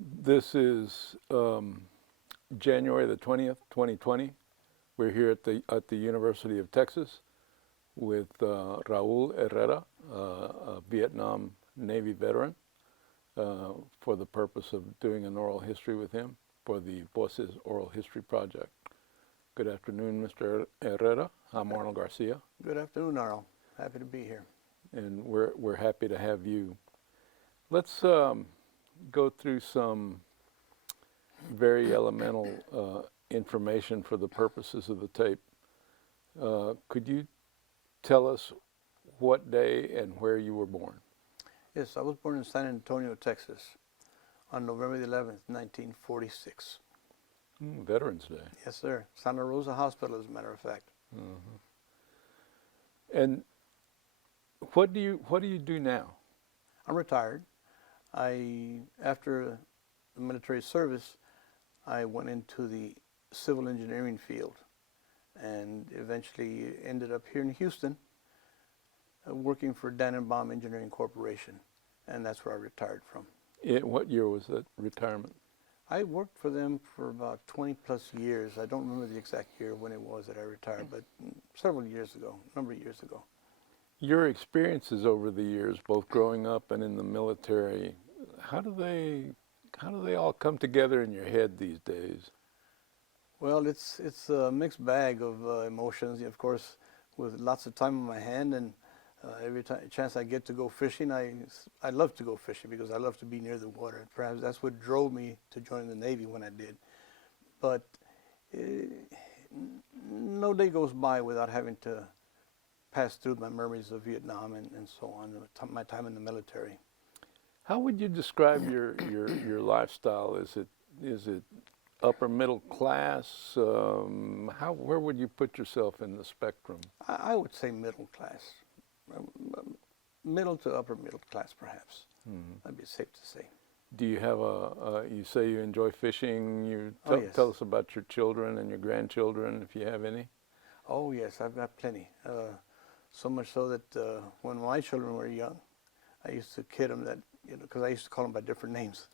This is January the 20th, 2020. We're here at the University of Texas with Raul Herrera, a Vietnam Navy veteran, for the purpose of doing an oral history with him for the Voces Oral History Project. Good afternoon, Mr. Herrera. I'm Arnold Garcia. Good afternoon, Raul. Happy to be here. And we're happy to have you. Let's go through some very elemental information for the purposes of the tape. Could you tell us what day and where you were born? Yes, I was born in San Antonio, Texas, on November the 11th, 1946. Veterans Day. Yes, sir. Santa Rosa Hospital, as a matter of fact. And what do you do now? I'm retired. After the military service, I went into the civil engineering field and eventually ended up here in Houston working for Dannenbaum Engineering Corporation, and that's where I retired from. What year was that retirement? I worked for them for about 20 plus years. I don't remember the exact year when it was that I retired, but several years ago, a number of years ago. Your experiences over the years, both growing up and in the military, how do they all come together in your head these days? Well, it's a mixed bag of emotions. Of course, with lots of time on my hand, and every chance I get to go fishing, I love to go fishing because I love to be near the water. Perhaps that's what drove me to join the Navy when I did. But no day goes by without having to pass through my memories of Vietnam and so on, my time in the military. How would you describe your lifestyle? Is it upper middle class? Where would you put yourself in the spectrum? I would say middle class, middle to upper middle class, perhaps. That'd be safe to say. Do you have you say you enjoy fishing? Yes. Tell us about your children and your grandchildren, if you have any. Oh yes, I've got plenty. So much so that when my children were young, I used to kid them that, because I used to call them by different names.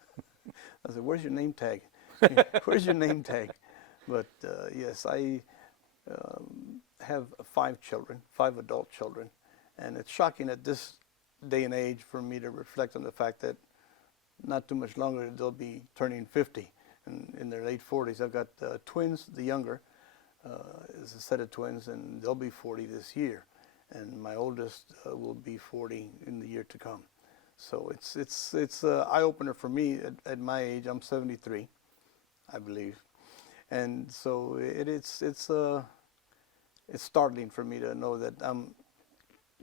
I said, "Where's your name tag? Where's your name tag?" But yes, I have 5 children, 5 adult children, and it's shocking at this day and age for me to reflect on the fact that not too much longer they'll be turning 50 in their late 40s. I've got twins. The younger is a set of twins, and they'll be 40 this year. And my oldest will be 40 in the year to come. So it's an eye-opener for me at my age. I'm 73, I believe. And so it's startling for me to know that I'm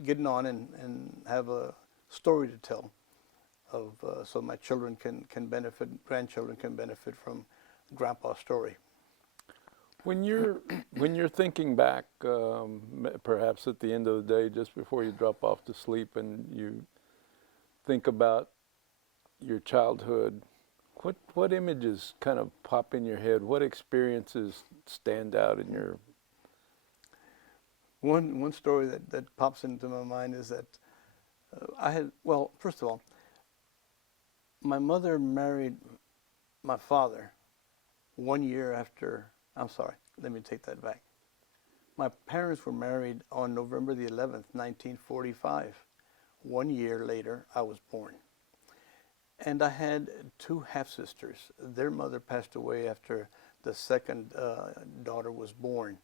getting on and have a story to tell so my children can benefit, grandchildren can benefit from Grandpa's story. When you're thinking back, perhaps at the end of the day, just before you drop off to sleep, and you think about your childhood, what images kind of pop in your head? What experiences stand out in your? One story that pops into my mind is that first of all, my mother married my father 1 year after. I'm sorry, let me take that back. My parents were married on November the 11th, 1945. 1 year later, I was born. And I had 2 half-sisters. Their mother passed away after the second daughter was born.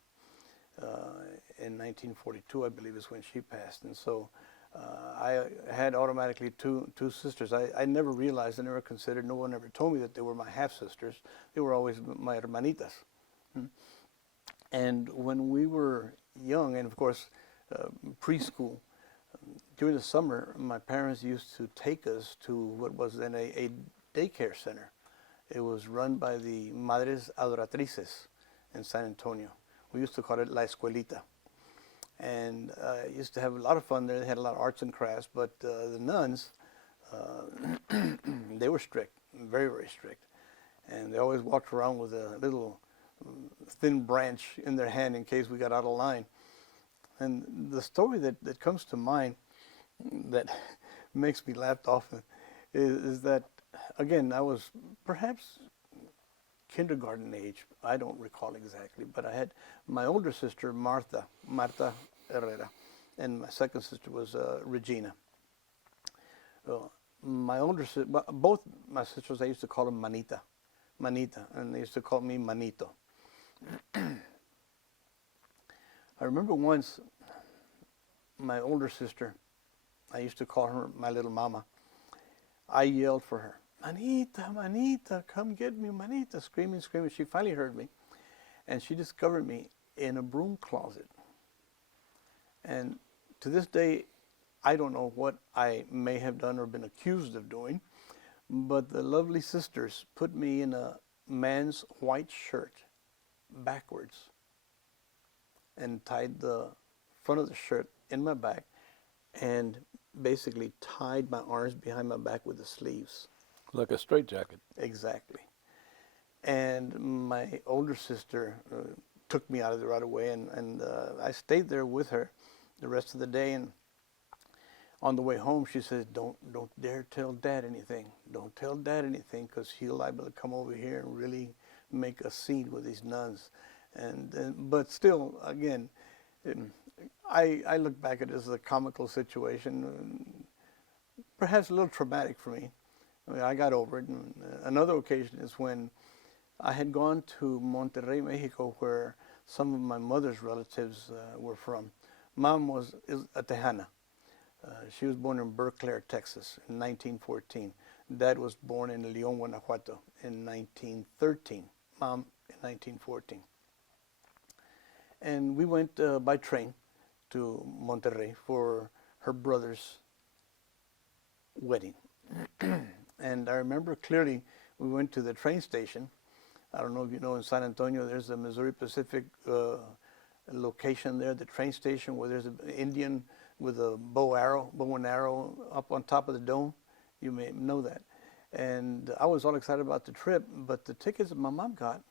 In 1942, I believe, is when she passed. And so I had automatically two sisters. I never realized, I never considered, no one ever told me that they were my half-sisters. They were always my hermanitas. And when we were young, and of course preschool, during the summer, my parents used to take us to what was then a daycare center. It was run by the Madres Adoratrices in San Antonio. We used to call it La Escuelita. And used to have a lot of fun there. They had a lot of arts and crafts, but the nuns, they were strict, very, very strict. And they always walked around with a little thin branch in their hand in case we got out of line. And the story that comes to mind that makes me laugh often is that again, I was perhaps kindergarten age. I don't recall exactly, but I had my older sister, Marta Herrera, and my second sister was Regina. My older sister, both my sisters, I used to call them Manita, and they used to call me Manito. I remember once my older sister, I used to call her my little mama. I yelled for her, Manita, Manita, come get me, Manita, screaming, screaming. She finally heard me, and she discovered me in a broom closet. And to this day, I don't know what I may have done or been accused of doing, but the lovely sisters put me in a man's white shirt backwards and tied the front of the shirt in my back and basically tied my arms behind my back with the sleeves. Like a straitjacket. Exactly. And my older sister took me out of there right away, and I stayed there with her the rest of the day. And on the way home, she says, don't dare tell Dad anything. Don't tell Dad anything, because he'll liable to come over here and really make a scene with these nuns. But still, again, I look back at it as a comical situation, perhaps a little traumatic for me. I mean, I got over it. And another occasion is when I had gone to Monterrey, Mexico, where some of my mother's relatives were from. Mom is a Tejana. She was born in Berkeley, Texas in 1914. Dad was born in León, Guanajuato in 1913. Mom in 1914. And we went by train to Monterrey for her brother's wedding. And I remember clearly we went to the train station. I don't know if you know, in San Antonio, there's a Missouri Pacific location there, the train station, where there's an Indian with a bow and arrow up on top of the dome. You may know that. And I was all excited about the trip, but the tickets that my mom got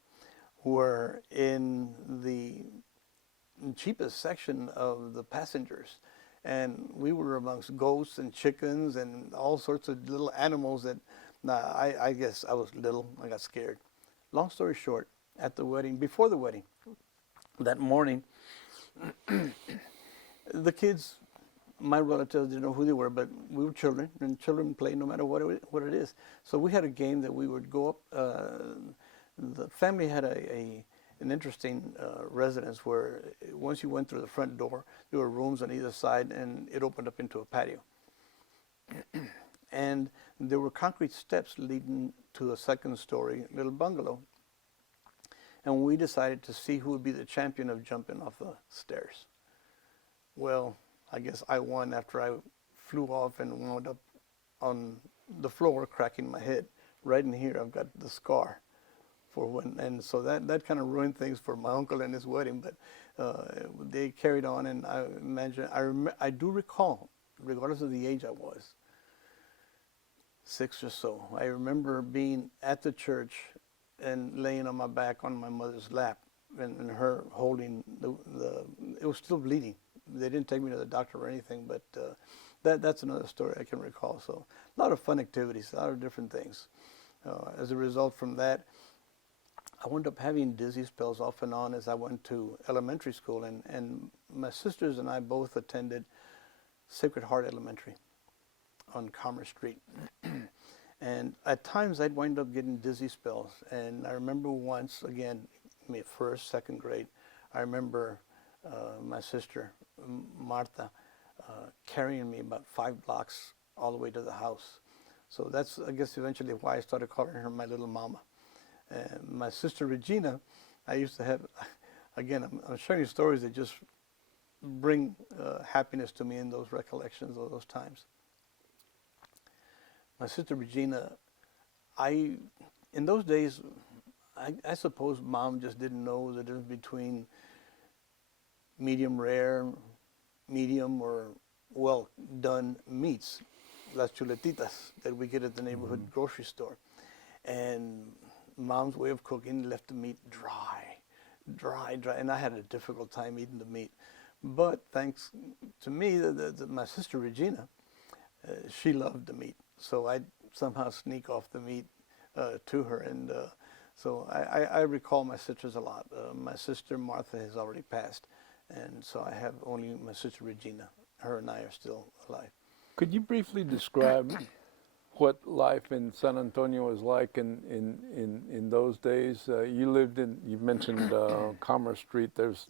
were in the cheapest section of the passengers. And we were amongst goats and chickens and all sorts of little animals that, I guess I was little, I got scared. Long story short, at the wedding, before the wedding, that morning, the kids, my relatives didn't know who they were, but we were children, and children play no matter what it is. So we had a game that we would go up. The family had an interesting residence where once you went through the front door, there were rooms on either side, and it opened up into a patio. And there were concrete steps leading to a second-story little bungalow. And we decided to see who would be the champion of jumping off the stairs. Well, I guess I won after I flew off and wound up on the floor, cracking my head. Right in here, I've got the scar for when, and so that kind of ruined things for my uncle and his wedding. But they carried on, and I imagine I do recall, regardless of the age I was, 6 or so. I remember being at the church and laying on my back on my mother's lap, and her holding it was still bleeding. They didn't take me to the doctor or anything, but that's another story I can recall. So a lot of fun activities, a lot of different things. As a result from that, I wound up having dizzy spells off and on as I went to elementary school, and my sisters and I both attended Sacred Heart Elementary on Commerce Street. And at times I'd wind up getting dizzy spells. And I remember once, again, first, second grade, I remember my sister, Marta, carrying me about 5 blocks all the way to the house. So that's, I guess, eventually why I started calling her my little mama. And my sister Regina, I used to have, again, I'm sharing you stories that just bring happiness to me in those recollections of those times. My sister Regina, in those days, I suppose Mom just didn't know the difference between medium rare, medium, or well done meats, las chuletitas that we get at the neighborhood grocery store. And Mom's way of cooking left the meat dry, and I had a difficult time eating the meat. But thanks to me, my sister Regina, she loved the meat. so I'd somehow sneak off the meat to her. And so I recall my sisters a lot. My sister Martha has already passed, and so I have only my sister Regina. Her and I are still alive. Could you briefly describe what life in San Antonio was like in those days? You lived in, you mentioned Commerce Street. There's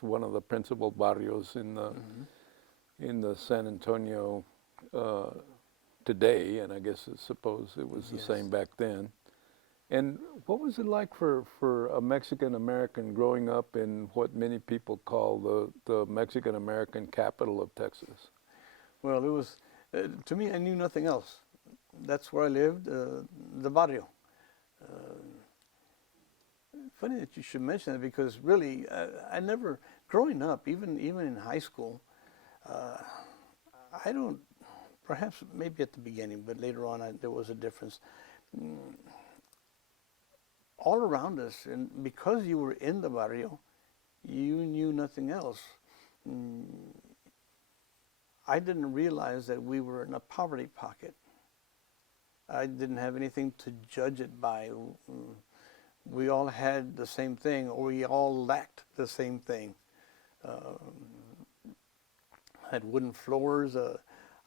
one of the principal barrios in the San Antonio today, and I guess I suppose it was the same back then. And what was it like for a Mexican American growing up in what many people call the Mexican American capital of Texas? Well, it was, to me, I knew nothing else. That's where I lived, the barrio. Funny that you should mention that, because really, I never, growing up, even in high school, I don't, perhaps maybe at the beginning, but later on there was a difference. All around us, and because you were in the barrio, you knew nothing else. I didn't realize that we were in a poverty pocket. I didn't have anything to judge it by. We all had the same thing, or we all lacked the same thing. Had wooden floors.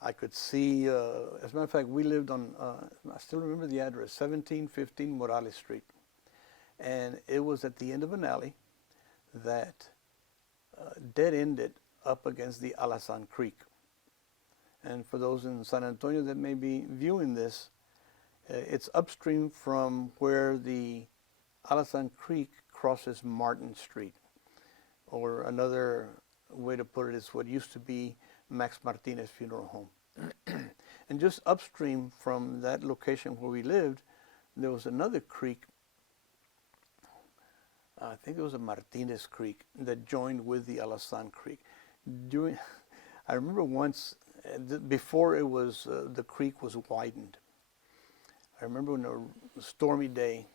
I could see, as a matter of fact, we lived on, I still remember the address, 1715 Morales Street. And it was at the end of an alley that dead-ended up against the Alazan Creek. And for those in San Antonio that may be viewing this, it's upstream from where the Alazan Creek crosses Martin Street. Or another way to put it is what used to be Max Martinez Funeral Home. And just upstream from that location where we lived, there was another creek. I think it was a Martinez Creek that joined with the Alazan Creek. I remember once, before it was, the creek was widened. I remember on a stormy day,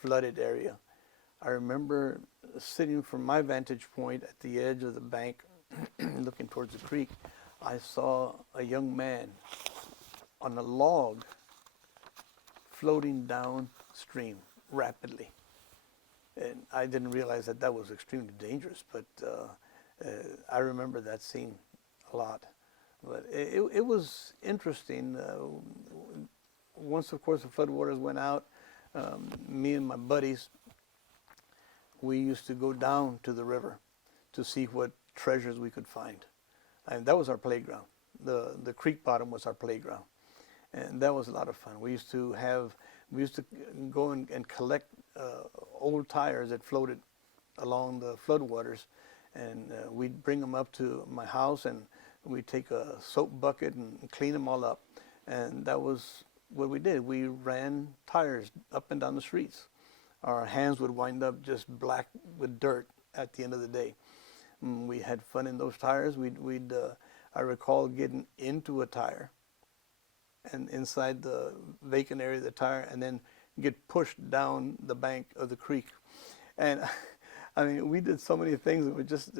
flooded area, I remember sitting from my vantage point at the edge of the bank, looking towards the creek. I saw a young man on a log floating downstream rapidly. And I didn't realize that was extremely dangerous, but I remember that scene a lot. But it was interesting. Once, of course, the floodwaters went out, me and my buddies, we used to go down to the river to see what treasures we could find. And that was our playground. The creek bottom was our playground. And that was a lot of fun. We used to go and collect old tires that floated along the floodwaters, and we'd bring them up to my house, and we'd take a soap bucket and clean them all up. And that was what we did. We ran tires up and down the streets. Our hands would wind up just black with dirt at the end of the day. We had fun in those tires. I recall getting into a tire and inside the vacant area of the tire, and then get pushed down the bank of the creek. And I mean, we did so many things that we just,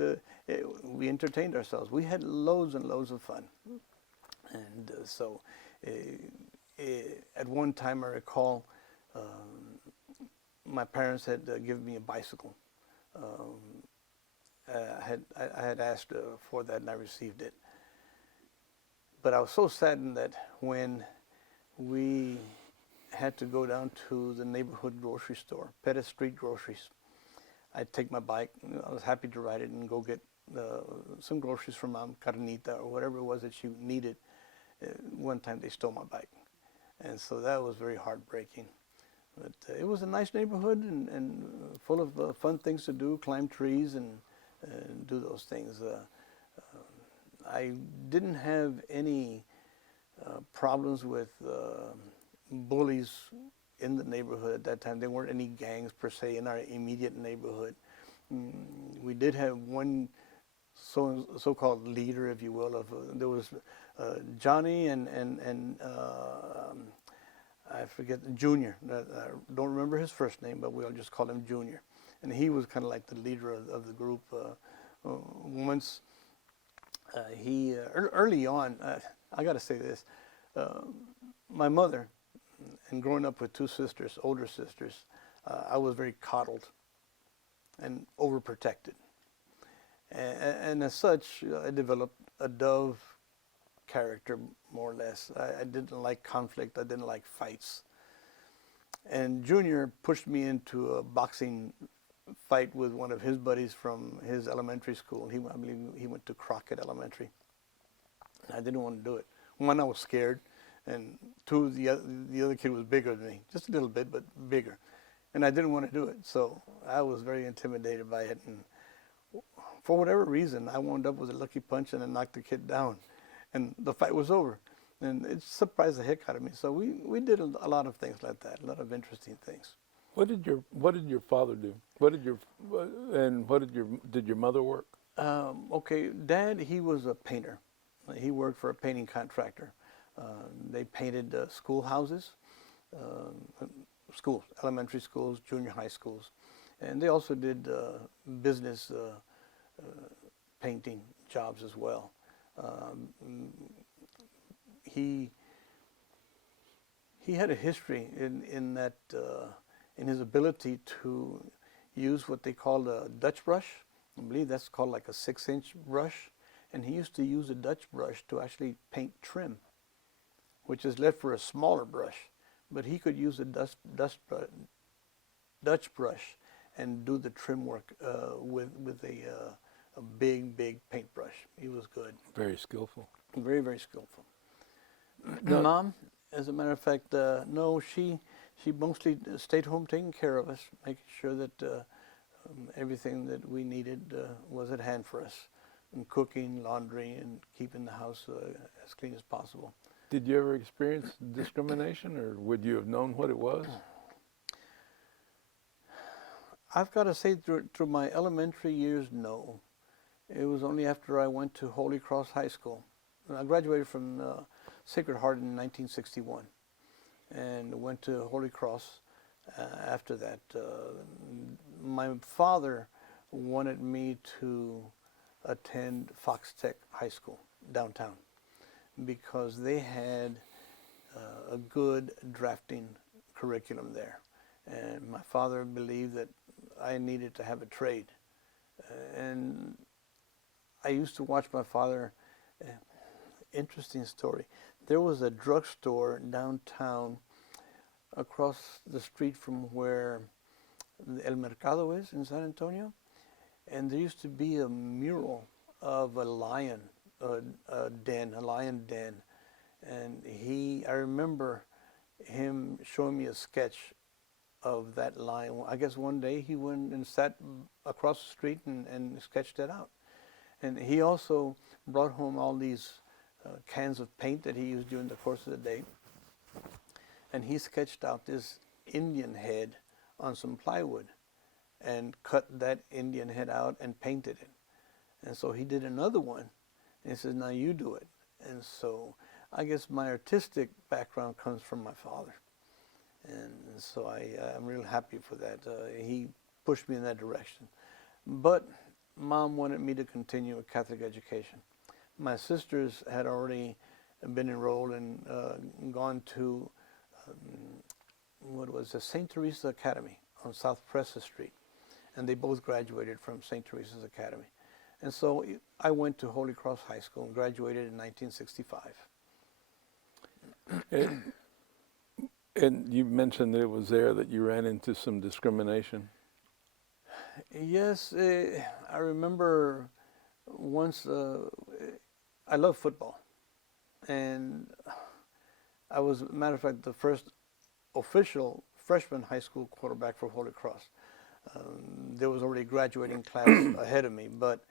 we entertained ourselves. We had loads and loads of fun. And so at one time I recall my parents had given me a bicycle. I had asked for that, and I received it. But I was so saddened that when we had to go down to the neighborhood grocery store, Pettis Street Groceries, I'd take my bike. I was happy to ride it and go get some groceries from Mom, Carnita, or whatever it was that she needed. One time they stole my bike. And so that was very heartbreaking. But it was a nice neighborhood and full of fun things to do, climb trees and do those things. I didn't have any problems with bullies in the neighborhood at that time. There weren't any gangs per se in our immediate neighborhood. We did have one so-called leader, if you will. There was Johnny and I forget, Junior. I don't remember his first name, but we'll just call him Junior. And he was kind of like the leader of the group. Once early on, I got to say this, my mother, and growing up with two sisters, older sisters, I was very coddled and overprotected. And as such, I developed a dove character, more or less. I didn't like conflict. I didn't like fights. And Junior pushed me into a boxing fight with one of his buddies from his elementary school. I believe he went to Crockett Elementary. I didn't want to do it. One, I was scared, and two, the other kid was bigger than me, just a little bit, but bigger. And I didn't want to do it, so I was very intimidated by it. And for whatever reason, I wound up with a lucky punch and I knocked the kid down. And the fight was over. And it surprised the heck out of me. So we did a lot of things like that, a lot of interesting things. What did your father do? Did your mother work? Okay, Dad, he was a painter. He worked for a painting contractor. They painted schoolhouses, schools, elementary schools, junior high schools. And they also did business painting jobs as well. He had a history in that in his ability to use what they call a Dutch brush. I believe that's called like a 6-inch brush, and he used to use a Dutch brush to actually paint trim, which is left for a smaller brush. But he could use a Dutch brush and do the trim work with a big paintbrush. He was good. Very skillful. Very, very skillful. No. Mom, as a matter of fact, no, she mostly stayed home taking care of us, making sure that everything that we needed was at hand for us, and cooking, laundry, and keeping the house as clean as possible. Did you ever experience discrimination, or would you have known what it was? I've got to say, through my elementary years, no. It was only after I went to Holy Cross High School. I graduated from Sacred Heart in 1961 and went to Holy Cross after that. My father wanted me to attend Fox Tech High School downtown because they had a good drafting curriculum there. And my father believed that I needed to have a trade. And I used to watch my father. Interesting story. There was a drugstore downtown across the street from where El Mercado is in San Antonio. And there used to be a mural of a lion, a lion den. And I remember him showing me a sketch of that lion. I guess one day he went and sat across the street and sketched it out. And he also brought home all these cans of paint that he used during the course of the day. And he sketched out this Indian head on some plywood and cut that Indian head out and painted it. And so he did another one. And he says, now you do it. And so I guess my artistic background comes from my father. And so I'm real happy for that. He pushed me in that direction. But Mom wanted me to continue a Catholic education. My sisters had already been enrolled and gone to the St. Teresa Academy on South Presa Street. And they both graduated from St. Teresa's Academy. And so I went to Holy Cross High School and graduated in 1965. And you mentioned that it was there that you ran into some discrimination. Yes, I remember once, I love football. And I was, matter of fact, the first official freshman high school quarterback for Holy Cross. There was already a graduating class ahead of me, but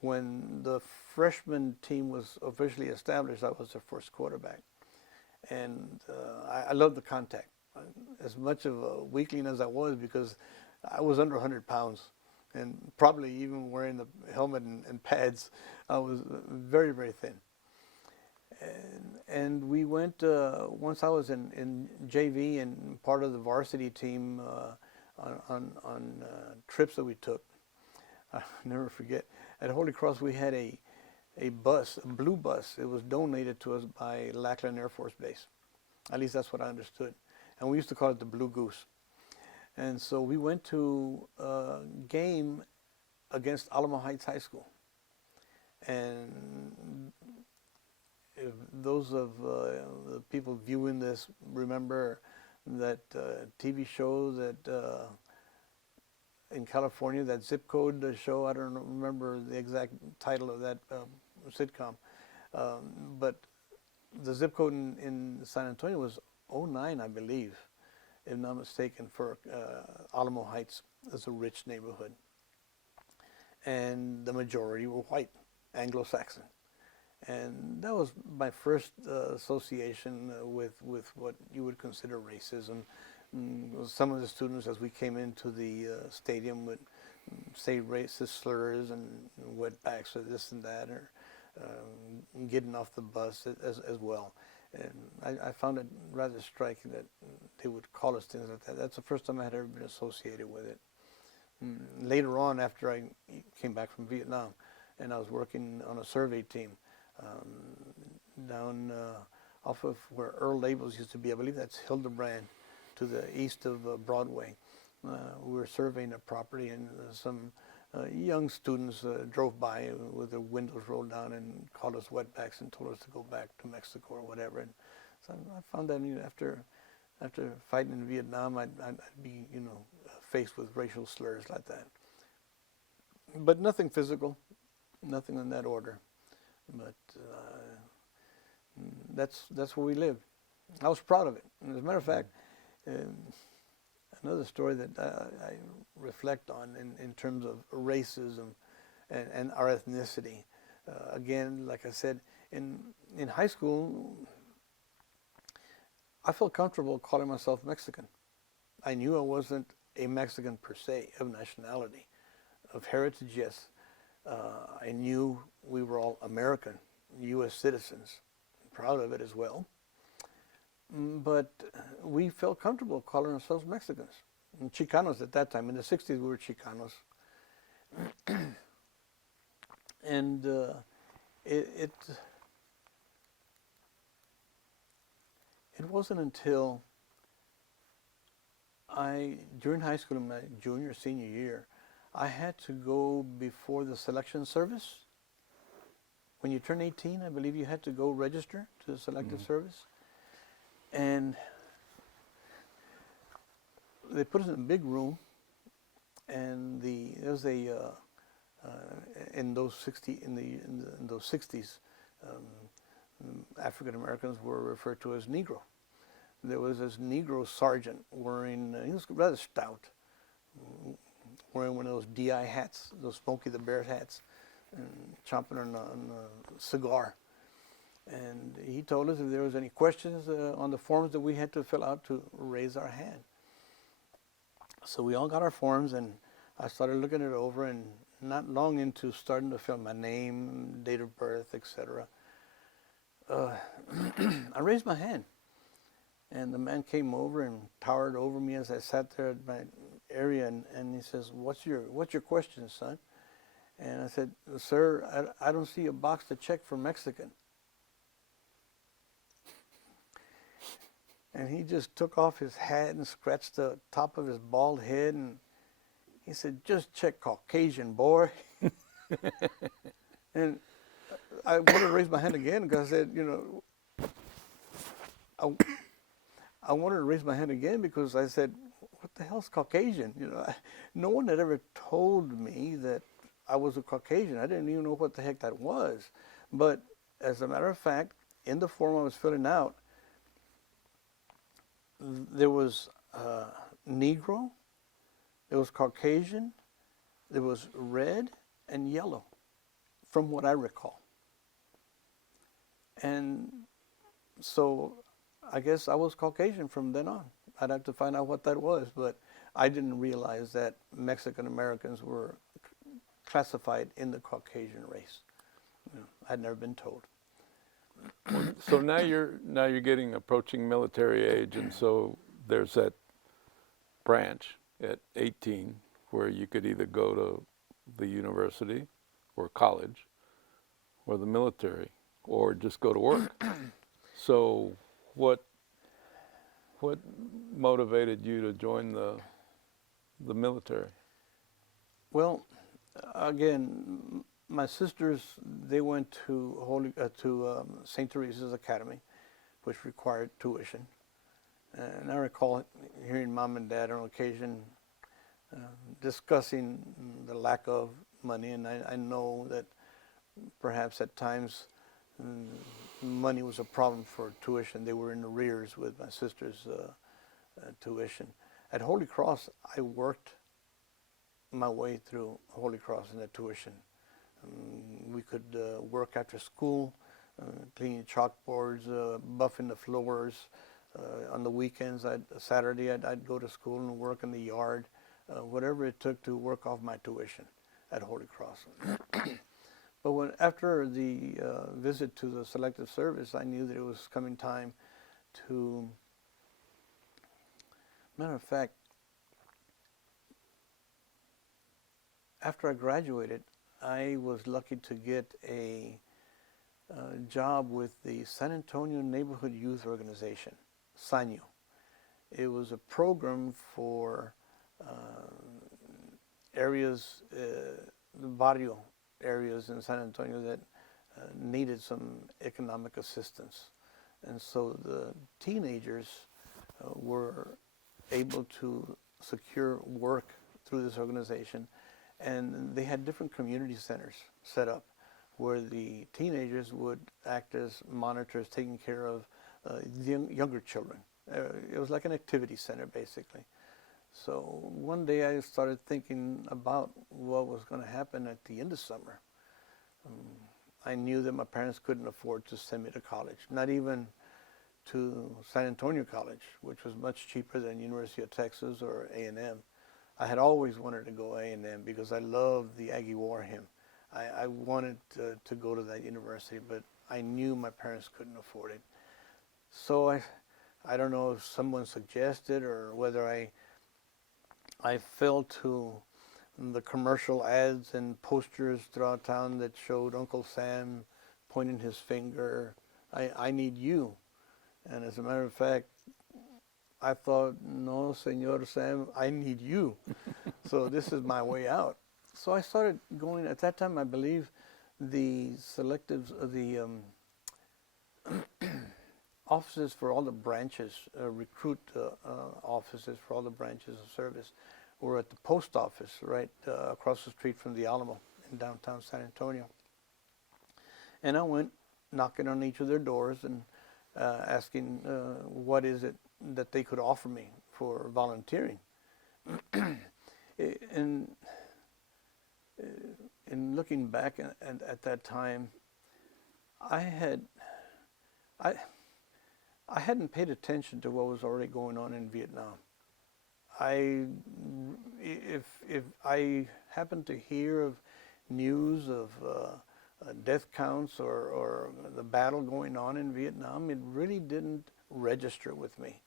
when the freshman team was officially established, I was the first quarterback. And I loved the contact. As much of a weakling as I was, because I was under 100 pounds, and probably even wearing the helmet and pads, I was very, very thin. And we went, once I was in JV and part of the varsity team on trips that we took. I'll never forget. At Holy Cross, we had a bus, a blue bus. It was donated to us by Lackland Air Force Base. At least that's what I understood. And we used to call it the Blue Goose. And so we went to a game against Alamo Heights High School. And if those of the people viewing this remember that TV show that in California, that zip code show, I don't remember the exact title of that sitcom, but the zip code in San Antonio was 09, I believe, if not mistaken, for Alamo Heights as a rich neighborhood. And the majority were white, Anglo-Saxon. And that was my first association with what you would consider racism. Some of the students, as we came into the stadium, would say racist slurs and wetbacks or this and that, or getting off the bus as well. And I found it rather striking that they would call us things like that. That's the first time I had ever been associated with it. Later on, after I came back from Vietnam, and I was working on a survey team down off of where Earl Labels used to be. I believe that's Hildebrand, to the east of Broadway. We were surveying a property, and some young students drove by with their windows rolled down and called us wetbacks and told us to go back to Mexico or whatever. And so I found that after fighting in Vietnam, I'd be faced with racial slurs like that. But nothing physical, nothing in that order. But that's where we lived. I was proud of it. And as a matter of fact, another story that I reflect on in terms of racism and our ethnicity. Again, like I said, in high school, I felt comfortable calling myself Mexican. I knew I wasn't a Mexican per se, of nationality, of heritage, yes. I knew we were all American, U.S. citizens, proud of it as well. But we felt comfortable calling ourselves Mexicans. And Chicanos at that time. In the 60s, we were Chicanos. And it wasn't until during high school, in my junior, senior year, I had to go before the selection service. When you turn 18, I believe you had to go register to the selective service. And they put us in a big room, and there was in those 60s, African Americans were referred to as Negro. There was this Negro sergeant wearing, he was rather stout, wearing one of those DI hats, those Smokey the Bear hats, and chomping on a cigar. And he told us if there was any questions on the forms that we had to fill out to raise our hand. So we all got our forms, and I started looking it over, and not long into starting to fill my name, date of birth, etc., I raised my hand. And the man came over and towered over me as I sat there at my area, and he says, what's your question, son? And I said, sir, I don't see a box to check for Mexican. And he just took off his hat and scratched the top of his bald head, and he said, just check Caucasian, boy. And I wanted to raise my hand again because I said, I wanted to raise my hand again because I said, what the hell's Caucasian? No one had ever told me that I was a Caucasian. I didn't even know what the heck that was. But as a matter of fact, in the form I was filling out, there was Negro, there was Caucasian, there was red and yellow, from what I recall. And so I guess I was Caucasian from then on. I'd have to find out what that was, but I didn't realize that Mexican Americans were classified in the Caucasian race. I'd never been told. So now you're approaching military age, and so there's that branch at 18 where you could either go to the university or college or the military or just go to work. So what What motivated you to join the military? Well, again, my sisters, they went to St. Teresa's Academy, which required tuition. And I recall hearing Mom and Dad on occasion discussing the lack of money, and I know that perhaps at times money was a problem for tuition. They were in arrears with my sister's tuition. At Holy Cross, I worked my way through Holy Cross in the tuition. We could work after school, cleaning chalkboards, buffing the floors. On the weekends, Saturday, I'd go to school and work in the yard, whatever it took to work off my tuition at Holy Cross. But after the visit to the Selective Service, I knew that it was coming time to, matter of fact, after I graduated, I was lucky to get a job with the San Antonio Neighborhood Youth Organization, SANYO. It was a program for areas, the barrio areas in San Antonio that needed some economic assistance. And so the teenagers were able to secure work through this organization. And they had different community centers set up where the teenagers would act as monitors taking care of younger children. It was like an activity center, basically. So one day I started thinking about what was going to happen at the end of summer. I knew that my parents couldn't afford to send me to college, not even to San Antonio College, which was much cheaper than University of Texas or A&M. I had always wanted to go A&M because I loved the Aggie War Hymn. I wanted to go to that university, but I knew my parents couldn't afford it. So I don't know if someone suggested or whether I fell to the commercial ads and posters throughout town that showed Uncle Sam pointing his finger, I need you. And as a matter of fact, I thought, no, Senor Sam, I need you. So this is my way out. So I started going, at that time, I believe the selectives, the offices for all the branches, recruit offices for all the branches of service were at the post office right across the street from the Alamo in downtown San Antonio. And I went knocking on each of their doors and asking what is it that they could offer me for volunteering. In looking back at that time, I hadn't paid attention to what was already going on in Vietnam. If I happened to hear of news of death counts or the battle going on in Vietnam, it really didn't register with me.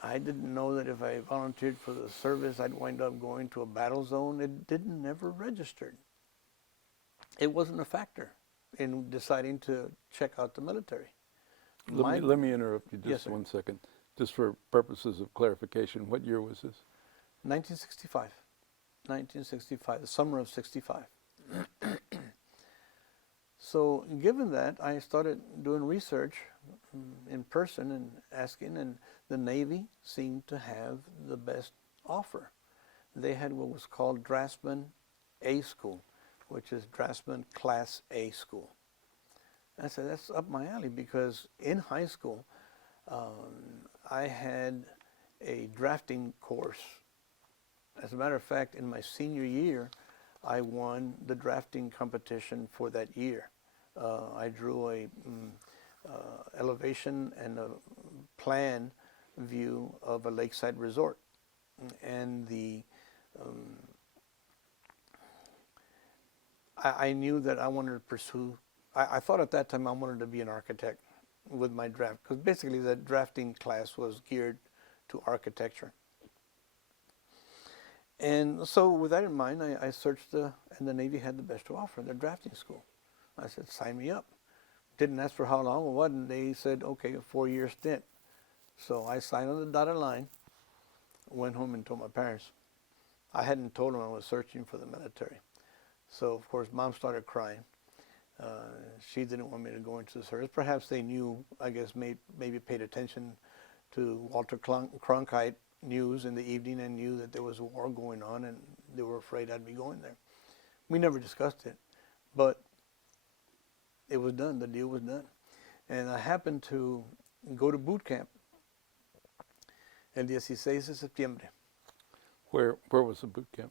I didn't know that if I volunteered for the service, I'd wind up going to a battle zone. It never registered. It wasn't a factor in deciding to check out the military. Let me interrupt you just Yes, 1 second, just for purposes of clarification. What year was this? 1965. 1965, the summer of 65. So given that, I started doing research in person and asking, and the Navy seemed to have the best offer. They had what was called Draftsman A School, which is Draftsman Class A School. I said, that's up my alley, because in high school, I had a drafting course. As a matter of fact, in my senior year, I won the drafting competition for that year. I drew a elevation and a plan view of a lakeside resort, and I knew that I wanted to pursue. I thought at that time I wanted to be an architect with my draft, because basically the drafting class was geared to architecture. And so with that in mind, I searched, and the Navy had the best to offer, their drafting school. I said, sign me up. Didn't ask for how long or what, and they said, okay, a 4-year stint. So I signed on the dotted line, went home and told my parents. I hadn't told them I was searching for the military. So, of course, Mom started crying. She didn't want me to go into the service. Perhaps they knew, I guess, maybe paid attention to Walter Cronkite news in the evening and knew that there was a war going on, and they were afraid I'd be going there. We never discussed it, but it was done. The deal was done. And I happened to go to boot camp el 16 de septiembre. Where was the boot camp?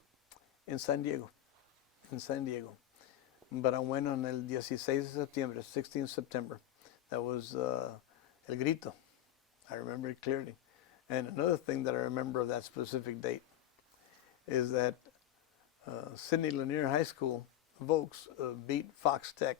In San Diego. But I went on el 16 de septiembre, 16th September. That was El Grito. I remember it clearly. And another thing that I remember of that specific date is that Sidney Lanier High School, Vokes, beat Fox Tech.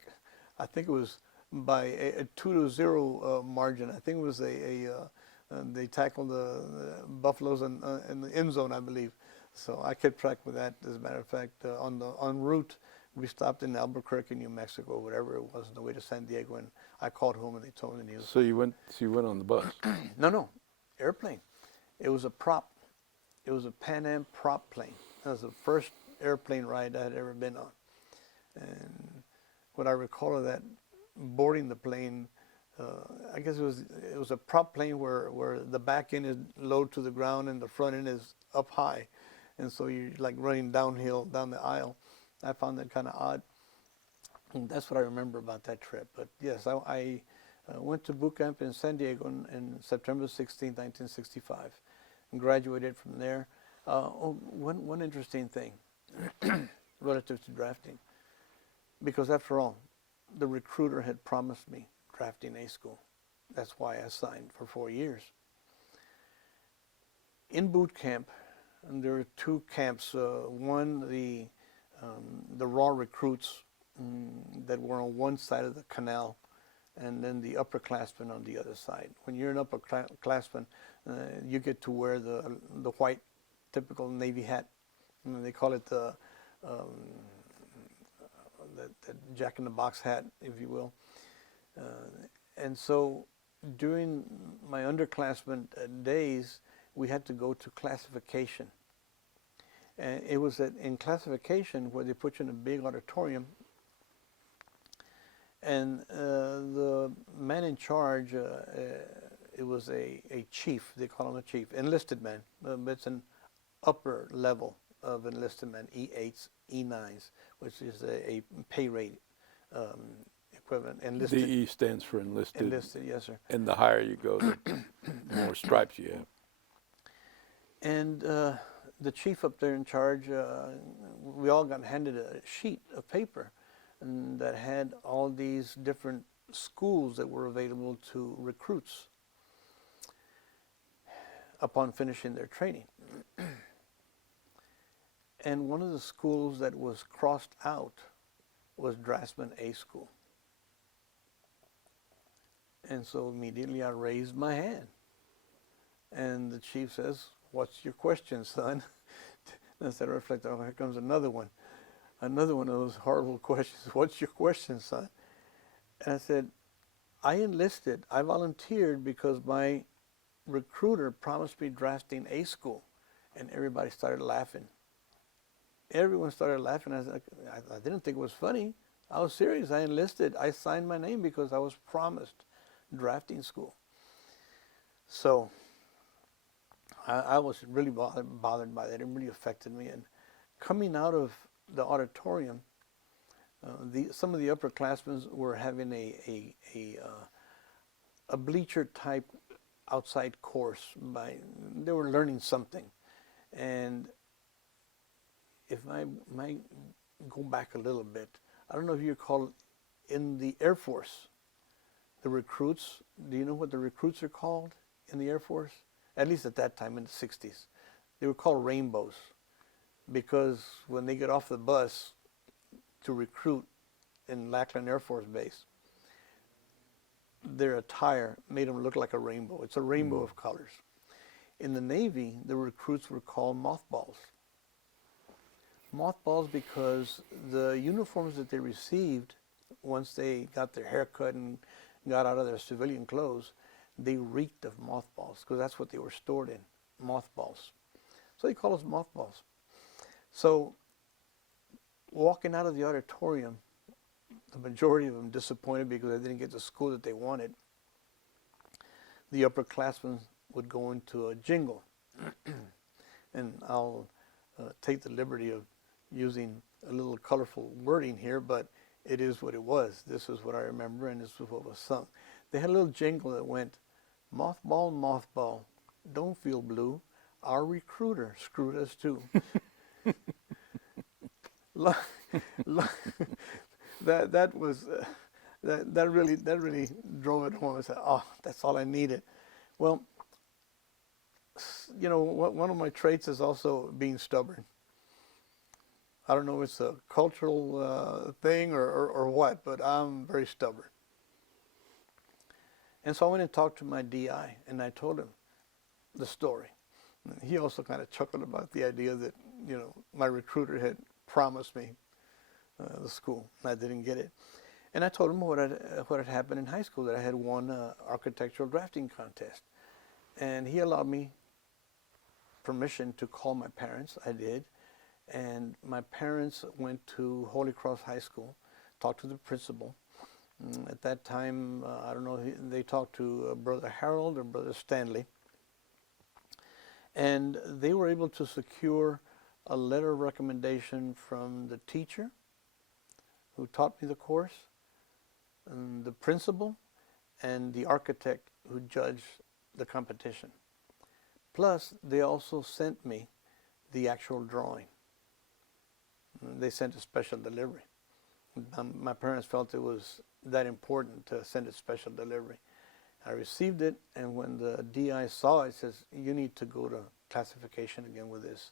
I think it was by a 2-0 margin. I think it was they tackled the Buffaloes in the end zone, I believe. So I kept track with that. As a matter of fact, en route, we stopped in Albuquerque, New Mexico, whatever it was, on the way to San Diego, and I called home and they told me the news. So you went on the bus? No, airplane. It was a prop. It was a Pan Am prop plane. That was the first airplane ride I had ever been on. And what I recall of that, boarding the plane, I guess it was a prop plane where the back end is low to the ground and the front end is up high. And so you're like running downhill down the aisle. I found that kind of odd. And that's what I remember about that trip. But yes, I went to boot camp in San Diego in September 16, 1965, and graduated from there. One interesting thing relative to drafting, because after all, the recruiter had promised me drafting A school. That's why I signed for 4 years. In boot camp, and there were two camps. One, the raw recruits that were on one side of the canal, and then the upperclassmen on the other side. When you're an upperclassman, you get to wear the white, typical Navy hat. And they call it the jack-in-the-box hat, if you will. And so during my underclassmen days, we had to go to classification. And it was in classification where they put you in a big auditorium, and the man in charge, it was a chief, they call him a chief, enlisted man, but it's an upper level of enlisted man, E8s, E9s, which is a pay rate equivalent. Enlisted. The E stands for enlisted. Enlisted, yes, sir. And the higher you go, the more stripes you have. And the chief up there in charge, we all got handed a sheet of paper that had all these different schools that were available to recruits upon finishing their training. And one of the schools that was crossed out was Draftsman A School. And so immediately I raised my hand. And the chief says, "What's your question, son?" And I said, I reflected, oh, here comes another one. Another one of those horrible questions. "What's your question, son?" And I said, I enlisted, I volunteered because my recruiter promised me drafting A school. And everybody started laughing. Everyone started laughing. I didn't think it was funny. I was serious. I enlisted. I signed my name because I was promised drafting school. So I was really bothered by that. It really affected me. And coming out of the auditorium, some of the upperclassmen were having a bleacher type outside course. They were learning something. And if I might go back a little bit, I don't know if you recall in the Air Force, the recruits, do you know what the recruits are called in the Air Force? At least at that time in the 60s. They were called rainbows because when they get off the bus to recruit in Lackland Air Force Base, their attire made them look like a rainbow. It's a rainbow of colors. In the Navy, the recruits were called mothballs. Mothballs because the uniforms that they received once they got their hair cut and got out of their civilian clothes, they reeked of mothballs because that's what they were stored in, mothballs. So they call us mothballs. So walking out of the auditorium, the majority of them disappointed because they didn't get the school that they wanted. The upperclassmen would go into a jingle. And I'll take the liberty of using a little colorful wording here, but it is what it was. This is what I remember, and this is what was sung. They had a little jingle that went, "Mothball, mothball, don't feel blue. Our recruiter screwed us too." that really drove it home. I said, "Oh, that's all I needed." Well, you know, one of my traits is also being stubborn. I don't know if it's a cultural thing or what, but I'm very stubborn. And so I went and talked to my DI, and I told him the story. He also kind of chuckled about the idea that, you know, my recruiter had promised me the school, and I didn't get it. And I told him what had happened in high school, that I had won an architectural drafting contest. And he allowed me permission to call my parents. I did. And my parents went to Holy Cross High School, talked to the principal. At that time, I don't know, they talked to Brother Harold or Brother Stanley. And they were able to secure a letter of recommendation from the teacher who taught me the course, and the principal, and the architect who judged the competition. Plus, they also sent me the actual drawing. They sent a special delivery. My parents felt it was that important to send a special delivery. I received it, and when the DI saw it, says, "You need to go to classification again with this."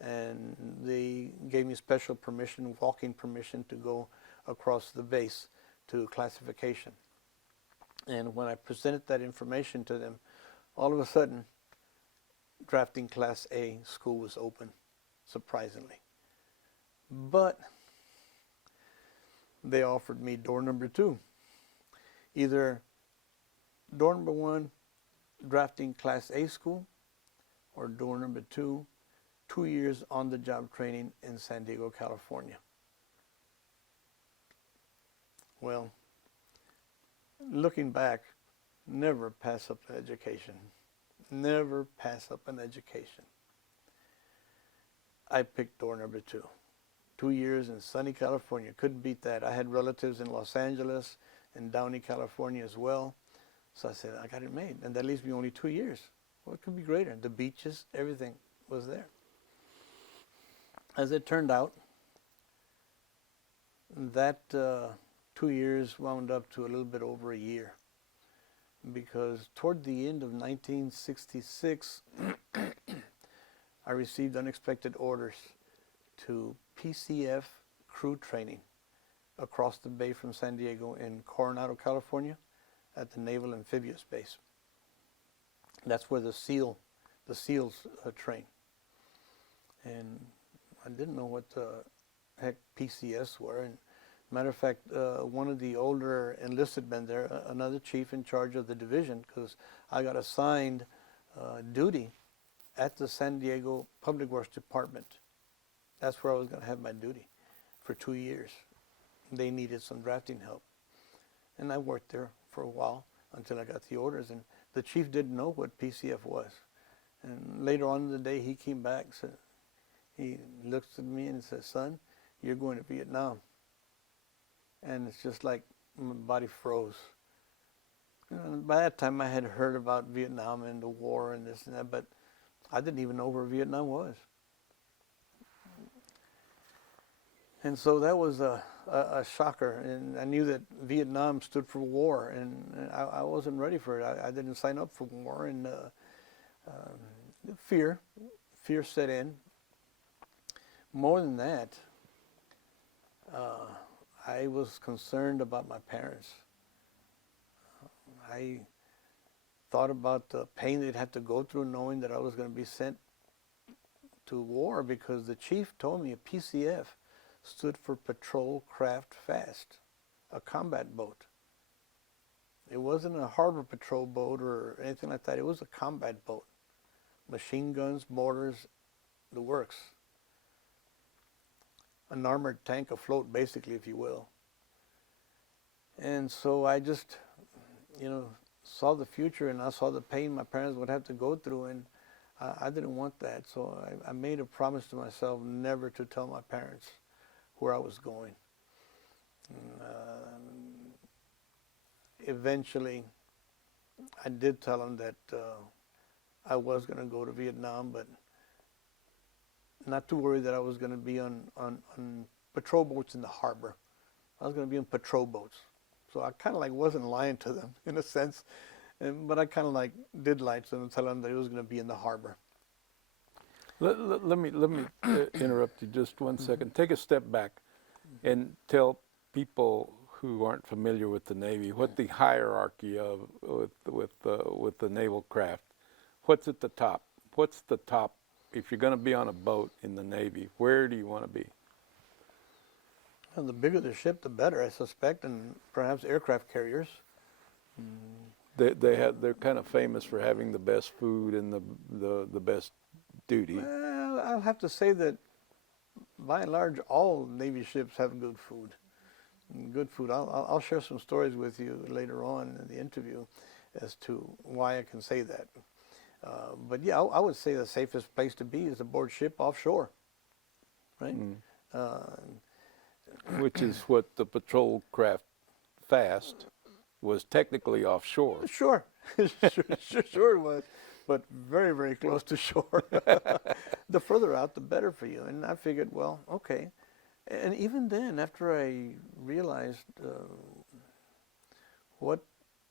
And they gave me special permission, walking permission, to go across the base to classification. And when I presented that information to them, all of a sudden, drafting Class A school was open, surprisingly. But they offered me door number 2. Either door number 1, drafting Class A school, or door number 2, 2 years on-the-job training in San Diego, California. Well, looking back, never pass up an education. Never pass up an education. I picked door number 2. 2 years in sunny California. Couldn't beat that. I had relatives in Los Angeles and Downey, California as well. So I said, I got it made. And that leaves me only 2 years. What could be greater? The beaches, everything was there. As it turned out, that 2 years wound up to a little bit over a year. Because toward the end of 1966, I received unexpected orders to PCF crew training across the bay from San Diego in Coronado, California, at the Naval Amphibious Base. That's where the SEALs train. And I didn't know what the heck PCS were. And matter of fact, one of the older enlisted men there, another chief in charge of the division, because I got assigned duty at the San Diego Public Works Department. That's where I was going to have my duty for 2 years. They needed some drafting help. And I worked there for a while until I got the orders. And the chief didn't know what PCF was. And later on in the day, he came back, he looks at me and says, "Son, you're going to Vietnam." And it's just like my body froze. You know, by that time, I had heard about Vietnam and the war and this and that, but I didn't even know where Vietnam was. And so that was a shocker. And I knew that Vietnam stood for war, and I wasn't ready for it. I didn't sign up for war, and fear set in. More than that, I was concerned about my parents. I thought about the pain they'd have to go through knowing that I was going to be sent to war, because the chief told me a PCF stood for Patrol Craft Fast, a combat boat. It wasn't a harbor patrol boat or anything like that. It was a combat boat. Machine guns, mortars, the works. An armored tank afloat, basically, if you will. And so I just, saw the future, and I saw the pain my parents would have to go through, and I didn't want that. So I made a promise to myself never to tell my parents where I was going. Eventually, I did tell them that I was going to go to Vietnam, but not too worried that I was going to be on patrol boats in the harbor. I was going to be on patrol boats. So I kind of like wasn't lying to them in a sense, but I kind of like did lie to them and tell them that it was going to be in the harbor. Let me interrupt you just one second. Take a step back and tell people who aren't familiar with the Navy what the hierarchy of with the naval craft. What's at the top? What's the top? If you're going to be on a boat in the Navy, where do you want to be? Well, the bigger the ship, the better, I suspect, and perhaps aircraft carriers. They're kind of famous for having the best food and the best duty. Well, I'll have to say that by and large, all Navy ships have good food. Good food. I'll share some stories with you later on in the interview as to why I can say that. But yeah, I would say the safest place to be is aboard ship offshore, right? Which is what the patrol craft Fast was technically offshore. Sure, sure it was, but very, very close to shore. The further out, the better for you. And I figured, well, okay. And even then, after I realized what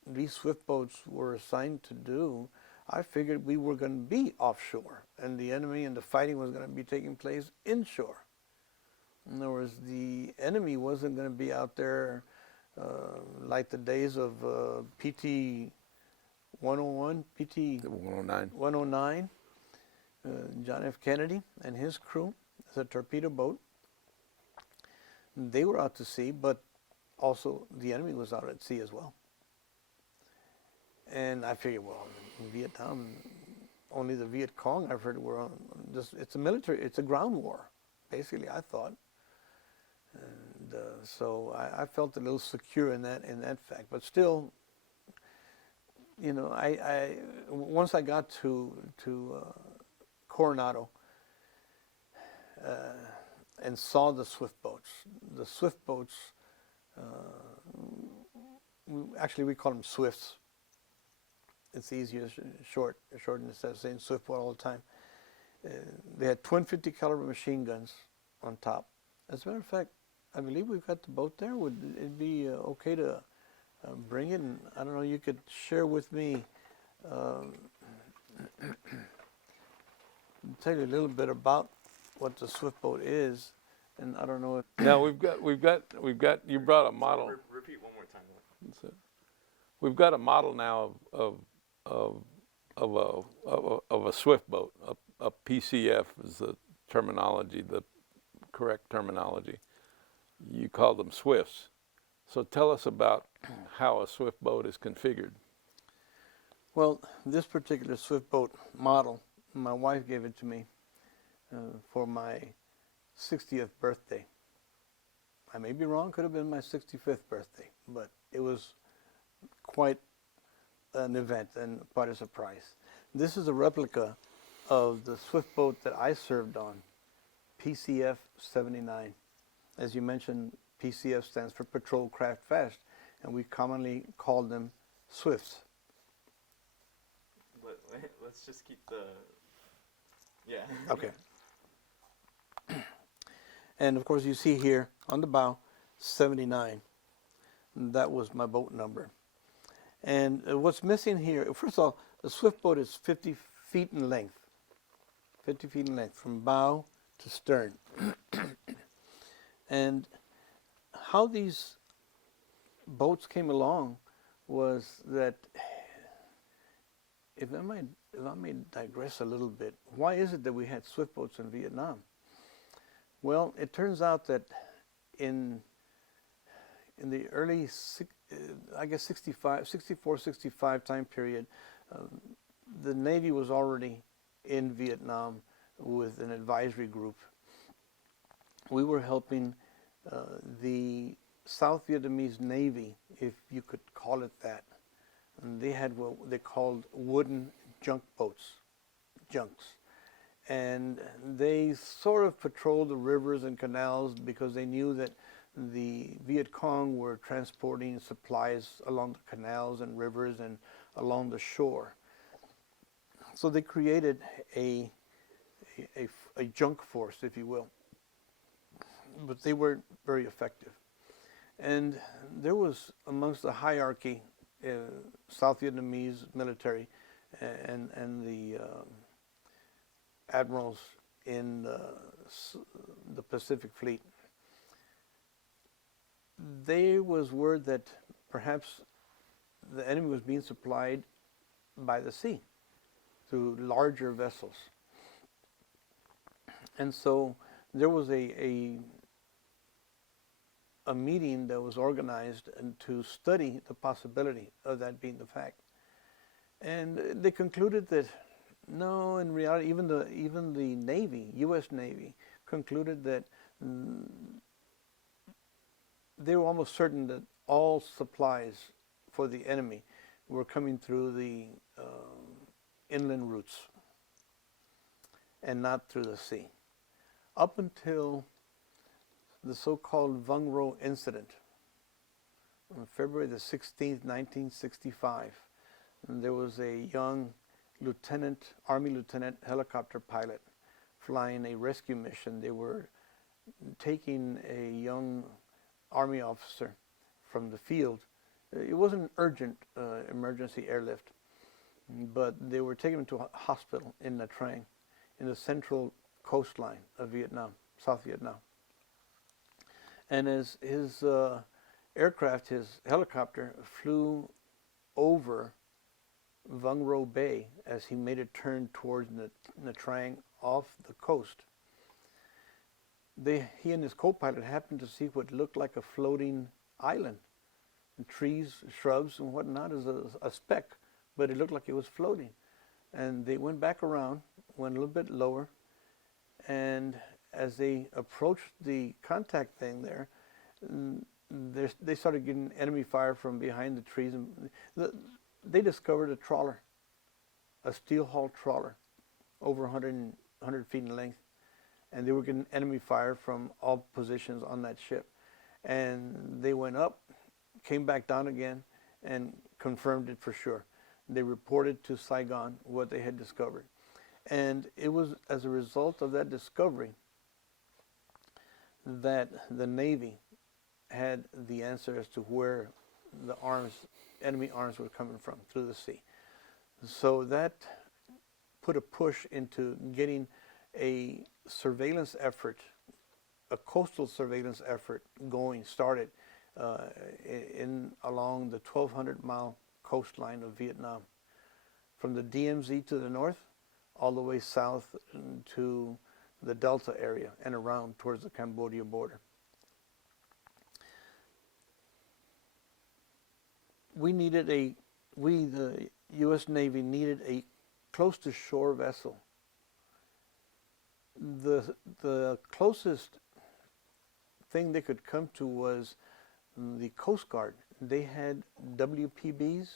these swift boats were assigned to do, I figured we were going to be offshore, and the enemy and the fighting was going to be taking place inshore. In other words, the enemy wasn't going to be out there like the days of PT 101, PT 109, John F. Kennedy and his crew as a torpedo boat. They were out to sea, but also the enemy was out at sea as well. And I figured, well, in Vietnam, only the Viet Cong, I've heard, were on just, it's a military, it's a ground war, basically, I thought. And so I felt a little secure in that fact. But still, you know, I once I got to Coronado and saw the swift boats. The swift boats, actually we call them swifts. It's easier, short instead of saying swift boat all the time. They had twin 50 caliber machine guns on top. As a matter of fact, I believe we've got the boat there. Would it be okay to bring it? And I don't know, you could share with me, tell you a little bit about what the swift boat is. And I don't know if... Now we've got, you brought a model. Repeat one more time. We've got a model now of a swift boat. A PCF is the terminology, the correct terminology. You call them swifts. So tell us about how a swift boat is configured. Well, this particular swift boat model, my wife gave it to me for my 60th birthday. I may be wrong, could have been my 65th birthday, but it was quite an event and quite a surprise. This is a replica of the swift boat that I served on, PCF 79. As you mentioned, PCF stands for Patrol Craft Fast, and we commonly call them swifts. Let's just keep the... Yeah. Okay. And of course you see here on the bow, 79. That was my boat number. And what's missing here, first of all, the swift boat is 50 feet in length. 50 feet in length from bow to stern. And how these boats came along was that, if I may digress a little bit, why is it that we had swift boats in Vietnam? Well, it turns out that in the early I guess 64, 65 time period, the Navy was already in Vietnam with an advisory group. We were helping the South Vietnamese Navy, if you could call it that. And they had what they called wooden junk boats, junks. And they sort of patrolled the rivers and canals because they knew that the Viet Cong were transporting supplies along the canals and rivers and along the shore. So they created a junk force, if you will. But they weren't very effective. And there was amongst the hierarchy, South Vietnamese military and the admirals in the Pacific Fleet, there was word that perhaps the enemy was being supplied by the sea through larger vessels. And so there was a meeting that was organized and to study the possibility of that being the fact. And they concluded that no, in reality, even the Navy, U.S. Navy, concluded that they were almost certain that all supplies for the enemy were coming through the inland routes and not through the sea. Up until the so-called Vengro Incident on February the 16th, 1965, and there was a young Army lieutenant helicopter pilot flying a rescue mission. They were taking a young Army officer from the field. It wasn't an urgent emergency airlift, but they were taking him to a hospital in Nha Trang, in the central coastline of Vietnam, South Vietnam. And as his aircraft, his helicopter, flew over Vengro Bay as he made a turn towards Nha Trang off the coast, he and his co-pilot happened to see what looked like a floating island. And trees, shrubs, and whatnot as a speck, but it looked like it was floating. And they went back around, went a little bit lower, and as they approached the contact thing there, they started getting enemy fire from behind the trees. And they discovered a trawler, a steel hull trawler, over 100 feet in length. And they were getting enemy fire from all positions on that ship. And they went up, came back down again, and confirmed it for sure. They reported to Saigon what they had discovered. And it was as a result of that discovery that the Navy had the answer as to where the enemy arms were coming from, through the sea. So that put a push into getting a surveillance effort, a coastal surveillance effort started along the 1,200-mile coastline of Vietnam, from the DMZ to the north, all the way south to the Delta area and around towards the Cambodia border. The U.S. Navy needed a close-to-shore vessel. The closest thing they could come to was the Coast Guard. They had WPBs.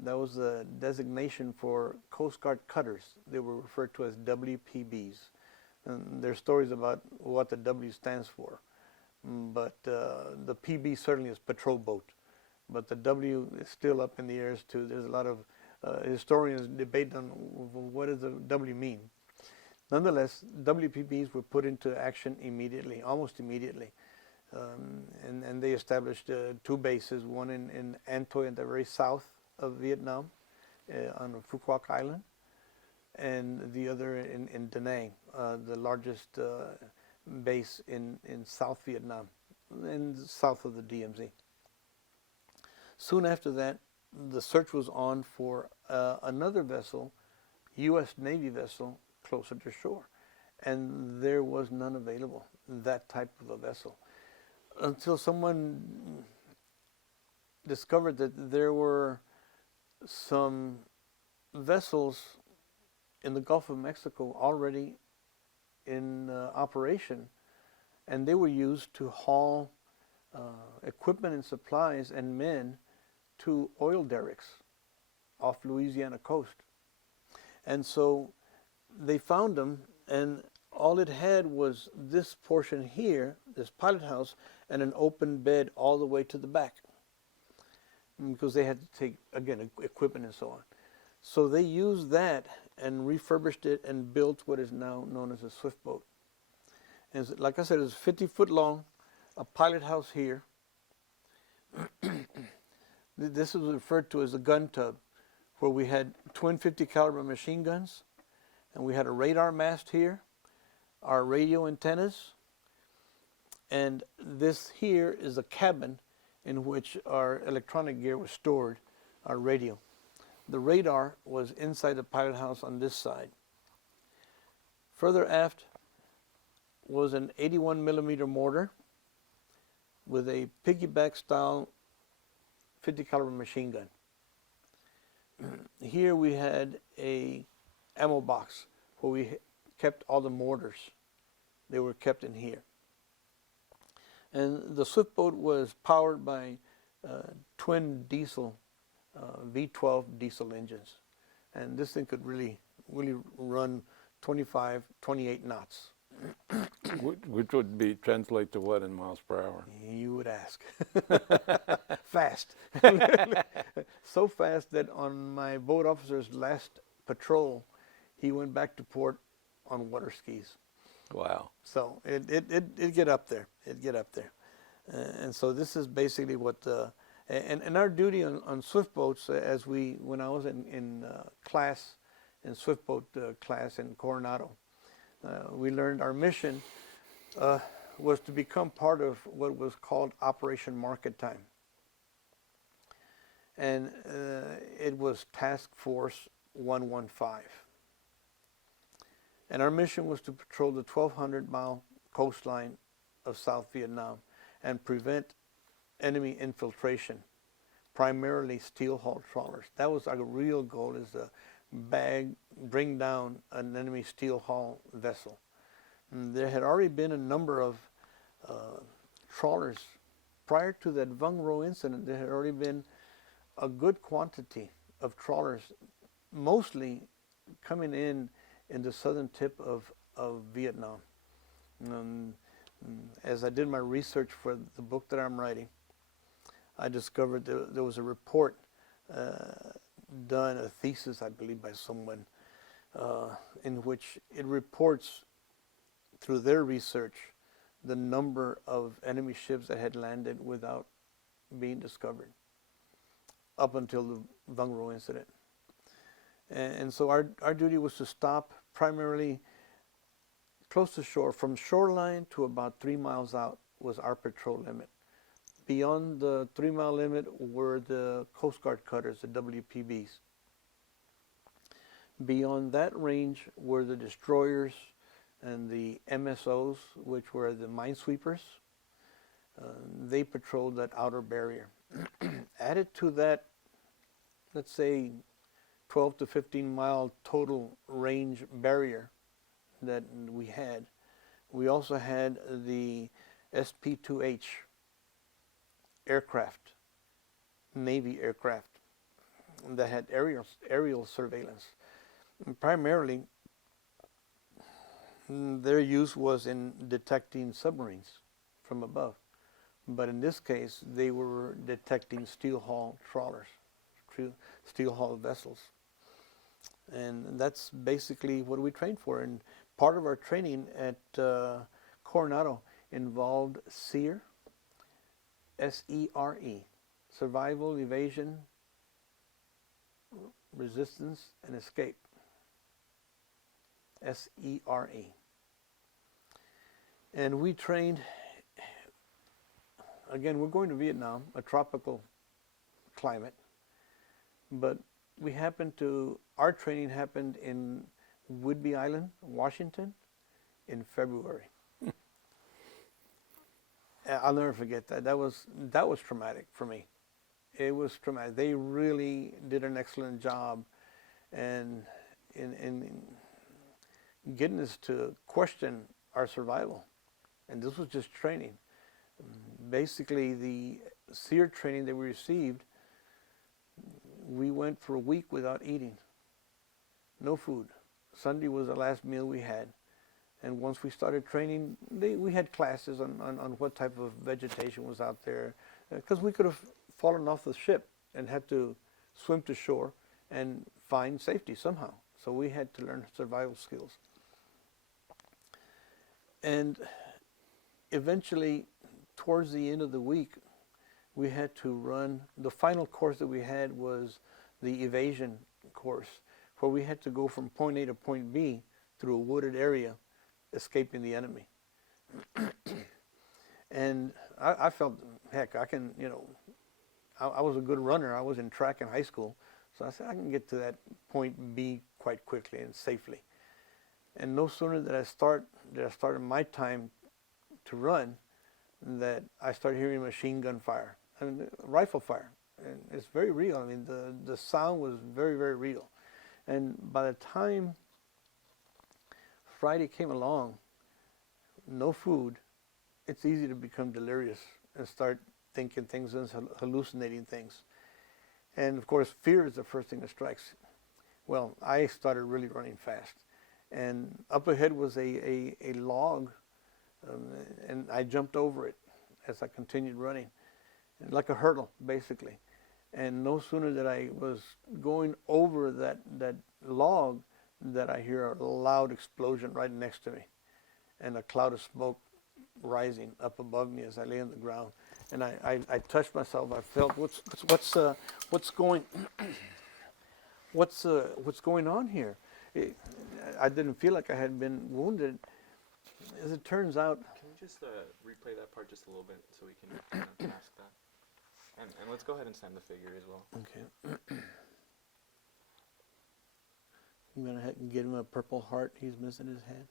That was the designation for Coast Guard cutters. They were referred to as WPBs. And there's stories about what the W stands for. But the PB certainly is patrol boat. But the W is still up in the air too. There's a lot of historians debate on what does the W mean. Nonetheless, WPBs were put into action immediately, almost immediately. And they established two bases, one in An Toi in the very south of Vietnam, on Phu Quoc Island, and the other in Da Nang, the largest base in South Vietnam, and south of the DMZ. Soon after that, the search was on for another vessel, U.S. Navy vessel, closer to shore. And there was none available, that type of a vessel. Until someone discovered that there were some vessels in the Gulf of Mexico already in operation, and they were used to haul equipment and supplies and men to oil derricks off Louisiana coast. And so they found them, and all it had was this portion here, this pilot house, and an open bed all the way to the back, because they had to take, again, equipment and so on. So they used that and refurbished it and built what is now known as a swift boat. And like I said, it's 50 foot long, a pilot house here. This is referred to as a gun tub, where we had twin 50 caliber machine guns, and we had a radar mast here, our radio antennas, and this here is a cabin in which our electronic gear was stored, our radio. The radar was inside the pilot house on this side. Further aft was an 81 millimeter mortar with a piggyback style 50 caliber machine gun. Here we had a ammo box where we kept all the mortars. They were kept in here. And the swift boat was powered by twin diesel V12 diesel engines, and this thing could really run 25, 28 knots. Which would be translate to what in miles per hour? You would ask. Fast. So fast that on my boat officer's last patrol, he went back to port on water skis. Wow. So it get up there. It get up there. And so this is basically what and our duty on swift boats, when I was in class, in swift boat class in Coronado, we learned our mission was to become part of what was called Operation Market Time. And it was Task Force 115. And our mission was to patrol the 1,200-mile coastline of South Vietnam and prevent enemy infiltration, primarily steel hull trawlers. That was our real goal, is to bring down an enemy steel hull vessel. And there had already been a number of trawlers. Prior to that Vengro Incident, there had already been a good quantity of trawlers, mostly coming in the southern tip of Vietnam. As I did my research for the book that I'm writing, I discovered there was a report done, a thesis, I believe, by someone, in which it reports through their research the number of enemy ships that had landed without being discovered up until the Vengro Incident. And so our duty was to stop primarily close to shore. From shoreline to about 3 miles out was our patrol limit. Beyond the 3 mile limit were the Coast Guard cutters, the WPBs. Beyond that range were the destroyers and the MSOs, which were the minesweepers. They patrolled that outer barrier. Added to that, let's say 12 to 15 mile total range barrier that we had. We also had the SP-2H aircraft, Navy aircraft, that had aerial surveillance. And primarily, their use was in detecting submarines from above. But in this case, they were detecting steel hull trawlers, steel hull vessels. And that's basically what we trained for. And part of our training at Coronado involved SERE, S-E-R-E, Survival, Evasion, Resistance, and Escape. S-E-R-E. And we trained, again, we're going to Vietnam, a tropical climate, but our training happened in Whidbey Island, Washington, in February. I'll never forget that. That was traumatic for me. It was traumatic. They really did an excellent job, and in getting us to question our survival. And this was just training. Basically, the SEER training that we received, we went for a week without eating. No food. Sunday was the last meal we had. And once we started training, we had classes on what type of vegetation was out there. Because we could have fallen off the ship and had to swim to shore and find safety somehow. So we had to learn survival skills. And eventually, towards the end of the week, we had to run. The final course that we had was the Evasion Course, where we had to go from point A to point B through a wooded area, escaping the enemy. And I felt, heck, I can, I was a good runner. I was in track in high school. So I said, I can get to that point B quite quickly and safely. And no sooner did I started my time to run, that I started hearing machine gun fire. I mean, rifle fire. And it's very real. I mean, the sound was very, very real. And by the time Friday came along, no food, it's easy to become delirious and start thinking things and hallucinating things. And of course, fear is the first thing that strikes. Well, I started really running fast. And up ahead was a log, and I jumped over it as I continued running, like a hurdle, basically. And no sooner that I was going over that log, that I hear a loud explosion right next to me, and a cloud of smoke rising up above me as I lay on the ground. And I touched myself. I felt what's going on here. I didn't feel like I had been wounded. As it turns out. Can we just replay that part just a little bit so we can kind of ask that? And let's go ahead and send the figure as well. Okay. I'm going to get him a purple heart. He's missing his head.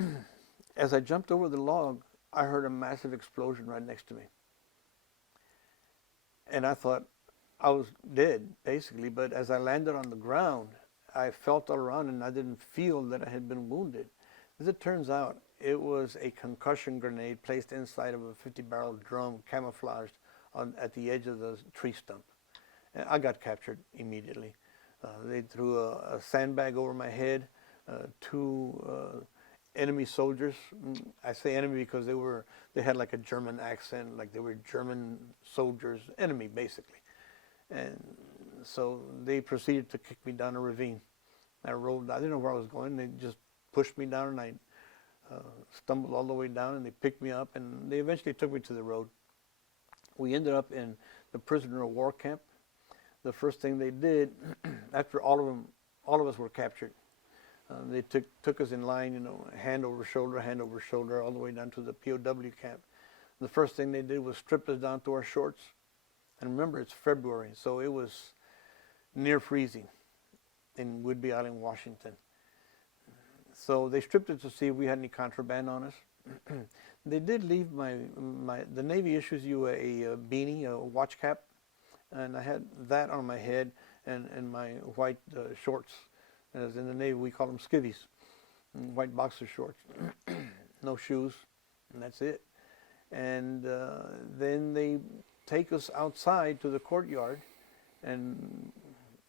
Okay. As I jumped over the log, I heard a massive explosion right next to me. And I thought I was dead, basically. But as I landed on the ground, I felt all around and I didn't feel that I had been wounded. As it turns out, it was a concussion grenade placed inside of a 50-barrel drum, camouflaged at the edge of the tree stump. And I got captured immediately. They threw a sandbag over my head. Two enemy soldiers. I say enemy because they had like a German accent, like they were German soldiers, enemy basically. And so they proceeded to kick me down a ravine. I rolled. I didn't know where I was going. They just pushed me down, and I stumbled all the way down, and they picked me up, and they eventually took me to the road. We ended up in the prisoner of war camp. The first thing they did, after all of us were captured, they took us in line, hand over shoulder, all the way down to the POW camp. The first thing they did was strip us down to our shorts. And remember, it's February, so it was near freezing in Whidbey Island, Washington. So they stripped us to see if we had any contraband on us. They did leave the Navy issues you a beanie, a watch cap, and I had that on my head and my white shorts. As in the Navy, we call them skivvies, white boxer shorts. No shoes, and that's it. And then they take us outside to the courtyard and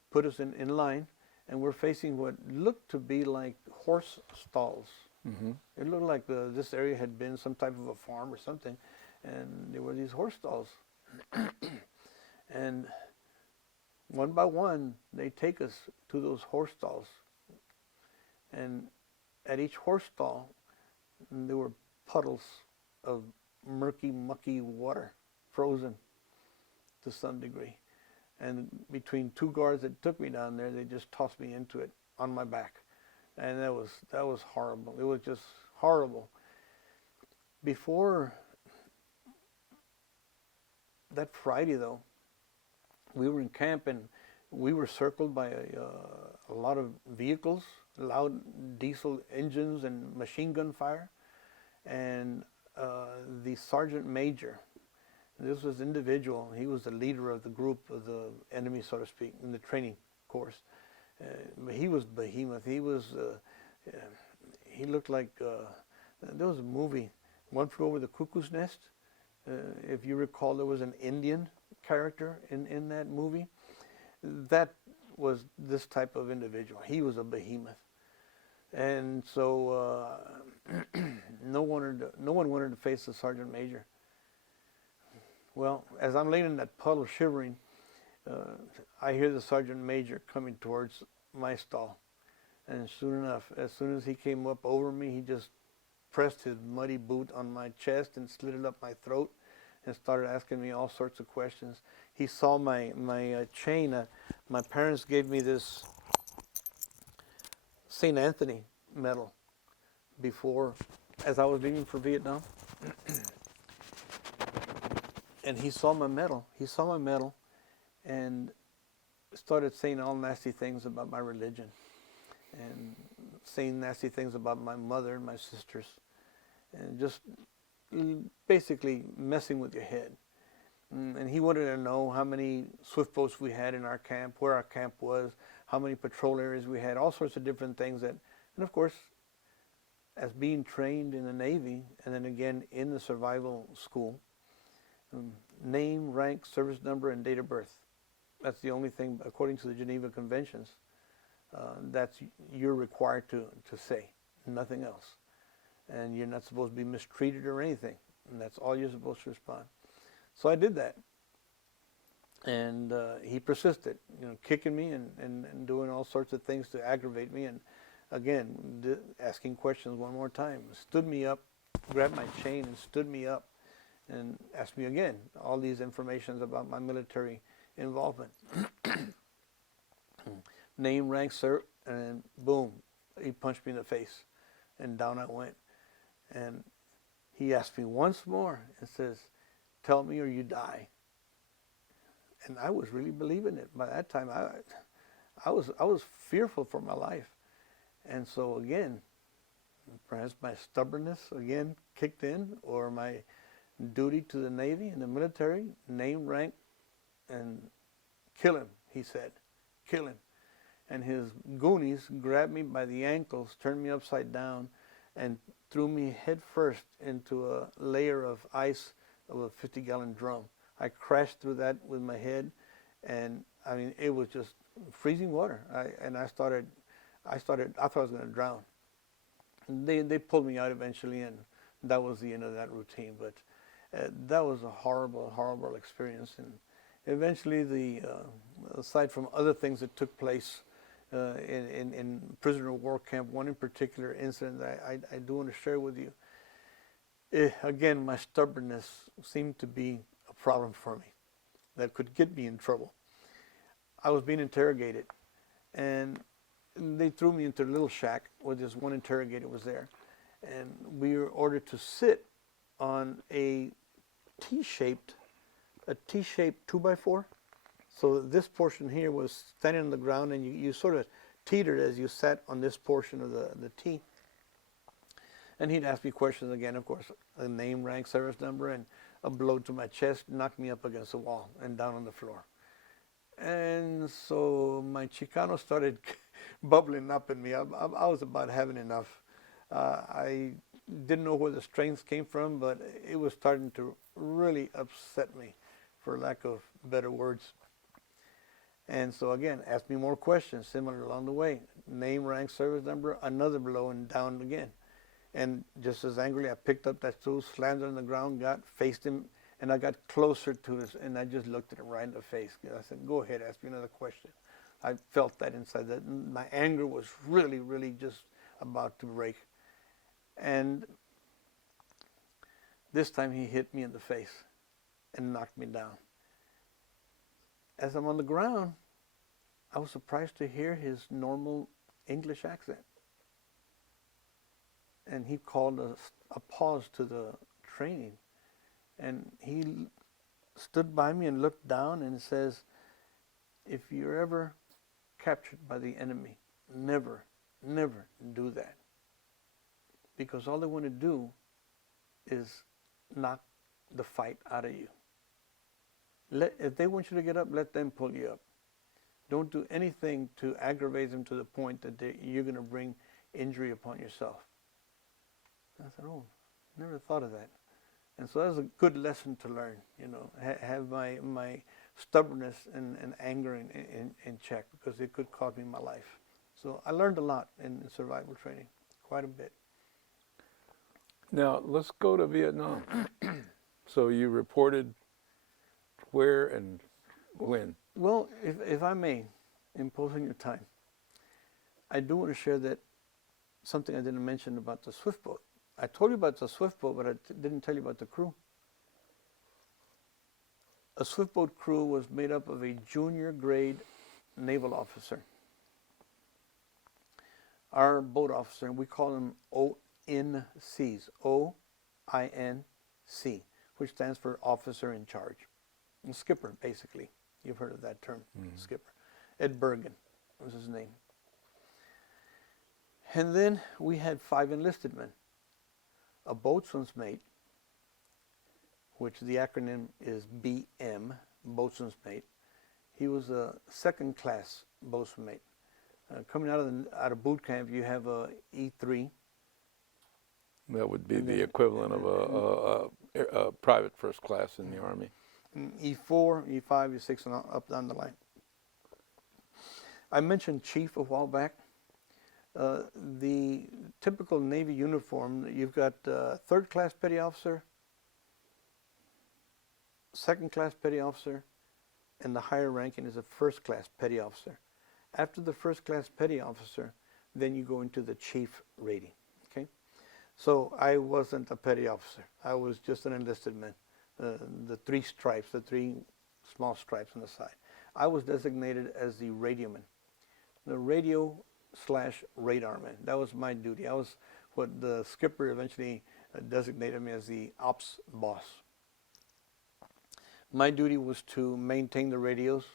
put us in line, and we're facing what looked to be like horse stalls. Mm-hmm. It looked like this area had been some type of a farm or something, and there were these horse stalls. And one by one, they take us to those horse stalls. And at each horse stall, there were puddles of murky, mucky water, frozen to some degree. And between two guards that took me down there, they just tossed me into it on my back. And that was horrible. It was just horrible. Before that Friday, though, we were in camp and we were circled by a lot of vehicles, loud diesel engines and machine gun fire. And the sergeant major This was an individual. He was the leader of the group of the enemy, so to speak, in the training course. But he was behemoth. He looked like, there was a movie, One Flew Over the Cuckoo's Nest. If you recall, there was an Indian character in that movie. That was this type of individual. He was a behemoth. And so no one wanted to face the sergeant major. Well, as I'm laying in that puddle shivering, I hear the sergeant major coming towards my stall. And soon enough, as soon as he came up over me, he just pressed his muddy boot on my chest and slid it up my throat and started asking me all sorts of questions. He saw my chain. My parents gave me this St. Anthony medal before, as I was leaving for Vietnam. And he saw my medal. And started saying all nasty things about my religion and saying nasty things about my mother and my sisters and just basically messing with your head. And he wanted to know how many swift boats we had in our camp, where our camp was, how many patrol areas we had, all sorts of different things that, and of course, as being trained in the Navy and then again in the survival school, name, rank, service number, and date of birth. That's the only thing, according to the Geneva Conventions, you're required to say, nothing else. And you're not supposed to be mistreated or anything. And that's all you're supposed to respond. So I did that. And he persisted, kicking me and doing all sorts of things to aggravate me. And again, asking questions one more time. Stood me up, grabbed my chain and stood me up and asked me again all these informations about my military involvement. Name, rank, sir, and boom, he punched me in the face. And down I went. And he asked me once more and says, "Tell me or you die." And I was really believing it. By that time, I was fearful for my life. And so again, perhaps my stubbornness again kicked in, or my duty to the Navy and the military, name, rank, and kill him, he said. Kill him. And his goonies grabbed me by the ankles, turned me upside down, and threw me head first into a layer of ice of a 50-gallon drum. I crashed through that with my head, and I mean, it was just freezing water. I thought I was going to drown. And they pulled me out eventually, and that was the end of that routine. But that was a horrible, horrible experience. And eventually, aside from other things that took place in prisoner of war camp, one in particular incident that I do want to share with you. Again, my stubbornness seemed to be a problem for me that could get me in trouble. I was being interrogated, and they threw me into a little shack where this one interrogator was there, and we were ordered to sit on a T-shaped 2x4. So this portion here was standing on the ground, and you sort of teetered as you sat on this portion of the T. And he'd ask me questions again, of course, a name, rank, service number, and a blow to my chest knocked me up against the wall and down on the floor. And so my Chicano started bubbling up in me. I was about having enough. I didn't know where the strength came from, but it was starting to really upset me, for lack of better words. And so again, asked me more questions similar along the way. Name, rank, service number, another blow, and down again. And just as angrily, I picked up that stool, slammed it on the ground, faced him, and I got closer to this, and I just looked at him right in the face. I said, "Go ahead, ask me another question." I felt that inside, that my anger was really, really just about to break. And this time he hit me in the face and knocked me down. As I'm on the ground, I was surprised to hear his normal English accent. And he called a pause to the training. And he stood by me and looked down and says, "If you're ever captured by the enemy, never, never do that. Because all they want to do is knock the fight out of you. If they want you to get up, let them pull you up. Don't do anything to aggravate them to the point that you're going to bring injury upon yourself. I said, oh, never thought of that. And so that was a good lesson to learn, you know, have my stubbornness and anger in check, because it could cost me my life. So I learned a lot in survival training, quite a bit. Now, let's go to Vietnam. So you reported where and when? Well, if I may, imposing your time, I do want to share that something I didn't mention about the swift boat. I told you about the swift boat, but I didn't tell you about the crew. A swift boat crew was made up of a junior grade naval officer. Our boat officer, we call them ONCs, O-I-N-C, which stands for officer in charge. And skipper, basically. You've heard of that term, skipper. Ed Bergen was his name. And then we had 5 enlisted men. A boatswain's mate, which the acronym is BM, boatswain's mate. He was a second class boatswain mate. Coming out of boot camp, you have a E3. That would be the equivalent of a private first class in the Army. E4, E5, E6, and up down the line. I mentioned chief a while back. The typical Navy uniform, you've got third class petty officer, second class petty officer, and the higher ranking is a first class petty officer. After the first class petty officer, then you go into the chief rating. Okay, so I wasn't a petty officer. I was just an enlisted man. The 3 stripes, the 3 small stripes on the side. I was designated as the radioman, the radio/radar man. That was my duty. I was what the skipper eventually designated me as the ops boss. My duty was to maintain the radios,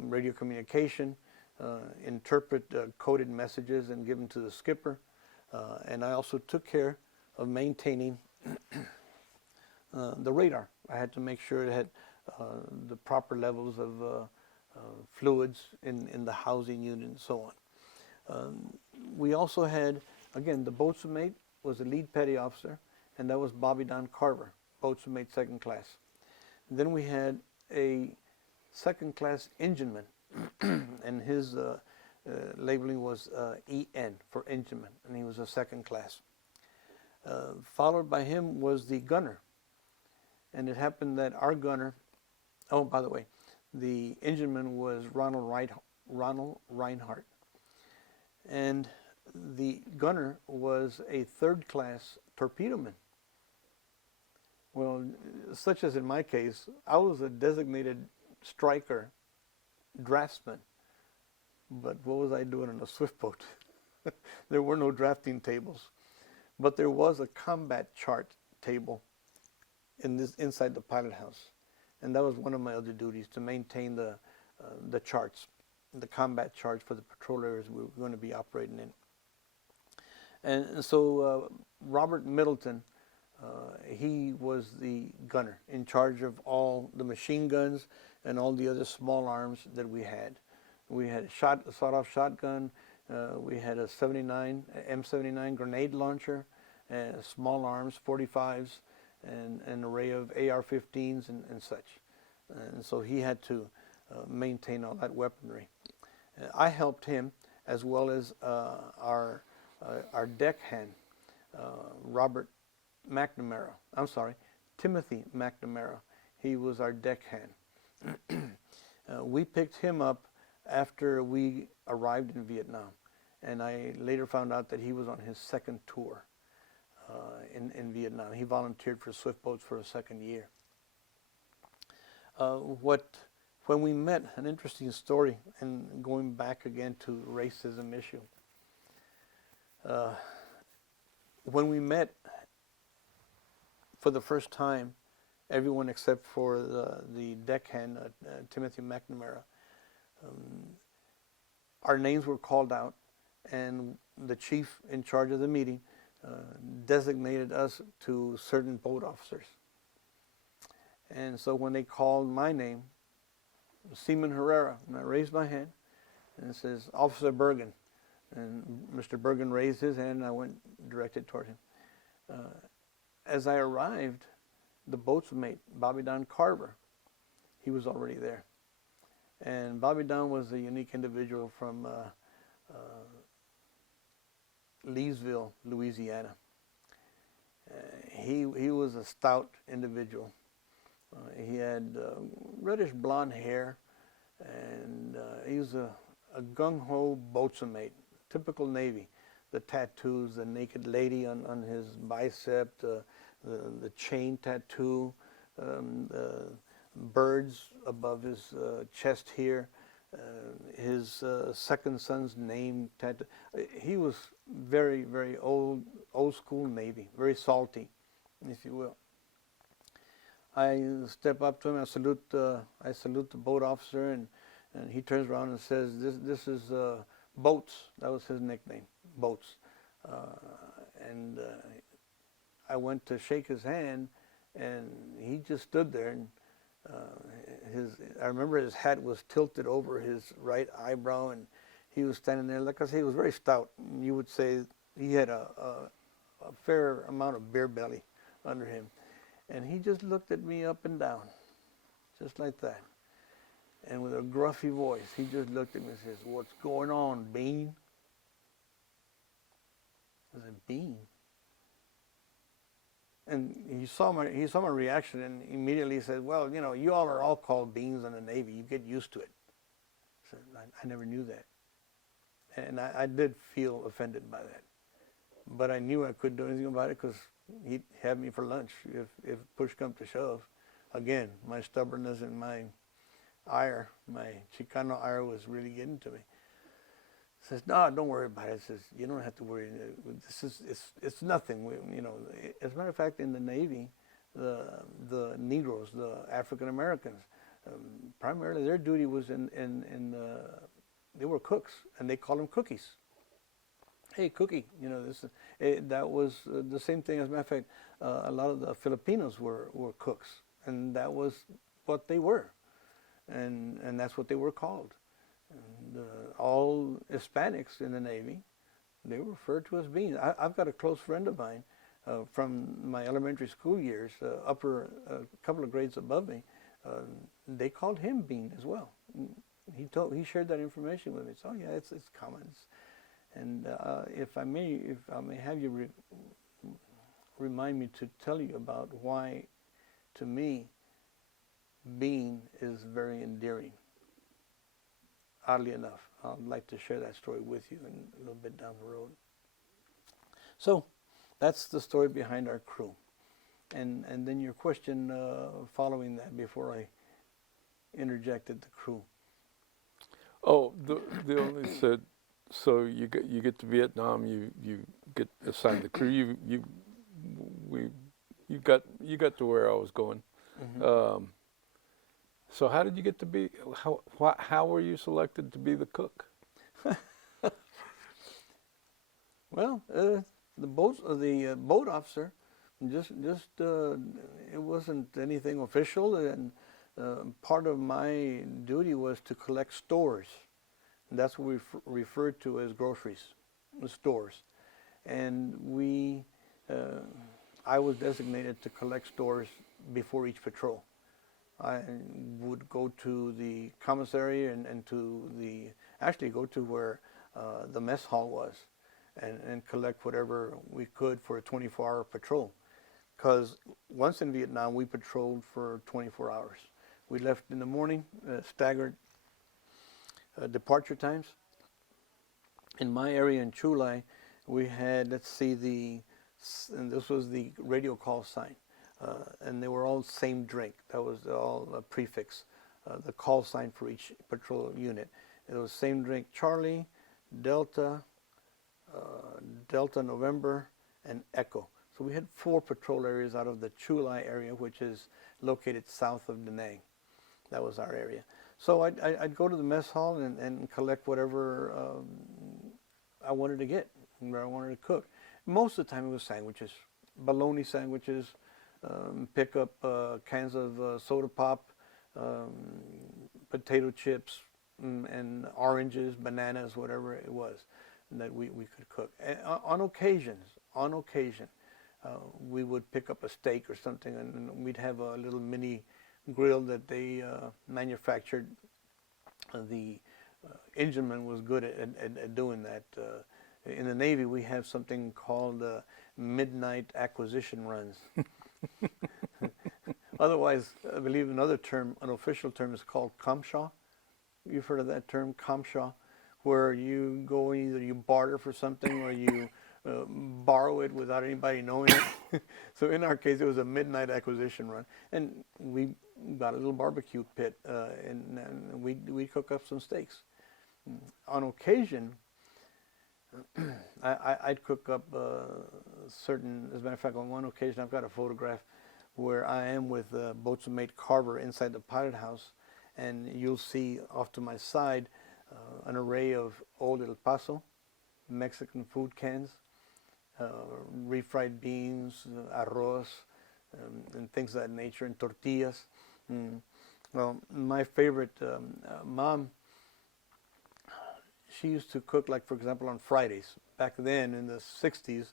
radio communication, interpret coded messages and give them to the skipper, and I also took care of maintaining the radar. I had to make sure it had the proper levels of fluids in the housing unit and so on. We also had, again, the boatswain mate was the lead petty officer, and that was Bobby Don Carver, boatswain mate second class. Then we had a second class engineman, and his labeling was EN for engineman, and he was a second class. Followed by him was the gunner. And it happened that our gunner, oh, by the way, the engineman was Ronald Reinhardt. And the gunner was a third class torpedo man. Well, such as in my case, I was a designated striker, draftsman. But what was I doing on a swift boat? There were no drafting tables. But there was a combat chart table inside the pilot house, and that was one of my other duties, to maintain the charts, the combat charts for the patrol areas we were going to be operating in. And so Robert Middleton, he was the gunner in charge of all the machine guns and all the other small arms that we had. We had a sawed-off shotgun. We had a M79 grenade launcher, small arms, 45s. And an array of AR-15s and such. And so he had to maintain all that weaponry. I helped him, as well as our deckhand, Timothy McNamara. He was our deckhand. We picked him up after we arrived in Vietnam, and I later found out that he was on his second tour in Vietnam. He volunteered for swift boats for a second year. When we met, an interesting story, and going back again to racism issue. When we met for the first time, everyone except for the deckhand, Timothy McNamara, our names were called out, and the chief in charge of the meeting designated us to certain boat officers. And so when they called my name, Seaman Herrera, and I raised my hand, and it says, Officer Bergen. And Mr. Bergen raised his hand, and I went directed toward him. As I arrived, the boat's mate, Bobby Don Carver, he was already there. And Bobby Don was a unique individual from Leesville, Louisiana. He was a stout individual. He had reddish blonde hair, and he was a gung-ho boatswain mate, typical Navy. The tattoos, the naked lady on his bicep, the chain tattoo, birds above his chest here, his second son's name tattoo. He was very, very old school Navy, very salty, if you will. I step up to him, I salute the boat officer, and he turns around and says, this is Boats. That was his nickname, Boats. And I went to shake his hand, and he just stood there, and I remember his hat was tilted over his right eyebrow, and he was standing there. Like I say, he was very stout. You would say he had a fair amount of beer belly under him. And he just looked at me up and down, just like that. And with a gruffy voice, he just looked at me and says, "What's going on, Bean?" I said, "Bean?" And he saw my reaction, and immediately said, "Well, you know, you all are called Beans in the Navy. You get used to it." I said, I never knew that. And I did feel offended by that. But I knew I couldn't do anything about it because he'd have me for lunch if push come to shove. Again, my stubbornness and my ire, my Chicano ire was really getting to me. Says, "No, don't worry about it." Says, "You don't have to worry. It's nothing." As a matter of fact, in the Navy, the Negroes, the African Americans, primarily their duty was they were cooks, and they called them cookies. Hey, cookie, that was the same thing. As a matter of fact, a lot of the Filipinos were cooks, and that was what they were, and that's what they were called. And all Hispanics in the Navy, they were referred to as beans. I've got a close friend of mine from my elementary school years, a couple of grades above me. They called him Bean as well. He shared that information with me. So yeah, it's common. And if I may have you remind me to tell you about why, to me, Bean is very endearing. Oddly enough, I'd like to share that story with you a little bit down the road. So that's the story behind our crew. And then your question following that, before I interjected the crew. Oh, they only said, so you get to Vietnam, you get assigned the crew. You got to where I was going. Mm-hmm. So how did you get to be? How were you selected to be the cook? Well, the boat officer just it wasn't anything official, and part of my duty was to collect stores. And that's what we referred to as groceries, stores, and I was designated to collect stores before each patrol. I would go to the commissary and actually go to where the mess hall was and collect whatever we could for a 24-hour patrol. Because once in Vietnam, we patrolled for 24 hours. We left in the morning, staggered departure times. In my area in Chu Lai, we had, and this was the radio call sign. And they were all same drink. That was all a prefix, the call sign for each patrol unit. It was same drink, Charlie, Delta, Delta November, and Echo. So we had 4 patrol areas out of the Chu Lai area, which is located south of Da Nang. That was our area. So I'd go to the mess hall and collect whatever I wanted to get, where I wanted to cook. Most of the time it was sandwiches, bologna sandwiches, pick up cans of soda pop, potato chips, and oranges, bananas, whatever it was that we could cook. And on occasion, we would pick up a steak or something, and we'd have a little mini grill that they manufactured. The engineman was good at doing that. In the Navy, we have something called midnight acquisition runs. Otherwise, I believe another term, an official term, is called COMSHA. You've heard of that term, COMSHA, where you go and either you barter for something or you borrow it without anybody knowing it. So in our case, it was a midnight acquisition run, and we got a little barbecue pit, and we cook up some steaks. On occasion, I'd cook up certain. As a matter of fact, on one occasion, I've got a photograph where I am with boatswain Carver inside the pilot house, and you'll see off to my side an array of old El Paso Mexican food cans, refried beans, arroz, and things of that nature, and tortillas. Well, my favorite, mom, she used to cook, like, for example, on Fridays. Back then, in the 60s,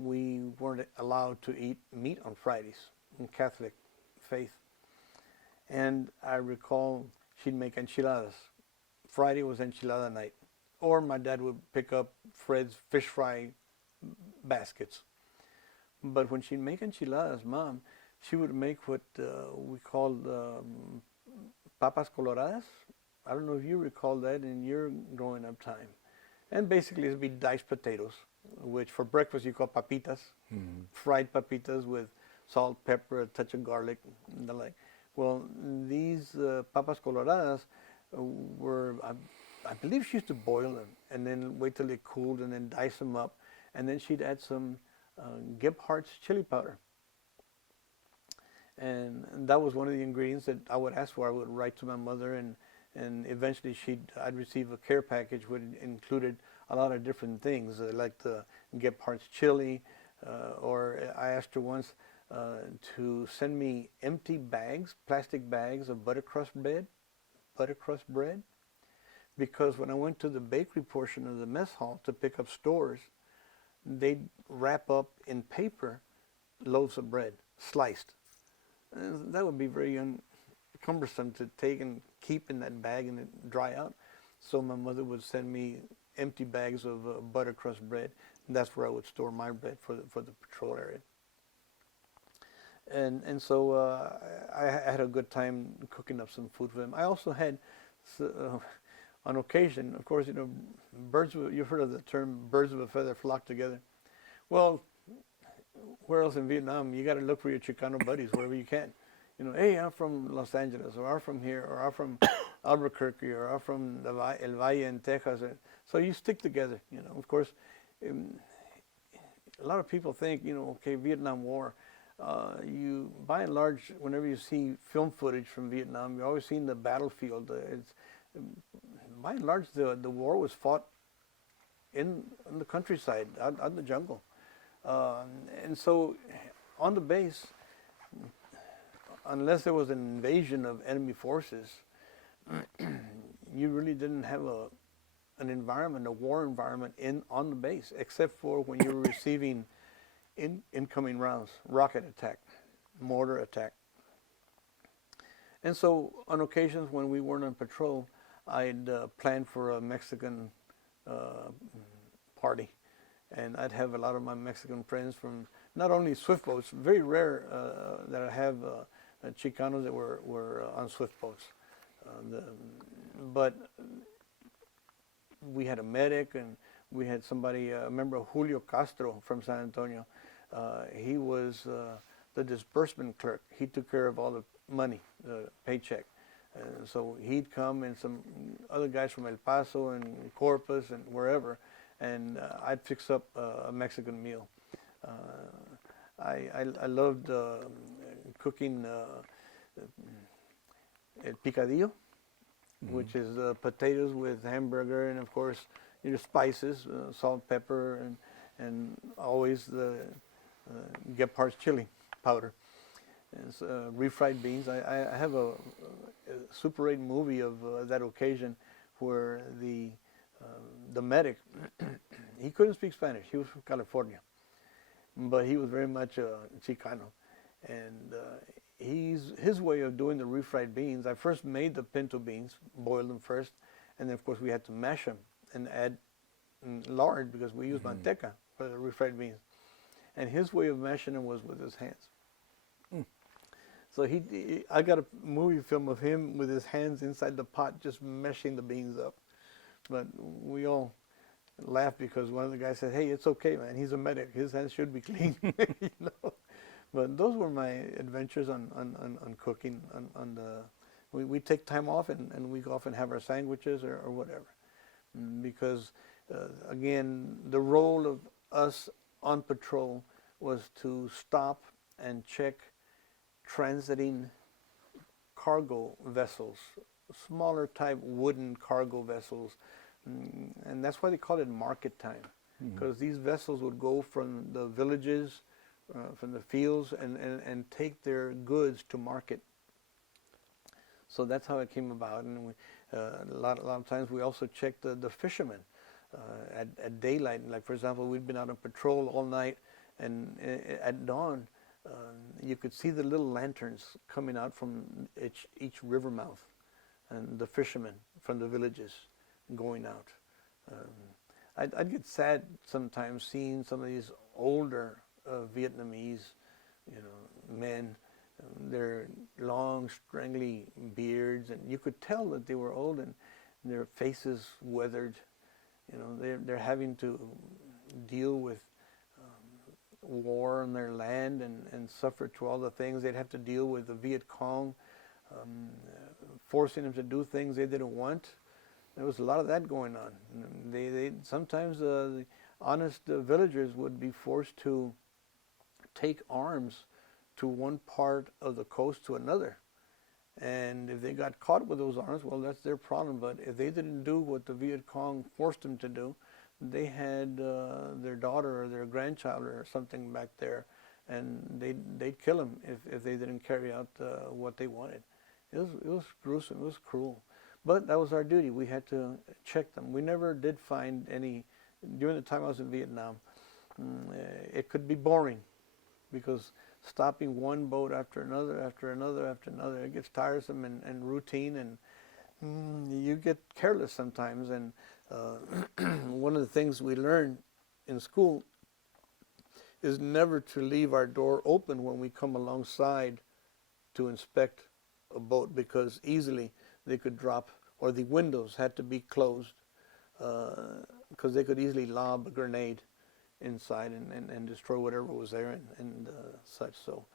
we weren't allowed to eat meat on Fridays in Catholic faith. And I recall she'd make enchiladas. Friday was enchilada night. Or my dad would pick up Fred's fish fry baskets. But when she'd make enchiladas, Mom, she would make what we called papas coloradas. I don't know if you recall that in your growing up time. And basically it'd be diced potatoes, which for breakfast you call papitas, fried papitas with salt, pepper, a touch of garlic, and the like. Well, these papas coloradas were, I believe she used to boil them and then wait till they cooled and then dice them up. And then she'd add some Gebhardt's chili powder. And that was one of the ingredients that I would ask for. I would write to my mother, and eventually I'd receive a care package which included a lot of different things, like the Gebhardt's chili, or I asked her once to send me empty bags, plastic bags of buttercrust bread, because when I went to the bakery portion of the mess hall to pick up stores, they'd wrap up in paper loaves of bread, sliced. And that would be very cumbersome to take and keep in that bag and it dry out. So my mother would send me empty bags of buttercrust bread, and that's where I would store my bread for the patrol area. And so I had a good time cooking up some food for them. I also had, on occasion, of course, you've heard of the term birds of a feather flock together. Well, where else in Vietnam? You got to look for your Chicano buddies wherever you can. Hey, I'm from Los Angeles, or I'm from here, or I'm from Albuquerque, or I'm from El Valle in Texas. So you stick together, Of course, a lot of people think, okay, Vietnam War. You, by and large, whenever you see film footage from Vietnam, you're always seeing the battlefield. By and large, the war was fought in the countryside, out in the jungle. And so on the base, unless there was an invasion of enemy forces, you really didn't have an environment, a war environment on the base, except for when you were receiving incoming rounds, rocket attack, mortar attack. And so on occasions when we weren't on patrol, I'd plan for a Mexican party. And I'd have a lot of my Mexican friends from not only swift boats, very rare that I have Chicanos that were on swift boats. But we had a medic, and we had somebody, I remember Julio Castro from San Antonio. He was the disbursement clerk. He took care of all the money, the paycheck. And so he'd come, and some other guys from El Paso and Corpus and wherever, and I'd fix up a Mexican meal. I loved cooking el picadillo, which is potatoes with hamburger, and of course spices, salt, pepper, and always the Gebhardt's chili. powder. It's refried beans. I have a Super 8 movie of that occasion where the medic, he couldn't speak Spanish. He was from California, but he was very much Chicano. And his way of doing the refried beans, I first made the pinto beans, boiled them first, and then of course we had to mash them and add lard because we use manteca for the refried beans. And his way of mashing them was with his hands. So I got a movie film of him with his hands inside the pot just meshing the beans up. But we all laughed because one of the guys said, "Hey, it's okay, man. He's a medic. His hands should be clean." You know? But those were my adventures on cooking. We take time off and we go off and have our sandwiches or whatever. Because, again, the role of us on patrol was to stop and check transiting cargo vessels, smaller type wooden cargo vessels. And that's why they call it market time, because these vessels would go from the villages, from the fields, and take their goods to market. So that's how it came about. And a lot of times we also checked the fishermen at daylight. Like, for example, we'd been out on patrol all night, and at dawn, you could see the little lanterns coming out from each river mouth, and the fishermen from the villages going out. I'd get sad sometimes seeing some of these older Vietnamese, men, their long, strangly beards, and you could tell that they were old and their faces weathered. They're having to deal with war on their land and suffer through all the things. They'd have to deal with the Viet Cong, forcing them to do things they didn't want. There was a lot of that going on. They sometimes the honest villagers would be forced to take arms to one part of the coast to another. And if they got caught with those arms, well, that's their problem. But if they didn't do what the Viet Cong forced them to do, they had their daughter or their grandchild or something back there, and they'd kill them if they didn't carry out what they wanted. It was gruesome. It was cruel. But that was our duty. We had to check them. We never did find any, during the time I was in Vietnam, it could be boring because stopping one boat after another, it gets tiresome and routine, and you get careless sometimes. And one of the things we learn in school is never to leave our door open when we come alongside to inspect a boat, because easily they could drop, or the windows had to be closed because they could easily lob a grenade inside and destroy whatever was there and such. So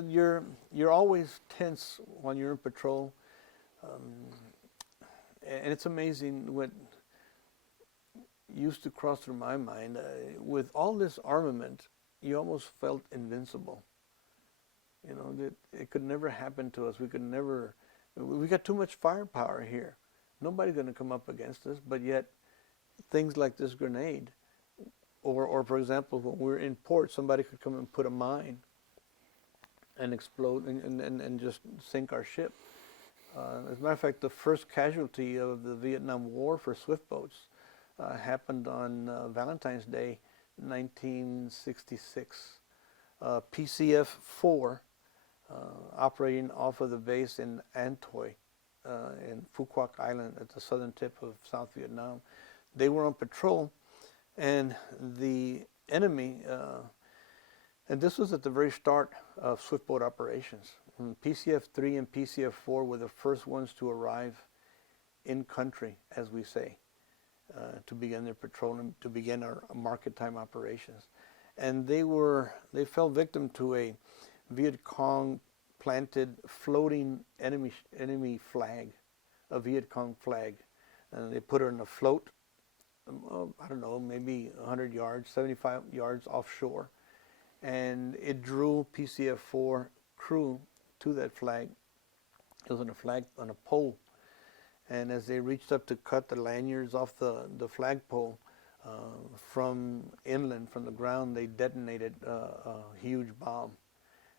you're always tense when you're in patrol, and it's amazing what used to cross through my mind. With all this armament, you almost felt invincible. That it could never happen to us. We got too much firepower here. Nobody's going to come up against us. But yet, things like this grenade, or for example, when we're in port, somebody could come and put a mine and explode and just sink our ship. As a matter of fact, the first casualty of the Vietnam War for swift boats happened on Valentine's Day, 1966. PCF-4, operating off of the base in An Thoi, in Phu Quoc Island at the southern tip of South Vietnam. They were on patrol, and the enemy, and this was at the very start of swift boat operations. PCF-3 and PCF-4 were the first ones to arrive in country, as we say, to begin their patrol and to begin our market time operations. And they fell victim to a Viet Cong planted floating enemy flag, a Viet Cong flag. And they put her in a float, I don't know, maybe 100 yards, 75 yards offshore. And it drew PCF-4 crew to that flag. It was on a flag, on a pole. And as they reached up to cut the lanyards off the flagpole, From inland, from the ground, they detonated a huge bomb,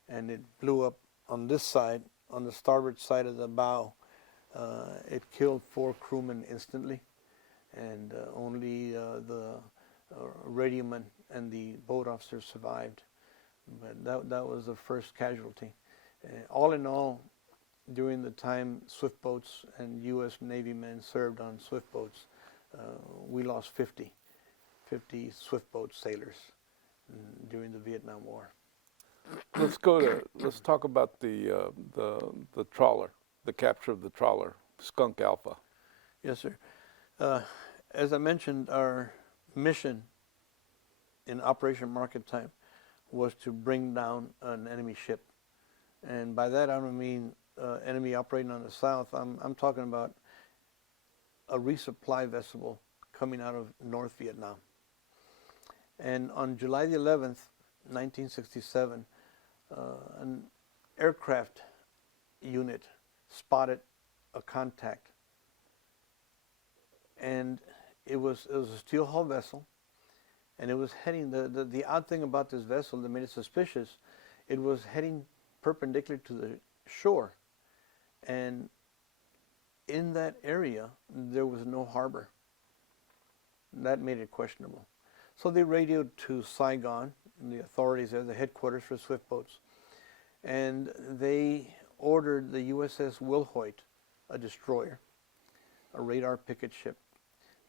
and it blew up on this side, on the starboard side of the bow. It killed 4 crewmen instantly, and only the radioman and the boat officer survived. But that was the first casualty. All in all, during the time swift boats and U.S. Navy men served on swift boats, we lost 50 swift boat sailors during the Vietnam War. Let's talk about the trawler, the capture of the trawler, Skunk Alpha. Yes, sir. As I mentioned, our mission in Operation Market Time was to bring down an enemy ship. And by that I don't mean enemy operating on the south. I'm talking about a resupply vessel coming out of North Vietnam. And on July the 11th, 1967, an aircraft unit spotted a contact. And it was a steel hull vessel, and it was heading, the odd thing about this vessel that made it suspicious, it was heading perpendicular to the shore. And in that area, there was no harbor. That made it questionable. So they radioed to Saigon, the authorities there, the headquarters for swift boats, and they ordered the USS Wilhoit, a destroyer, a radar picket ship.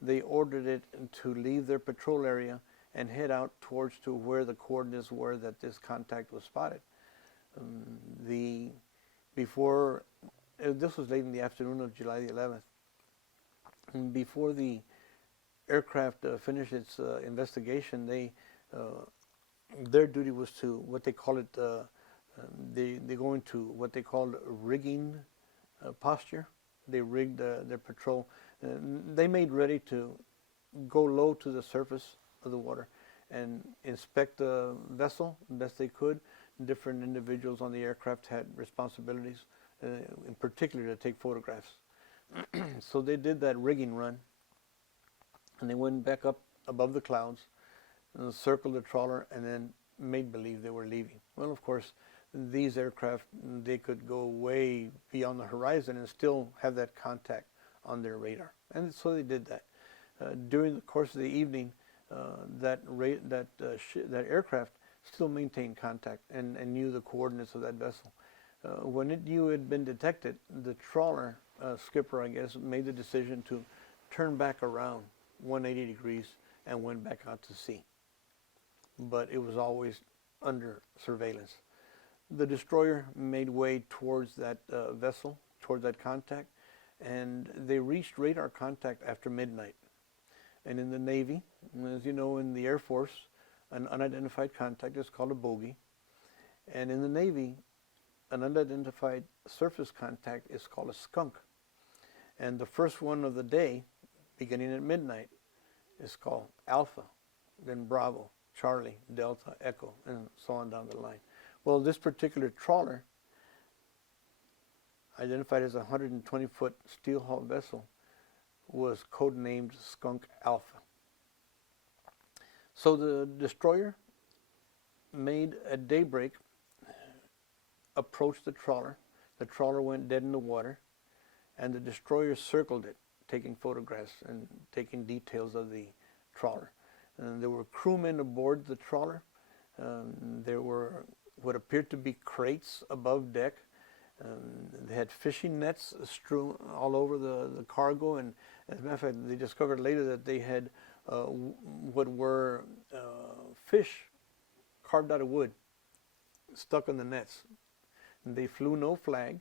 They ordered it to leave their patrol area and head out towards to where the coordinates were that this contact was spotted. This was late in the afternoon of July the 11th. And before the aircraft finished its investigation, their duty was to what they call it. They go into what they called rigging posture. They rigged their patrol. They made ready to go low to the surface of the water and inspect the vessel best they could. Different individuals on the aircraft had responsibilities, in particular to take photographs. So they did that rigging run, and they went back up above the clouds, and circled the trawler, and then made believe they were leaving. Well, of course, these aircraft, they could go way beyond the horizon and still have that contact on their radar. And so they did that. During the course of the evening, that aircraft still maintained contact and knew the coordinates of that vessel. When it knew it had been detected, the trawler skipper, I guess, made the decision to turn back around 180 degrees and went back out to sea. But it was always under surveillance. The destroyer made way towards that vessel, towards that contact, and they reached radar contact after midnight. And in the Navy, as you know, in the Air Force, an unidentified contact is called a bogey. And in the Navy, an unidentified surface contact is called a skunk. And the first one of the day, beginning at midnight, is called Alpha, then Bravo, Charlie, Delta, Echo, and so on down the line. Well, this particular trawler, identified as a 120-foot steel hull vessel, was codenamed Skunk Alpha. So the destroyer made at daybreak, approached the trawler. The trawler went dead in the water, and the destroyer circled it, taking photographs and taking details of the trawler. And there were crewmen aboard the trawler. There were what appeared to be crates above deck. They had fishing nets strewn all over the cargo, and as a matter of fact, they discovered later that they had what were fish carved out of wood stuck on the nets. And they flew no flag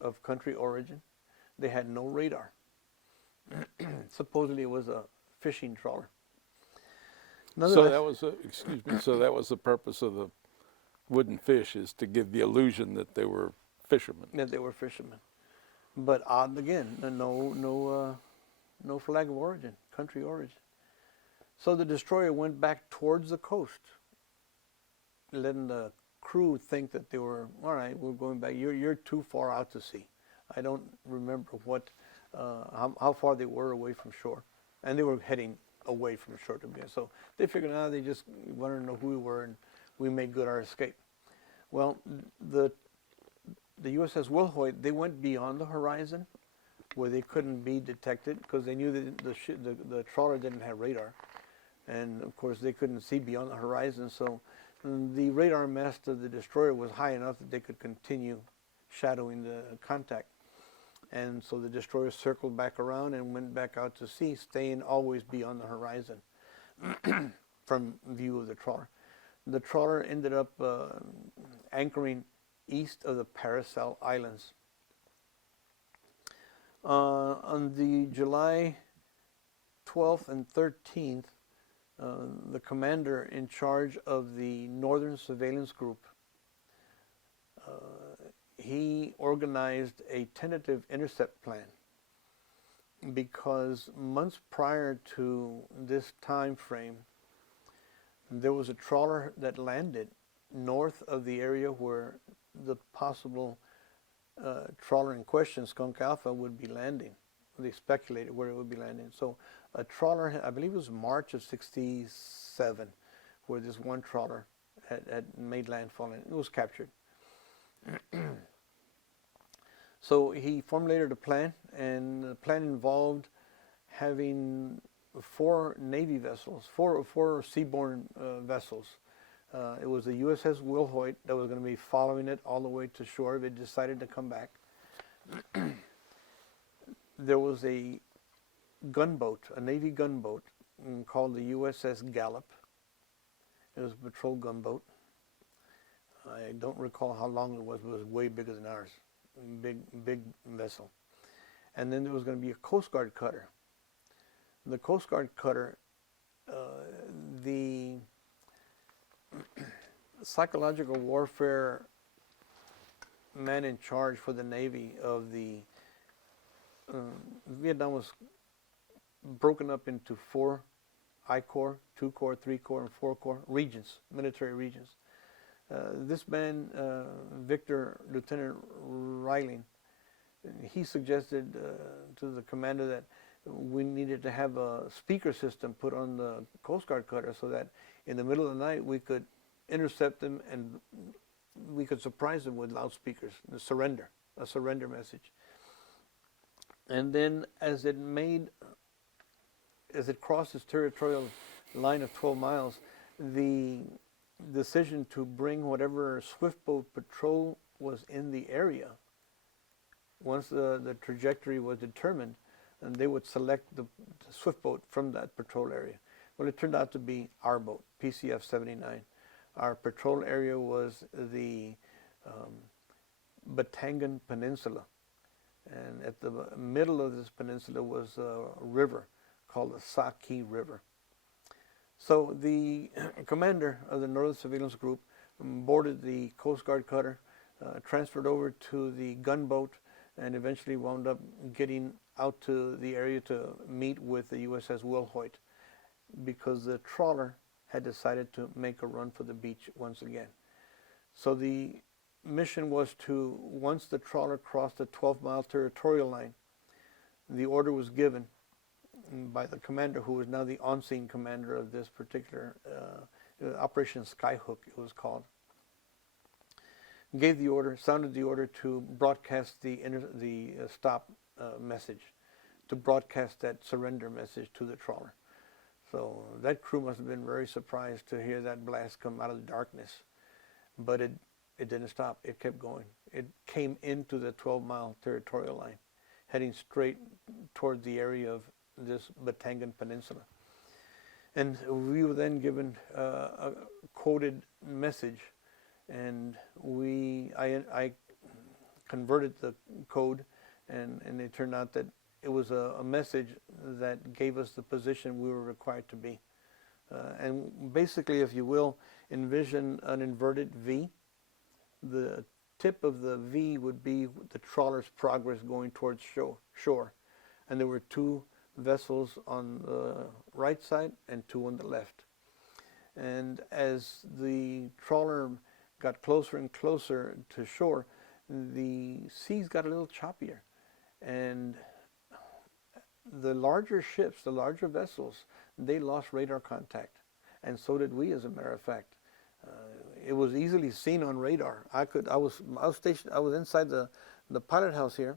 of country origin. They had no radar. Supposedly it was a fishing trawler. So that was, so that was the purpose of the wooden fish, is to give the illusion that they were fishermen. That they were fishermen. But odd again, no flag of origin, country origin. So the destroyer went back towards the coast, letting the crew think that they were, all right, we're going back. You're too far out to sea. I don't remember how far they were away from shore, and they were heading away from the shore to begin. So they figured out they just wanted to know who we were, and we made good our escape. Well, the USS Wilhoit, they went beyond the horizon where they couldn't be detected because they knew that the trawler didn't have radar. And of course they couldn't see beyond the horizon, so the radar mast of the destroyer was high enough that they could continue shadowing the contact. And so the destroyer circled back around and went back out to sea, staying always beyond the horizon from view of the trawler. The trawler ended up anchoring east of the Paracel Islands. On the July 12th and 13th, the commander in charge of the Northern Surveillance Group, he organized a tentative intercept plan because months prior to this time frame, there was a trawler that landed north of the area where the possible trawler in question, Skunk Alpha, would be landing. They speculated where it would be landing. So a trawler, I believe it was March of '67, where this one trawler had made landfall and it was captured. So he formulated a plan, and the plan involved having 4 Navy vessels, four seaborne vessels. It was the USS Wilhoit that was going to be following it all the way to shore if it decided to come back. There was a gunboat, a Navy gunboat called the USS Gallup. It was a patrol gunboat. I don't recall how long it was, but it was way bigger than ours. Big vessel. And then there was going to be a Coast Guard cutter. The Coast Guard cutter, the psychological warfare man in charge for the Navy of the Vietnam was broken up into 4 I Corps, 2 Corps, 3 Corps, and 4 Corps regions, military regions. This man, Victor Lieutenant Reiling, he suggested to the commander that we needed to have a speaker system put on the Coast Guard cutter so that in the middle of the night we could intercept them and we could surprise them with loudspeakers, a surrender message. And then as it crossed its territorial line of 12 miles, the decision to bring whatever swift boat patrol was in the area, once the trajectory was determined, and they would select the swift boat from that patrol area. Well, it turned out to be our boat, PCF 79. Our patrol area was the Batangan Peninsula, and at the middle of this peninsula was a river called the Saki River. So the commander of the Northern Surveillance Group boarded the Coast Guard cutter, transferred over to the gunboat, and eventually wound up getting out to the area to meet with the USS Wilhoit because the trawler had decided to make a run for the beach once again. So the mission was to, once the trawler crossed the 12-mile territorial line, the order was given by the commander, who was now the on-scene commander of this particular Operation Skyhook, it was called. Gave the order, sounded the order to broadcast the stop message, to broadcast that surrender message to the trawler. So that crew must have been very surprised to hear that blast come out of the darkness. But it didn't stop. It kept going. It came into the 12-mile territorial line, heading straight toward the area of this Batangan Peninsula. And we were then given a coded message, and I converted the code, and it turned out that it was a message that gave us the position we were required to be. And basically, if you will, envision an inverted V. The tip of the V would be the trawler's progress going towards shore. And there were 2 vessels on the right side and 2 on the left. And as the trawler got closer and closer to shore, the seas got a little choppier. And the larger ships, the larger vessels, they lost radar contact, and so did we, as a matter of fact. It was easily seen on radar. I was stationed. I was inside the pilot house here,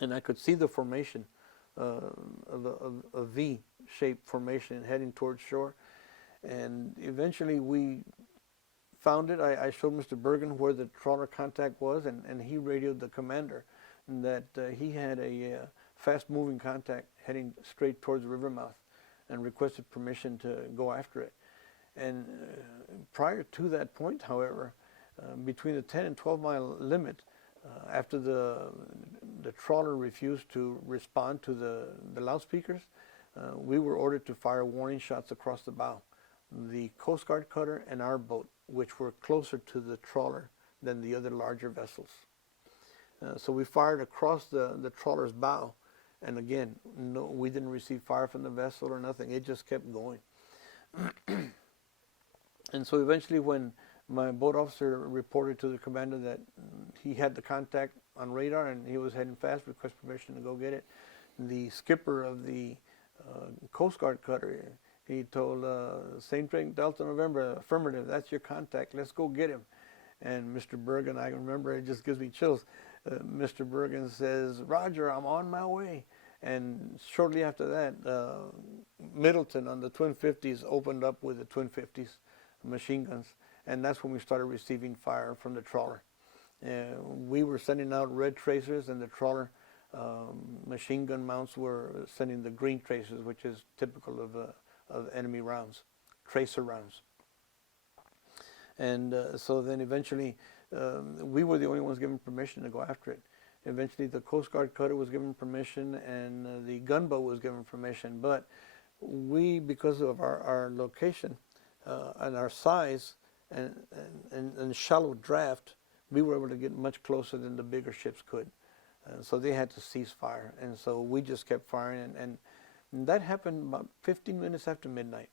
and I could see the formation of a V-shaped formation heading towards shore. And eventually we found it. I showed Mr. Bergen where the trawler contact was, and he radioed the commander that he had a fast-moving contact heading straight towards the river mouth, and requested permission to go after it. And prior to that point, however, between the 10 and 12 mile limit, after the trawler refused to respond to the loudspeakers, we were ordered to fire warning shots across the bow. The Coast Guard cutter and our boat, which were closer to the trawler than the other larger vessels. So we fired across the trawler's bow, and again, no, we didn't receive fire from the vessel or nothing. It just kept going. And so eventually, when my boat officer reported to the commander that he had the contact on radar and he was heading fast, request permission to go get it, the skipper of the Coast Guard cutter, he told St. Drake Delta November, affirmative, that's your contact, let's go get him. And Mr. Bergen, I remember, it just gives me chills. Mr. Bergen says, Roger, I'm on my way. And shortly after that, Middleton on the Twin 50s opened up with the Twin 50s machine guns, and that's when we started receiving fire from the trawler. We were sending out red tracers, and the trawler machine gun mounts were sending the green tracers, which is typical of enemy rounds, tracer rounds. And so then eventually we were the only ones given permission to go after it. Eventually the Coast Guard cutter was given permission, and the gunboat was given permission, but we, because of our location and our size and shallow draft, we were able to get much closer than the bigger ships could. So they had to cease fire, and so we just kept firing, and that happened about 15 minutes after midnight.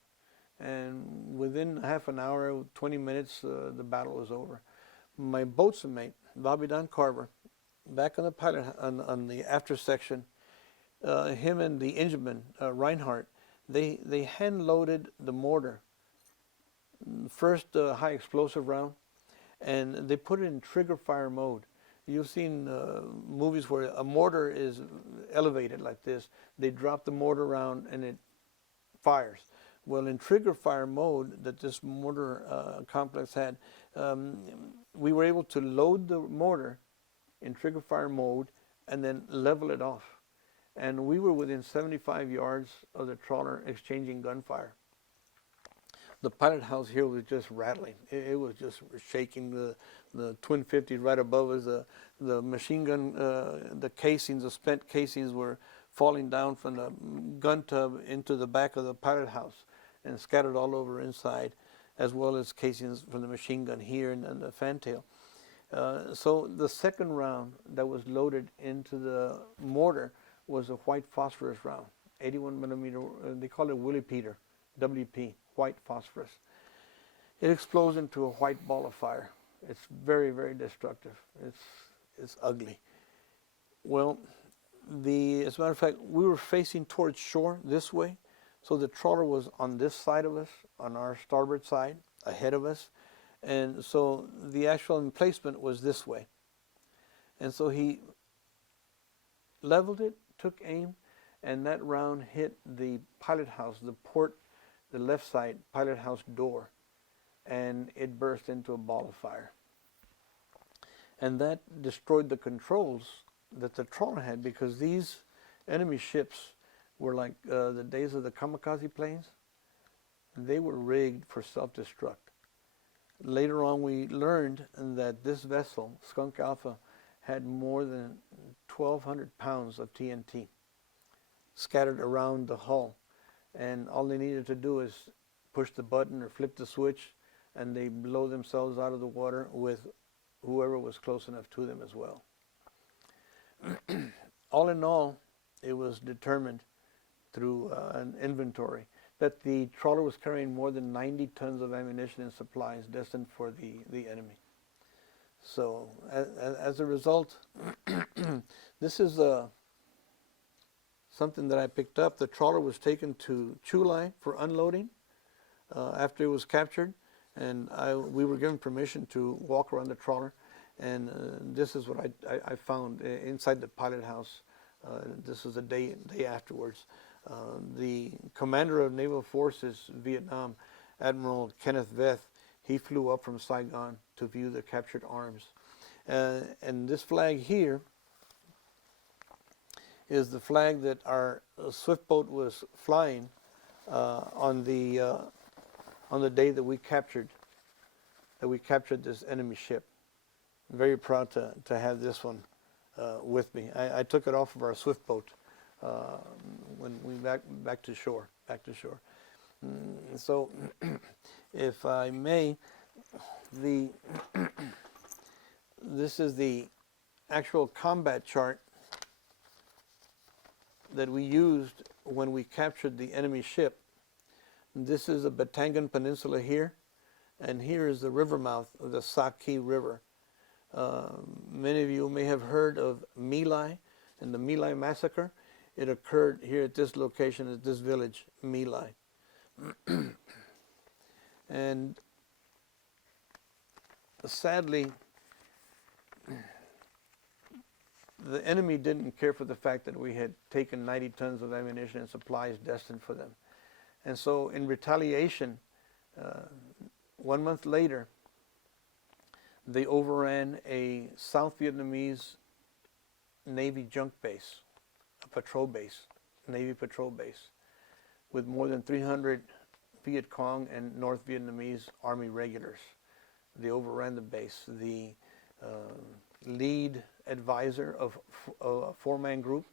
And within half an hour, 20 minutes, the battle was over. My boatswain mate, Bobby Don Carver, back on the pilot on the after section, him and the engineman Reinhardt, they hand loaded the mortar. First high explosive round, and they put it in trigger fire mode. You've seen movies where a mortar is elevated like this. They drop the mortar round and it fires. Well, in trigger fire mode that this mortar complex had, we were able to load the mortar in trigger fire mode and then level it off. And we were within 75 yards of the trawler exchanging gunfire. The pilot house here was just rattling. It was just shaking. The Twin 50 right above us, the machine gun, the casings, the spent casings were falling down from the gun tub into the back of the pilot house and scattered all over inside, as well as casings from the machine gun here and the fantail. So the second round that was loaded into the mortar was a white phosphorus round, 81 millimeter, they call it Willie Peter, WP. White phosphorus. It explodes into a white ball of fire. It's very, very destructive. It's ugly. Well, as a matter of fact, we were facing towards shore this way, so the trawler was on this side of us, on our starboard side, ahead of us, and so the actual emplacement was this way. And so he leveled it, took aim, and that round hit the pilot house, the port, the left side pilot house door, and it burst into a ball of fire. And that destroyed the controls that the trawler had, because these enemy ships were like the days of the kamikaze planes. They were rigged for self-destruct. Later on we learned that this vessel, Skunk Alpha, had more than 1,200 pounds of TNT scattered around the hull. And all they needed to do is push the button or flip the switch, and they blow themselves out of the water with whoever was close enough to them as well. All in all, it was determined through an inventory that the trawler was carrying more than 90 tons of ammunition and supplies destined for the enemy. So as a result, this is something that I picked up. The trawler was taken to Chulai for unloading after it was captured, and we were given permission to walk around the trawler, and this is what I found inside the pilot house. This was a day afterwards. The commander of Naval Forces Vietnam, Admiral Kenneth Veth, he flew up from Saigon to view the captured arms. And this flag here is the flag that our swift boat was flying on the day that we captured this enemy ship. I'm very proud to have this one with me. I took it off of our swift boat when we back to shore. So, if I may, this is the actual combat chart that we used when we captured the enemy ship. This is the Batangan Peninsula here, and here is the river mouth of the Saki River. Many of you may have heard of My Lai and the My Lai massacre. It occurred here at this location, at this village, My Lai. And sadly, the enemy didn't care for the fact that we had taken 90 tons of ammunition and supplies destined for them. And so in retaliation, 1 month later, they overran a South Vietnamese Navy junk base, a patrol base, Navy patrol base, with more than 300 Viet Cong and North Vietnamese Army regulars. They overran the base. The lead advisor of a four-man group,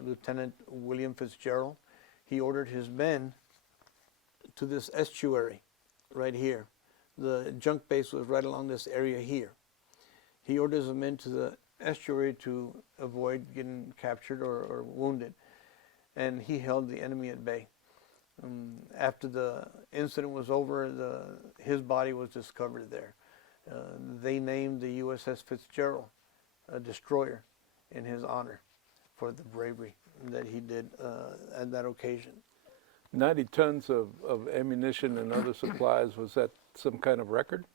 Lieutenant William Fitzgerald, he ordered his men to this estuary right here. The junk base was right along this area here. He orders the men to the estuary to avoid getting captured or wounded, and he held the enemy at bay. After the incident was over, his body was discovered there. They named the USS Fitzgerald a destroyer in his honor for the bravery that he did at that occasion. 90 tons of ammunition and other supplies, was that some kind of record?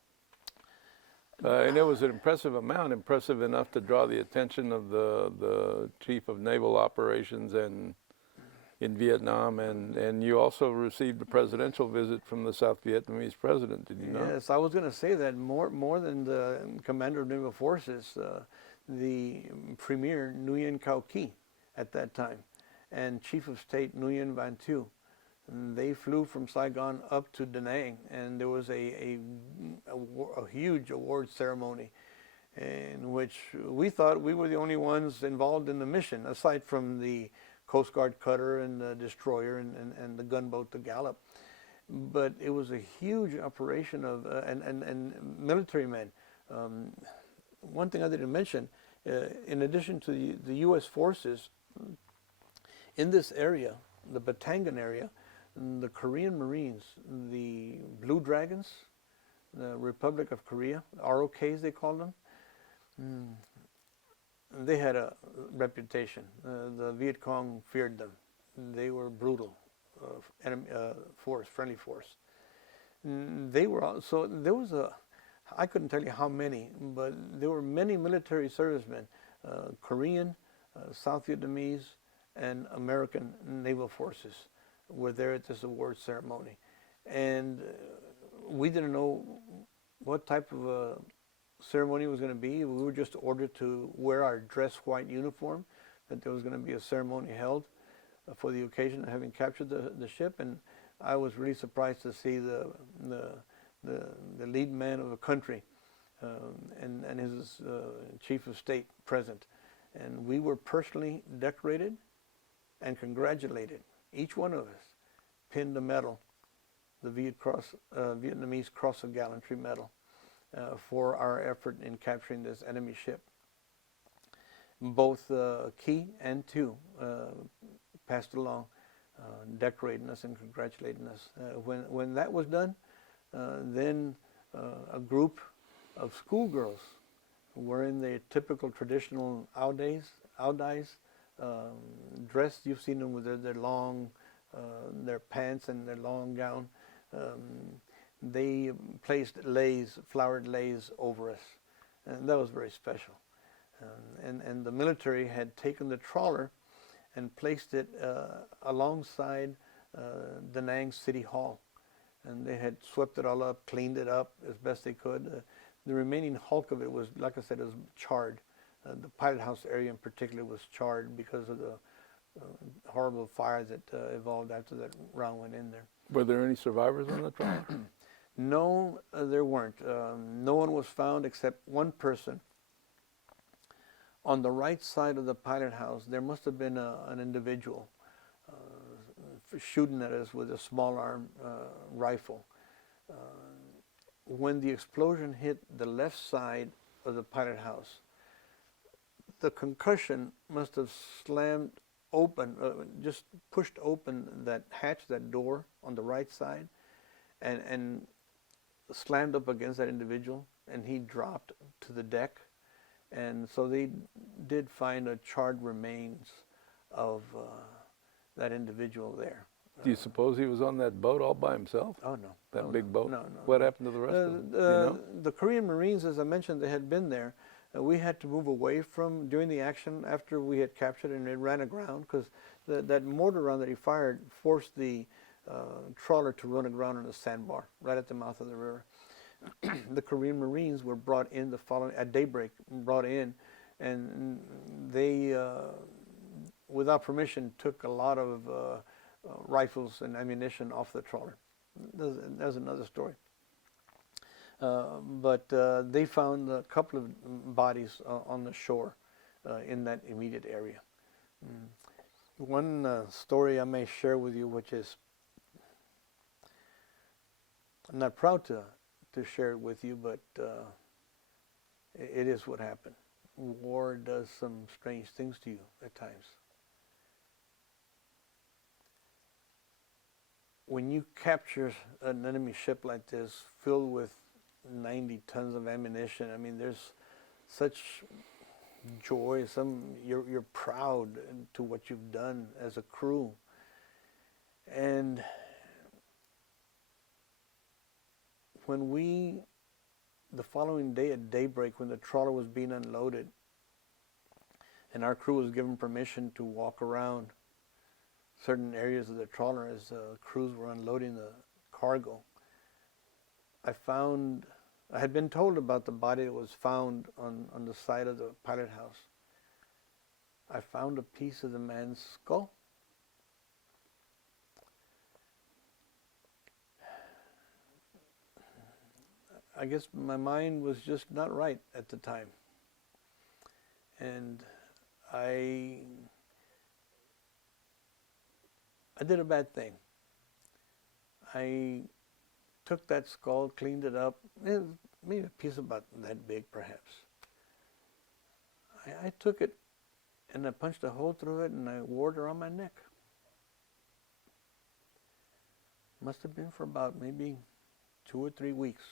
And it was an impressive amount, impressive enough to draw the attention of the Chief of Naval Operations in Vietnam, and you also received a presidential visit from the South Vietnamese president, did you not? Yes, I was going to say that more than the commander of naval forces, the premier Nguyen Cao Ky at that time, and Chief of State Nguyen Van Thieu, they flew from Saigon up to Da Nang, and there was a huge award ceremony in which we thought we were the only ones involved in the mission, aside from the Coast Guard cutter and the destroyer and the gunboat, the Gallop. But it was a huge operation of and military men. One thing I didn't mention, in addition to the U.S. forces, in this area, the Batangan area, the Korean Marines, the Blue Dragons, the Republic of Korea, ROKs they called them, they had a reputation. The Viet Cong feared them. They were brutal, friendly force. They were also, there was I couldn't tell you how many, but there were many military servicemen, Korean, South Vietnamese, and American naval forces were there at this award ceremony. And we didn't know what type of a ceremony was going to be. We were just ordered to wear our dress white uniform, that there was going to be a ceremony held for the occasion of having captured the ship. And I was really surprised to see the lead man of a country and his chief of state present. And we were personally decorated and congratulated. Each one of us pinned a medal, the Vietnamese Cross of Gallantry medal, for our effort in capturing this enemy ship. Both Key and Tu passed along, decorating us and congratulating us. When that was done, then a group of schoolgirls wearing their typical traditional Audais, dressed. You've seen them with their long, their pants and their long gown. They placed leis, flowered leis over us, and that was very special. And the military had taken the trawler and placed it alongside Da Nang City Hall. And they had swept it all up, cleaned it up as best they could. The remaining hulk of it was, like I said, it was charred. The pilot house area in particular was charred because of the horrible fire that evolved after that round went in there. Were there any survivors on the trawler? No, there weren't. No one was found except one person. On the right side of the pilot house, there must have been an individual shooting at us with a small arm rifle. When the explosion hit the left side of the pilot house, the concussion must have slammed open, just pushed open that hatch, that door on the right side, and slammed up against that individual, and he dropped to the deck. And so they did find a charred remains of that individual there. Do you suppose he was on that boat all by himself? Oh, no. That big boat? No. What happened to the rest of them? Do you know? The Korean Marines, as I mentioned, they had been there. We had to move away from, during the action, after we had captured and it ran aground, because that mortar round that he fired forced the trawler to run aground on a sandbar right at the mouth of the river. The Korean Marines were brought in at daybreak, and they, without permission, took a lot of rifles and ammunition off the trawler. That's another story. But they found a couple of bodies on the shore in that immediate area. One story I may share with you, which is, I'm not proud to share it with you, but it is what happened. War does some strange things to you at times. When you capture an enemy ship like this, filled with 90 tons of ammunition, I mean, there's such joy. You're proud to what you've done as a crew, and when the following day at daybreak, when the trawler was being unloaded, and our crew was given permission to walk around certain areas of the trawler as crews were unloading the cargo, I had been told about the body that was found on the side of the pilot house. I found a piece of the man's skull. I guess my mind was just not right at the time. And I did a bad thing. I took that skull, cleaned it up, maybe a piece about that big perhaps. I took it and I punched a hole through it and I wore it around my neck. Must have been for about maybe 2 or 3 weeks.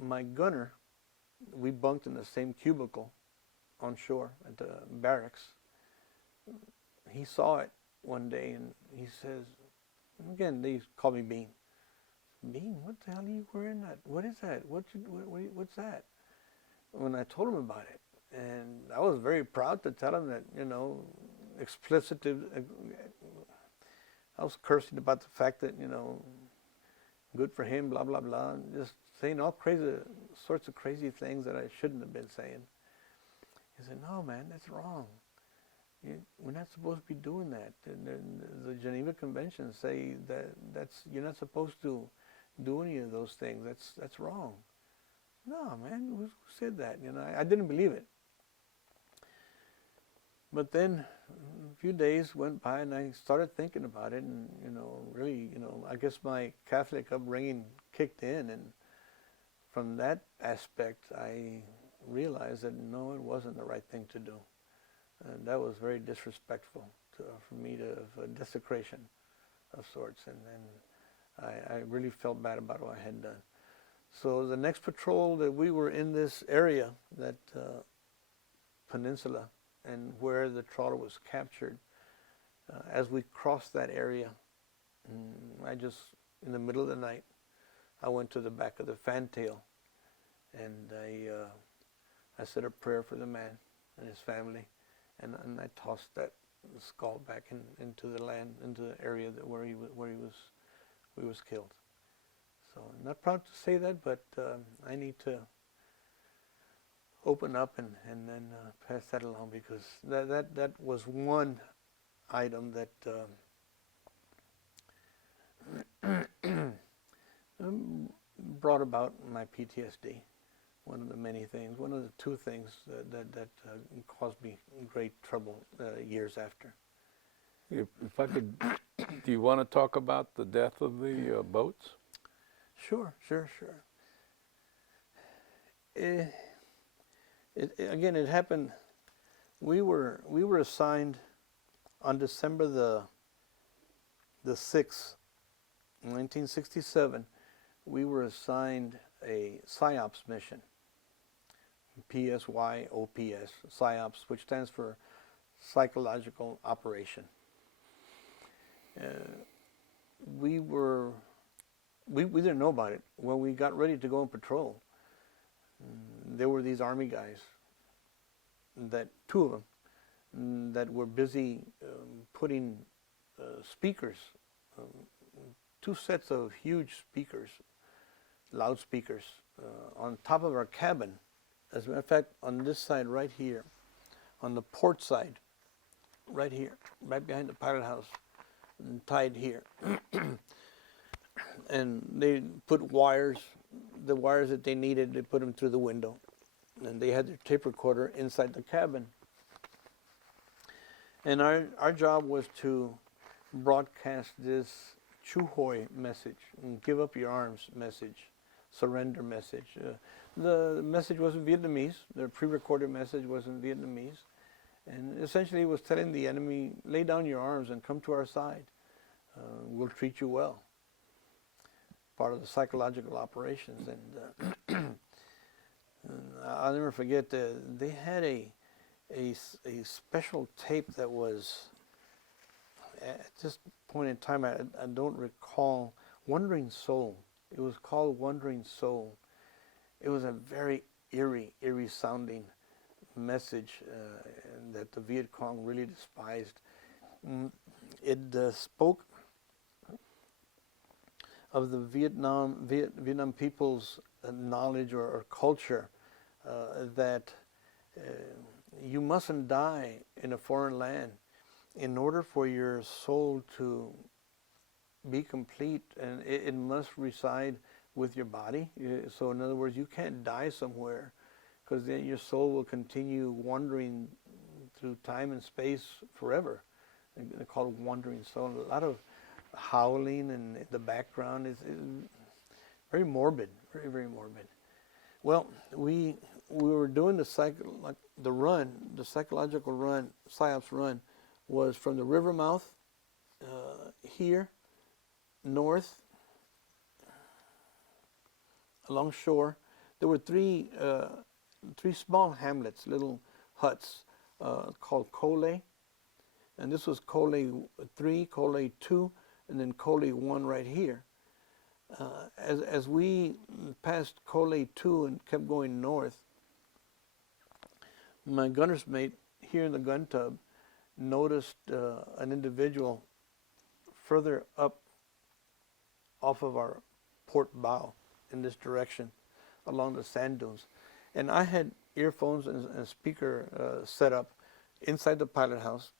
My gunner, we bunked in the same cubicle on shore at the barracks. He saw it one day and he says, again, they call me Bean. Bean, what the hell are you wearing that? What is that? What's that? When I told him about it, and I was very proud to tell him that, explicit. I was cursing about the fact that, good for him, blah, blah, blah, and just saying all sorts of crazy things that I shouldn't have been saying. He said, no, man, that's wrong. We're not supposed to be doing that. The Geneva Conventions say that you're not supposed to do any of those things. That's wrong. No, man, who said that? I didn't believe it. But then a few days went by and I started thinking about it, and really, I guess my Catholic upbringing kicked in, and from that aspect I realized that no, it wasn't the right thing to do. And that was very disrespectful for me, of a desecration of sorts, and I really felt bad about what I had done. So the next patrol that we were in this area that peninsula and where the trawler was captured. As we crossed that area, I just, in the middle of the night, I went to the back of the fantail, and I said a prayer for the man and his family, and I tossed that skull back into the land, into the area where he was killed. So I'm not proud to say that, but I need to open up and then pass that along, because that was one item that brought about my PTSD. One of the many things, one of the two things that caused me great trouble years after. If I could, do you want to talk about the death of the boats? Sure. Again, it happened. We were assigned on December the 6th, 1967. We were assigned a Psyops mission. PSYOPS, Psyops, which stands for Psychological Operation. We didn't know about it. When we got ready to go on patrol, there were these Army guys, two of them, that were busy putting speakers, two sets of huge speakers, loudspeakers, on top of our cabin. As a matter of fact, on this side right here, on the port side, right here, right behind the pilot house, and tied here. And they put the wires that they needed, they put them through the window. And they had their tape recorder inside the cabin. And our job was to broadcast this Chuhoy message, give up your arms message, surrender message. The message was in Vietnamese. The pre-recorded message was in Vietnamese. And essentially it was telling the enemy, lay down your arms and come to our side. We'll treat you well. Part of the psychological operations. And I'll never forget, they had a special tape that was, at this point in time, I don't recall, Wandering Soul. It was called Wandering Soul. It was a very eerie sounding message that the Viet Cong really despised. It spoke of the Vietnam people's knowledge or culture, that you mustn't die in a foreign land in order for your soul to be complete, and it must reside with your body. So in other words, you can't die somewhere, because then your soul will continue wandering through time and space forever. They're called Wandering Soul. A lot of howling in the background is very morbid, very morbid. Well, we were doing the psychological run, Psyops run, was from the river mouth here, north, along shore. There were three small hamlets, little huts, called Cole, and this was Cole 3, Cole 2, and then Cole 1 right here. As we passed Cole 2 and kept going north, my gunner's mate here in the gun tub noticed an individual further up off of our port bow in this direction along the sand dunes. And I had earphones and a speaker set up inside the pilot house,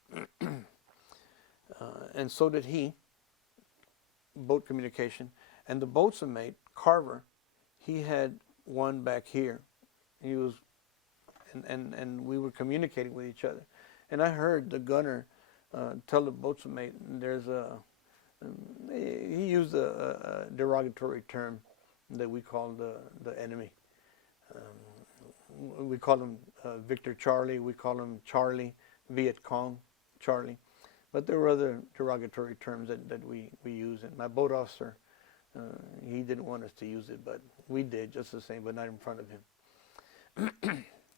and so did he, boat communication. And the boatswain mate, Carver, he had one back here. He was, and we were communicating with each other. And I heard the gunner tell the boatswain mate, he used a derogatory term that we call the enemy. We call him Victor Charlie, we call him Charlie, Viet Cong, Charlie. But there were other derogatory terms that we use. And my boat officer, he didn't want us to use it, but we did just the same, but not in front of him.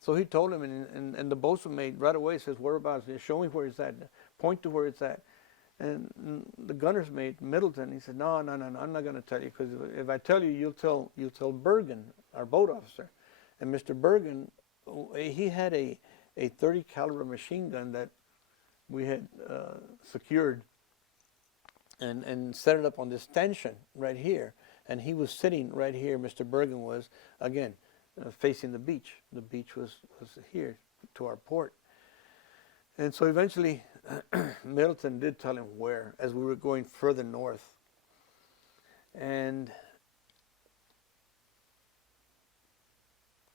So he told him, and the bosun mate right away says, whereabouts? Show me where it's at. Point to where it's at. And the gunner's mate, Middleton, he said, no, I'm not going to tell you, because if I tell you, you'll tell Bergen, our boat officer. And Mr. Bergen, he had a 30 caliber machine gun that we had secured and set it up on this stanchion right here. And he was sitting right here, Mr. Bergen was, again, facing the beach. The beach was here to our port. And so eventually, Middleton did tell him where, as we were going further north. And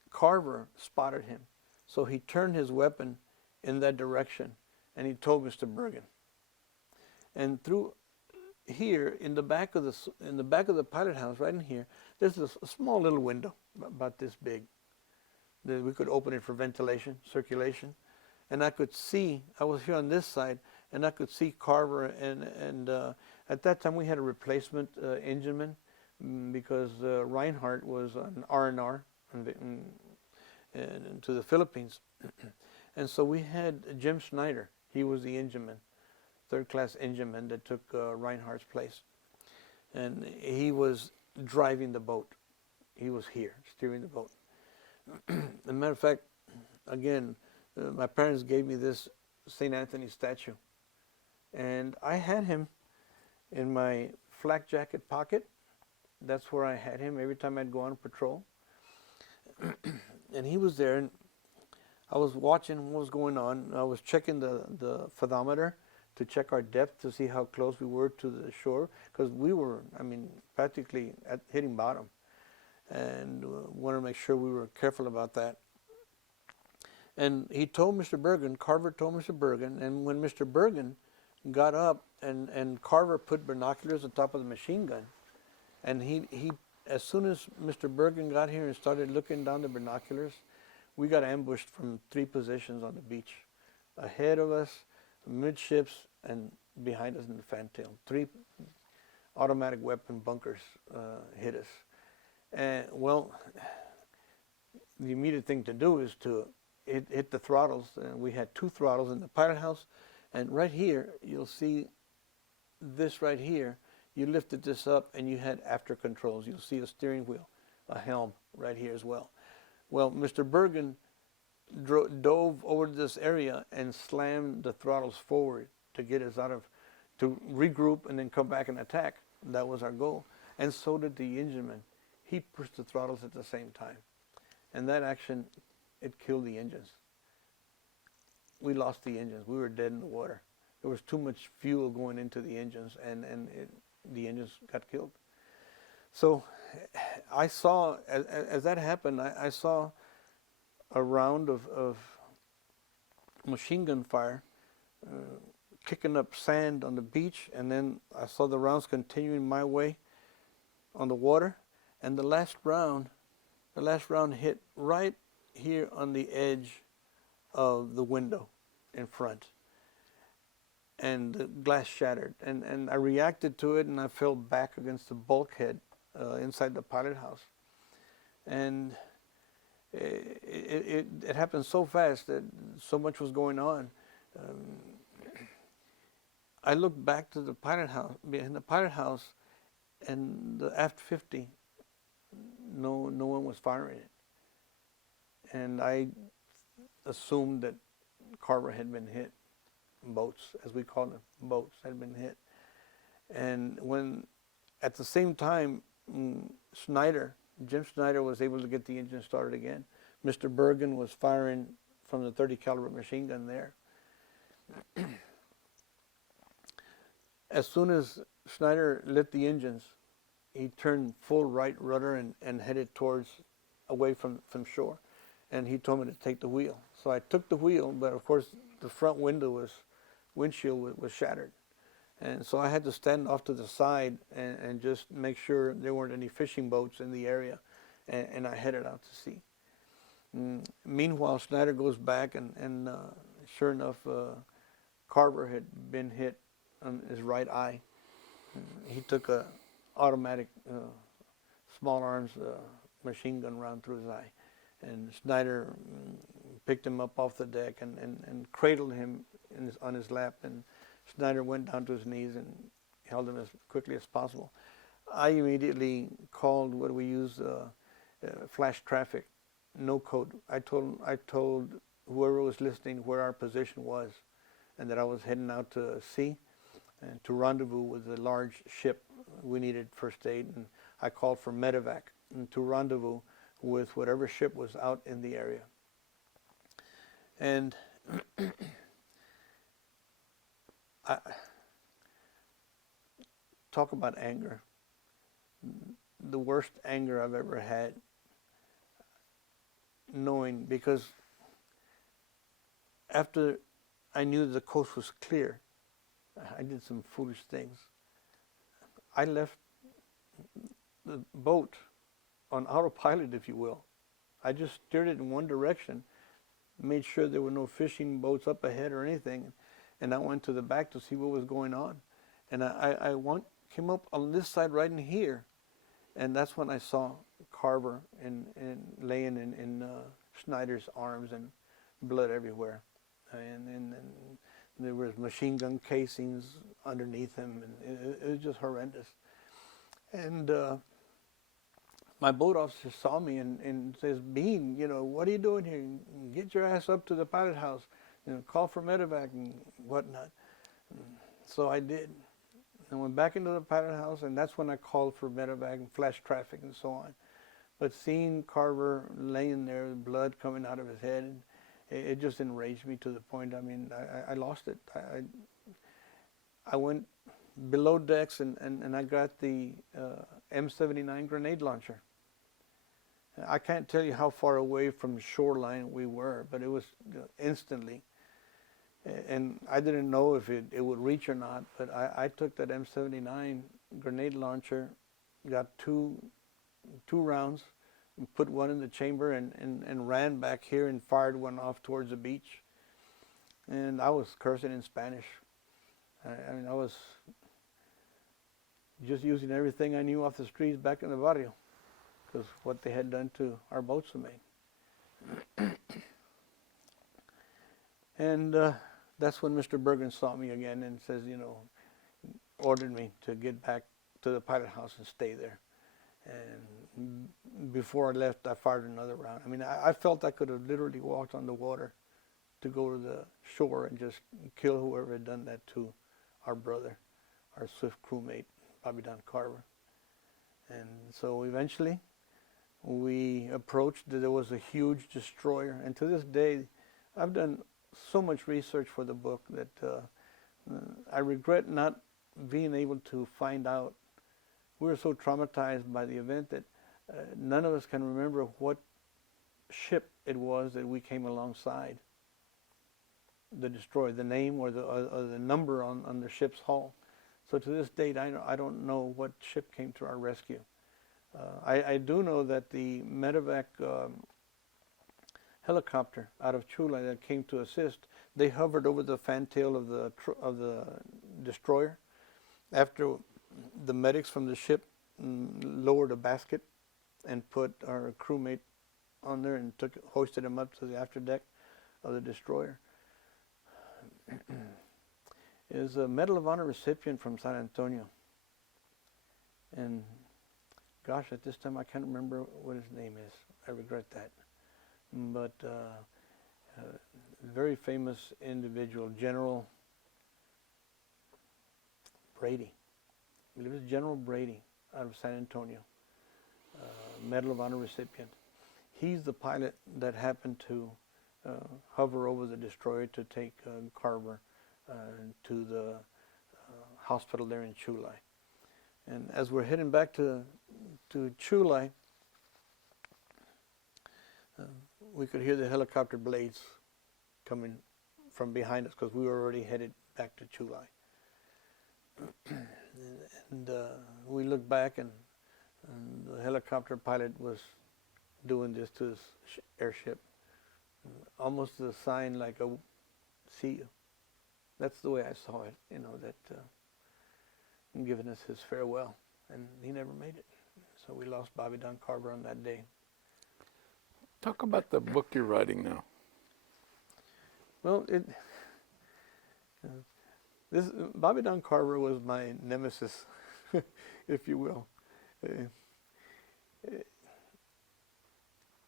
Carver spotted him. So he turned his weapon in that direction, and he told Mr. Bergen. And through here, in the back of the pilot house, right in here, there's a small little window, about this big. That we could open it for ventilation, circulation. And I could see, I was here on this side, and I could see Carver, and at that time we had a replacement engineman, because Reinhardt was an R&R to the Philippines. And so we had Jim Schneider. He was the engineman, third-class engineman that took Reinhardt's place. And he was driving the boat. He was here, steering the boat. As a matter of fact, again, my parents gave me this St. Anthony statue. And I had him in my flak jacket pocket. That's where I had him every time I'd go on patrol. And he was there, and I was watching what was going on. I was checking the fathometer to check our depth to see how close we were to the shore, because we were, practically hitting bottom. And wanted to make sure we were careful about that. And he told Mr. Bergen, Carver told Mr. Bergen, and when Mr. Bergen got up and Carver put binoculars on top of the machine gun, and he as soon as Mr. Bergen got here and started looking down the binoculars, we got ambushed from 3 positions on the beach. Ahead of us, midships, and behind us in the fantail. 3 automatic weapon bunkers hit us. And well, the immediate thing to do is to hit the throttles. And we had 2 throttles in the pilot house. And right here, you'll see this right here. You lifted this up and you had after controls. You'll see a steering wheel, a helm right here as well. Well, Mr. Bergen dove over to this area and slammed the throttles forward to get us to regroup and then come back and attack. That was our goal. And so did the engineman. He pushed the throttles at the same time. And that action, it killed the engines. We lost the engines. We were dead in the water. There was too much fuel going into the engines, and the engines got killed. So I saw, as that happened, I saw a round of machine gun fire kicking up sand on the beach, and then I saw the rounds continuing my way on the water. And the last round hit right here on the edge of the window in front. And the glass shattered. And I reacted to it, and I fell back against the bulkhead inside the pilot house. And it happened so fast that so much was going on. I looked back to the pilot house, behind the pilot house, and the aft 50, no one was firing it. And I assumed that Carver had been hit. Boats, as we call them, boats had been hit. And when, at the same time, Jim Schneider was able to get the engine started again. Mr. Bergen was firing from the 30 caliber machine gun there. As soon as Schneider lit the engines, he turned full right rudder and headed away from shore. And he told me to take the wheel. So I took the wheel, but of course the front windshield was shattered. And so I had to stand off to the side and just make sure there weren't any fishing boats in the area. And I headed out to sea. Meanwhile, Schneider goes back and sure enough, Carver had been hit on his right eye. He took a automatic small arms machine gun round through his eye. And Schneider picked him up off the deck and cradled him on his lap, and Snyder went down to his knees and held him as quickly as possible. I immediately called what we use, flash traffic, no code. I told whoever was listening where our position was, and that I was heading out to sea and to rendezvous with a large ship. We needed first aid, and I called for medevac and to rendezvous with whatever ship was out in the area. And talk about anger. The worst anger I've ever had, knowing, because after I knew the coast was clear, I did some foolish things. I left the boat on autopilot, if you will. I just steered it in one direction, made sure there were no fishing boats up ahead or anything, and I went to the back to see what was going on. And I came up on this side right in here, and that's when I saw Carver and laying in Snyder's arms and blood everywhere. And there was machine gun casings underneath him, and it was just horrendous. And my boat officer saw me and says, "Bean, what are you doing here? Get your ass up to the pilot house, call for medevac and whatnot." So I did. I went back into the pilot house, and that's when I called for medevac and flash traffic and so on. But seeing Carver laying there, blood coming out of his head, it just enraged me to the point, I lost it. I went below decks and I got the M79 grenade launcher. I can't tell you how far away from shoreline we were, but it was instantly. And I didn't know if it would reach or not, but I took that M79 grenade launcher, got two rounds, and put one in the chamber and ran back here and fired one off towards the beach. And I was cursing in Spanish. I was just using everything I knew off the streets back in the barrio, because what they had done to our boats of Maine. And that's when Mr. Bergen saw me again and says, ordered me to get back to the pilot house and stay there. And before I left, I fired another round. I felt I could have literally walked on the water to go to the shore and just kill whoever had done that to our brother, our Swift crewmate, Bobby Don Carver. And so eventually we approached. There was a huge destroyer. And to this day, I've done so much research for the book that I regret not being able to find out. We were so traumatized by the event that none of us can remember what ship it was that we came alongside the destroyer, the name or the number on the ship's hull. So to this date, I don't know what ship came to our rescue. I do know that the medevac helicopter out of Chula that came to assist, they hovered over the fantail of the destroyer. After the medics from the ship lowered a basket and put our crewmate on there and hoisted him up to the afterdeck of the destroyer. Is a Medal of Honor recipient from San Antonio. And gosh, at this time I can't remember what his name is. I regret that. But very famous individual, General Brady. I believe it's General Brady out of San Antonio, Medal of Honor recipient. He's the pilot that happened to hover over the destroyer to take Carver to the hospital there in Chulai. And as we're heading back to Chulai, we could hear the helicopter blades coming from behind us because we were already headed back to Chulai. And we looked back, and the helicopter pilot was doing this to his airship, almost a sign like a "see you." That's the way I saw it, that giving us his farewell, and he never made it. So we lost Bobby Don Carver on that day. Talk about the book you're writing now. Well, this Bobby Don Carver was my nemesis, if you will.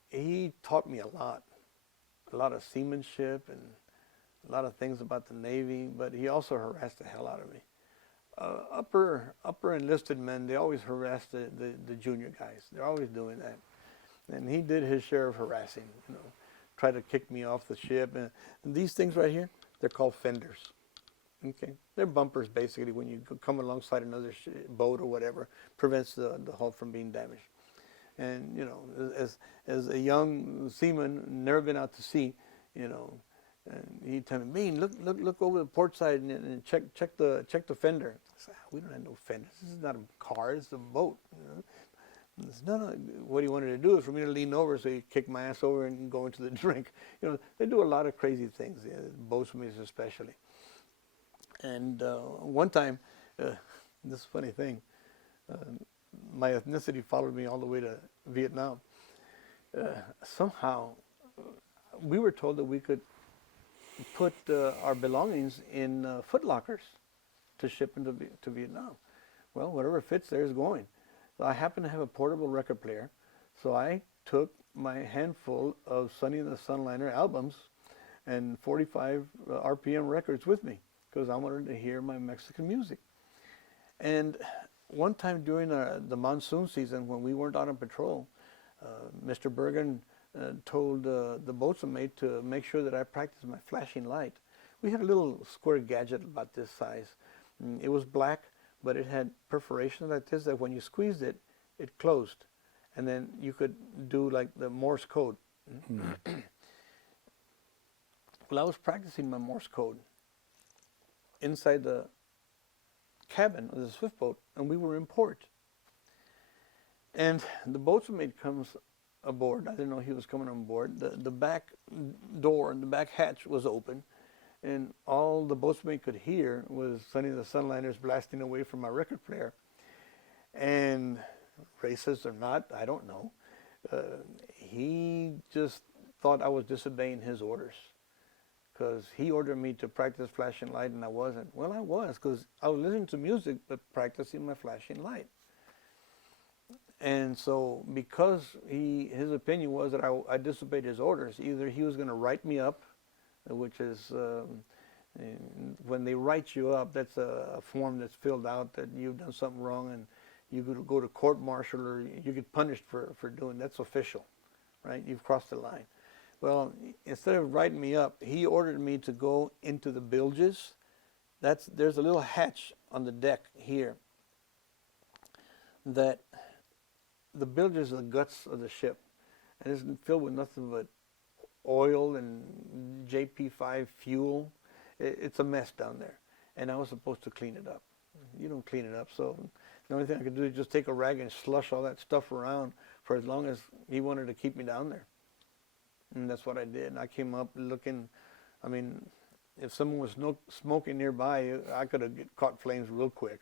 He taught me a lot of seamanship and a lot of things about the Navy, but he also harassed the hell out of me. Upper enlisted men, they always harass the junior guys. They're always doing that. And he did his share of harassing, try to kick me off the ship. And these things right here, they're called fenders. Okay, they're bumpers basically when you come alongside another boat or whatever, prevents the hull from being damaged. And as a young seaman, never been out to sea, and he'd tell me, "Bean, look over the port side and check the fender." I said, "We don't have no fenders. This is not a car. It's a boat." I said, no. What he wanted to do is for me to lean over, so he'd kick my ass over and go into the drink. They do a lot of crazy things, boatsmen especially. And one time, this funny thing, my ethnicity followed me all the way to Vietnam. Somehow, we were told that we could put our belongings in foot lockers to ship into to Vietnam. Well, whatever fits there is going. So I happen to have a portable record player, so I took my handful of Sonny and the Sunliner albums and 45 RPM records with me because I wanted to hear my Mexican music. And one time during the monsoon season when we weren't out on patrol, Mr. Bergen told the boatswain mate to make sure that I practiced my flashing light. We had a little square gadget about this size. It was black, but it had perforations like this that when you squeezed it, it closed. And then you could do like the Morse code. Well, I was practicing my Morse code inside the cabin of the swift boat, and we were in port. And the boatswain mate comes aboard. I didn't know he was coming on board. The back door and the back hatch was open, and all the boatswain could hear was Sonny the Sunliners blasting away from my record player. And racist or not, I don't know. He just thought I was disobeying his orders because he ordered me to practice flashing light and I wasn't. Well, I was, because I was listening to music but practicing my flashing light. And so because his opinion was that I disobeyed his orders, either he was going to write me up, which is when they write you up, that's a form that's filled out that you've done something wrong and you could go to court-martial or you get punished for doing. That's official, right? You've crossed the line. Well, instead of writing me up, he ordered me to go into the bilges. There's a little hatch on the deck here that the bilges are the guts of the ship, and it's filled with nothing but oil and JP5 fuel. It's a mess down there, and I was supposed to clean it up. You don't clean it up, so the only thing I could do is just take a rag and slush all that stuff around for as long as he wanted to keep me down there. And that's what I did. And I came up looking, I mean, if someone was smoking nearby, I could have caught flames real quick.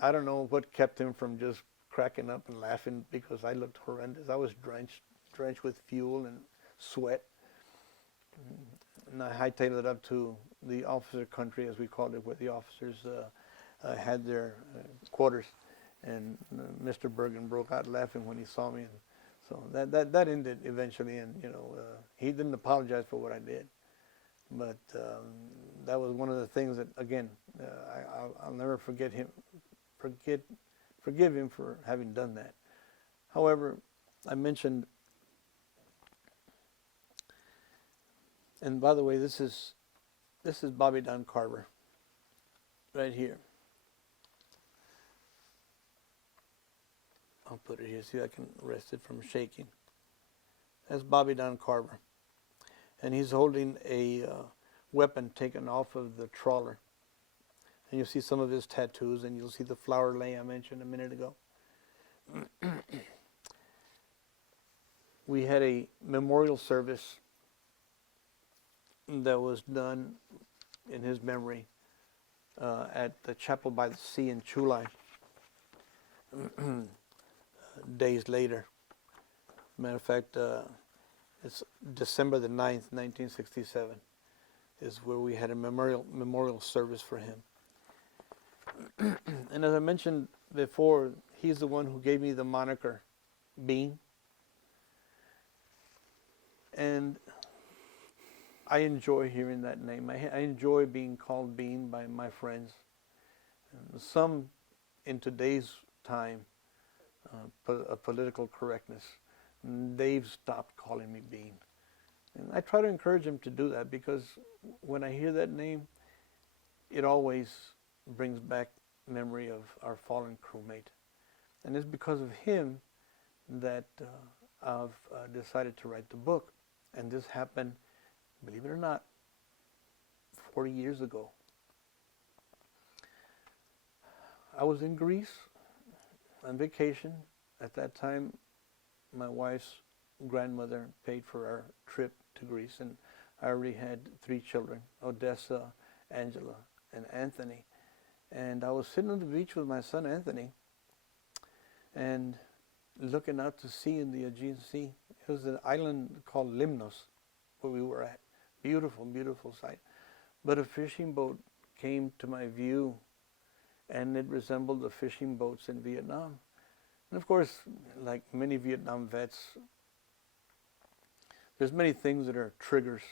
I don't know what kept him from just cracking up and laughing because I looked horrendous. I was drenched with fuel and sweat. And I hightailed it up to the officer country, as we called it, where the officers had their quarters. And Mr. Bergen broke out laughing when he saw me. And so that ended eventually, and he didn't apologize for what I did. But that was one of the things that, again, I'll never forgive him for having done that. However, I mentioned, and by the way, this is Bobby Don Carver, right here. I'll put it here, see if I can rest it from shaking. That's Bobby Don Carver. And he's holding a weapon taken off of the trawler. And you'll see some of his tattoos, and you'll see the flower lay I mentioned a minute ago. We had a memorial service that was done in his memory at the Chapel by the Sea in Chulai. Days later. Matter of fact, It's December the 9th, 1967, is where we had a memorial service for him. And as I mentioned before, he's the one who gave me the moniker Bean. And I enjoy hearing that name. I enjoy being called Bean by my friends. And some in today's time, political correctness, they've stopped calling me Bean. And I try to encourage them to do that, because when I hear that name, it always brings back memory of our fallen crewmate. And it's because of him that I've decided to write the book. And this happened, believe it or not, 40 years ago. I was in Greece on vacation. At that time, my wife's grandmother paid for our trip to Greece, and I already had 3 children, Odessa, Angela, and Anthony. And I was sitting on the beach with my son Anthony and looking out to sea in the Aegean Sea. It was an island called Limnos where we were at. Beautiful, beautiful sight. But a fishing boat came to my view, and it resembled the fishing boats in Vietnam. And of course, like many Vietnam vets, there's many things that are triggers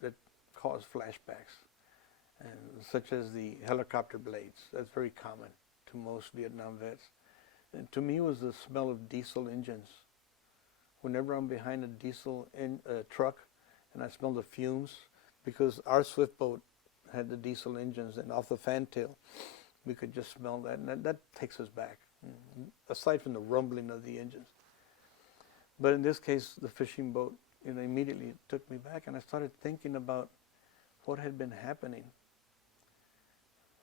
that cause flashbacks, and such as the helicopter blades. That's very common to most Vietnam vets. And to me, it was the smell of diesel engines. Whenever I'm behind a diesel truck and I smell the fumes, because our swift boat had the diesel engines, and off the fantail, we could just smell that, and that takes us back, aside from the rumbling of the engines. But in this case, the fishing boat, immediately took me back, and I started thinking about what had been happening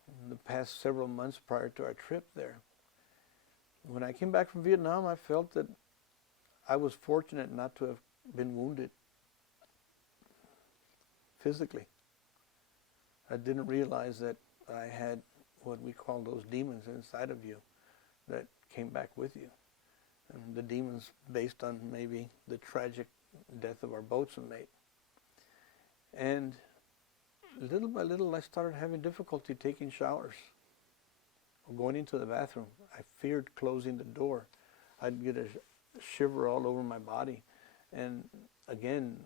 in the past several months prior to our trip there. When I came back from Vietnam, I felt that I was fortunate not to have been wounded physically. I didn't realize that I had what we call those demons inside of you that came back with you. And the demons based on maybe the tragic death of our boatswain mate. And little by little, I started having difficulty taking showers or going into the bathroom. I feared closing the door. I'd get a shiver all over my body. And again,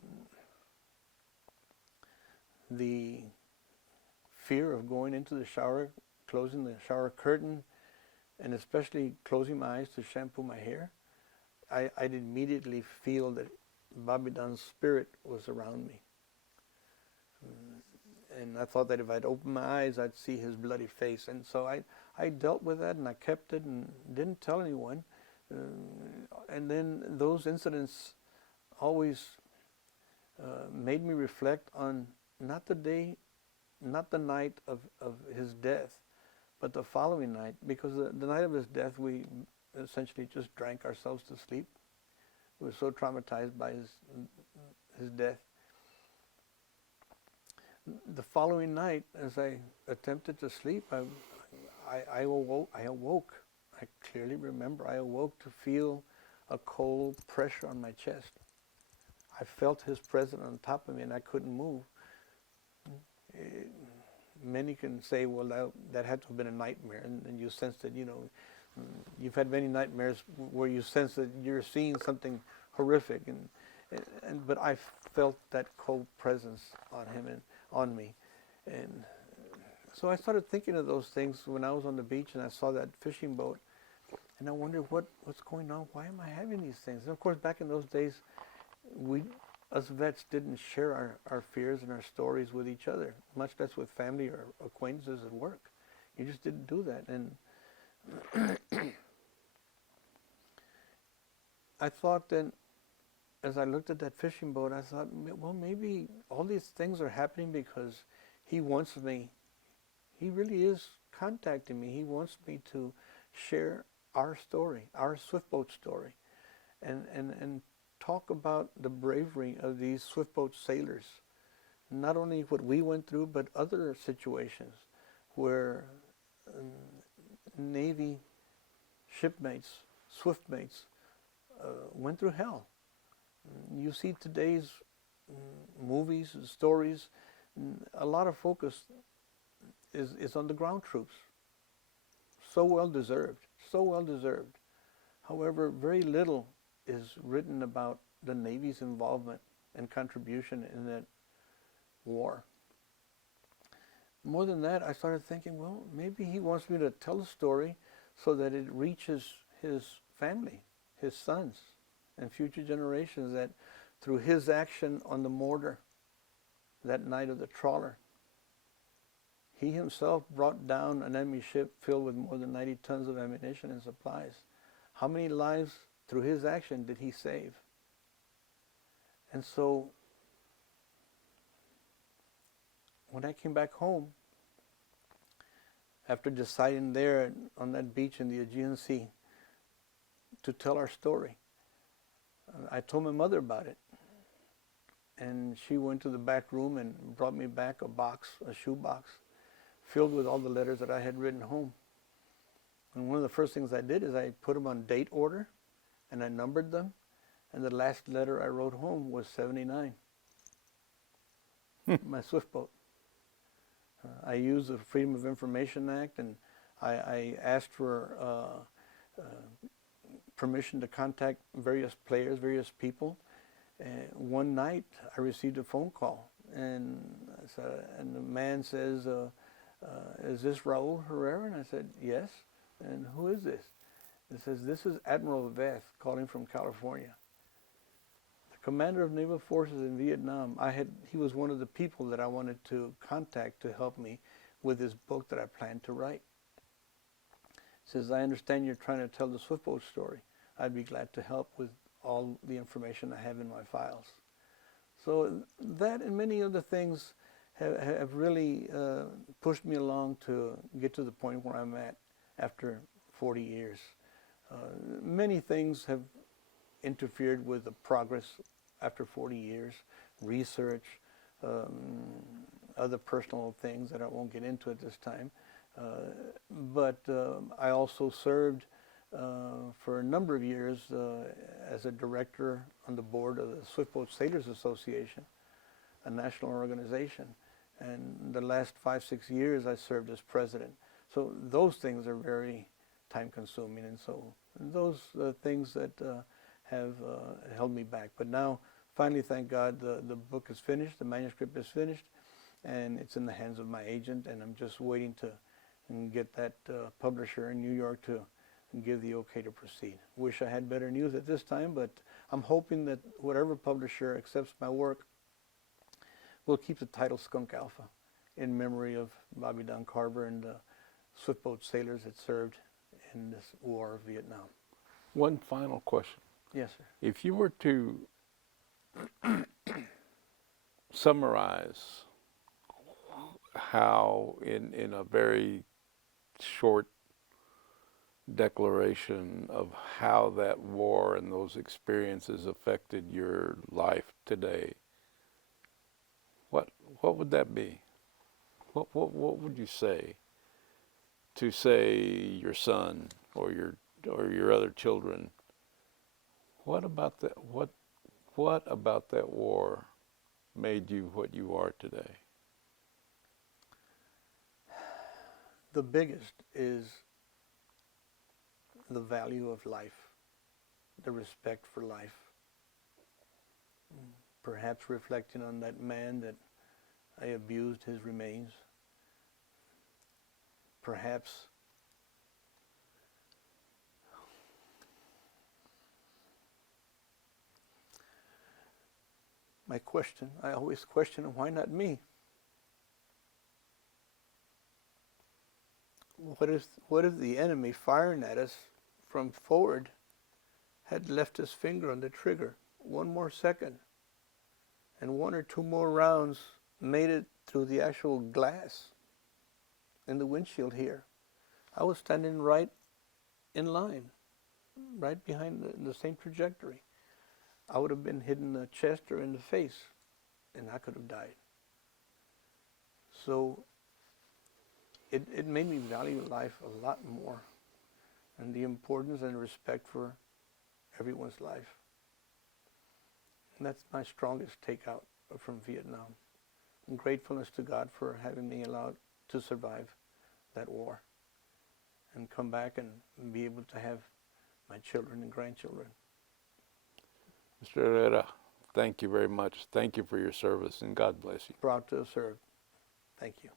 the fear of going into the shower, closing the shower curtain, and especially closing my eyes to shampoo my hair, I'd immediately feel that Bobby Dunn's spirit was around me. And I thought that if I'd open my eyes, I'd see his bloody face. And so I dealt with that, and I kept it and didn't tell anyone. And then those incidents always made me reflect on not the night of his death, but the following night. Because the night of his death, we essentially just drank ourselves to sleep. We were so traumatized by his death. The following night, as I attempted to sleep, I awoke. I clearly remember I awoke to feel a cold pressure on my chest. I felt his presence on top of me, and I couldn't move. Many can say, well, that had to have been a nightmare, and you sense that, you've had many nightmares where you sense that you're seeing something horrific, but I felt that cold presence on him and on me. And so I started thinking of those things when I was on the beach and I saw that fishing boat, and I wondered what's going on. Why am I having these things? And of course, back in those days, we, us vets, didn't share our fears and our stories with each other, much less with family or acquaintances at work. You just didn't do that. And I thought then, as I looked at that fishing boat, I thought, well, maybe all these things are happening because he wants me. He really is contacting me. He wants me to share our story, our swiftboat story, and talk about the bravery of these swiftboat sailors. Not only what we went through, but other situations where Navy shipmates, swiftmates, went through hell. You see today's movies, stories, a lot of focus is on the ground troops. So well deserved, so well deserved. However, very little is written about the Navy's involvement and contribution in that war. More than that, I started thinking, well, maybe he wants me to tell a story so that it reaches his family, his sons, and future generations, that through his action on the mortar that night of the trawler, he himself brought down an enemy ship filled with more than 90 tons of ammunition and supplies. How many lives through his action did he save? And so when I came back home, after deciding there on that beach in the Aegean Sea to tell our story, I told my mother about it. And she went to the back room and brought me back a shoebox, filled with all the letters that I had written home. And one of the first things I did is I put them on date order, and I numbered them. And the last letter I wrote home was 79, my swift boat. I used the Freedom of Information Act, and I asked for permission to contact various players, various people. One night, I received a phone call, and the man says, "Is this Raul Herrera?" And I said, "Yes." "And who is this?" It says, "This is Admiral Veth calling from California. The commander of naval forces in Vietnam. He was one of the people that I wanted to contact to help me with this book that I planned to write." It says, "I understand you're trying to tell the swift boat story. I'd be glad to help with all the information I have in my files." So that and many other things have really pushed me along to get to the point where I'm at after 40 years. Many things have interfered with the progress after 40 years, research, other personal things that I won't get into at this time. But I also served for a number of years as a director on the board of the Swiftboat Sailors Association, a national organization. And the last 5-6 years I served as president. So those things are very time consuming, and so those things that have held me back. But now, finally, thank God, the book is finished, the manuscript is finished, and it's in the hands of my agent, and I'm just waiting to get that publisher in New York to give the okay to proceed. Wish I had better news at this time, but I'm hoping that whatever publisher accepts my work will keep the title Skunk Alpha in memory of Bobby Don Carver and the swiftboat sailors that served in this war of Vietnam. One final question. Yes, sir. If you were to summarize how, in a very short declaration of how that war and those experiences affected your life today, what would that be? What would you say to your son or your other children? What about that? What about that war made you what you are today? The biggest is the value of life, the respect for life. Perhaps reflecting on that man that I abused his remains. Perhaps my question, I always question, why not me? What if the enemy firing at us from forward had left his finger on the trigger one more second, and 1 or 2 more rounds made it through the actual glass in the windshield here? I was standing right in line, right behind the same trajectory. I would have been hit in the chest or in the face, and I could have died. So it made me value life a lot more, and the importance and respect for everyone's life. That's my strongest takeout from Vietnam. And gratefulness to God for having me allowed to survive that war and come back and be able to have my children and grandchildren. Mr. Herrera, thank you very much. Thank you for your service, and God bless you. Proud to serve. Thank you.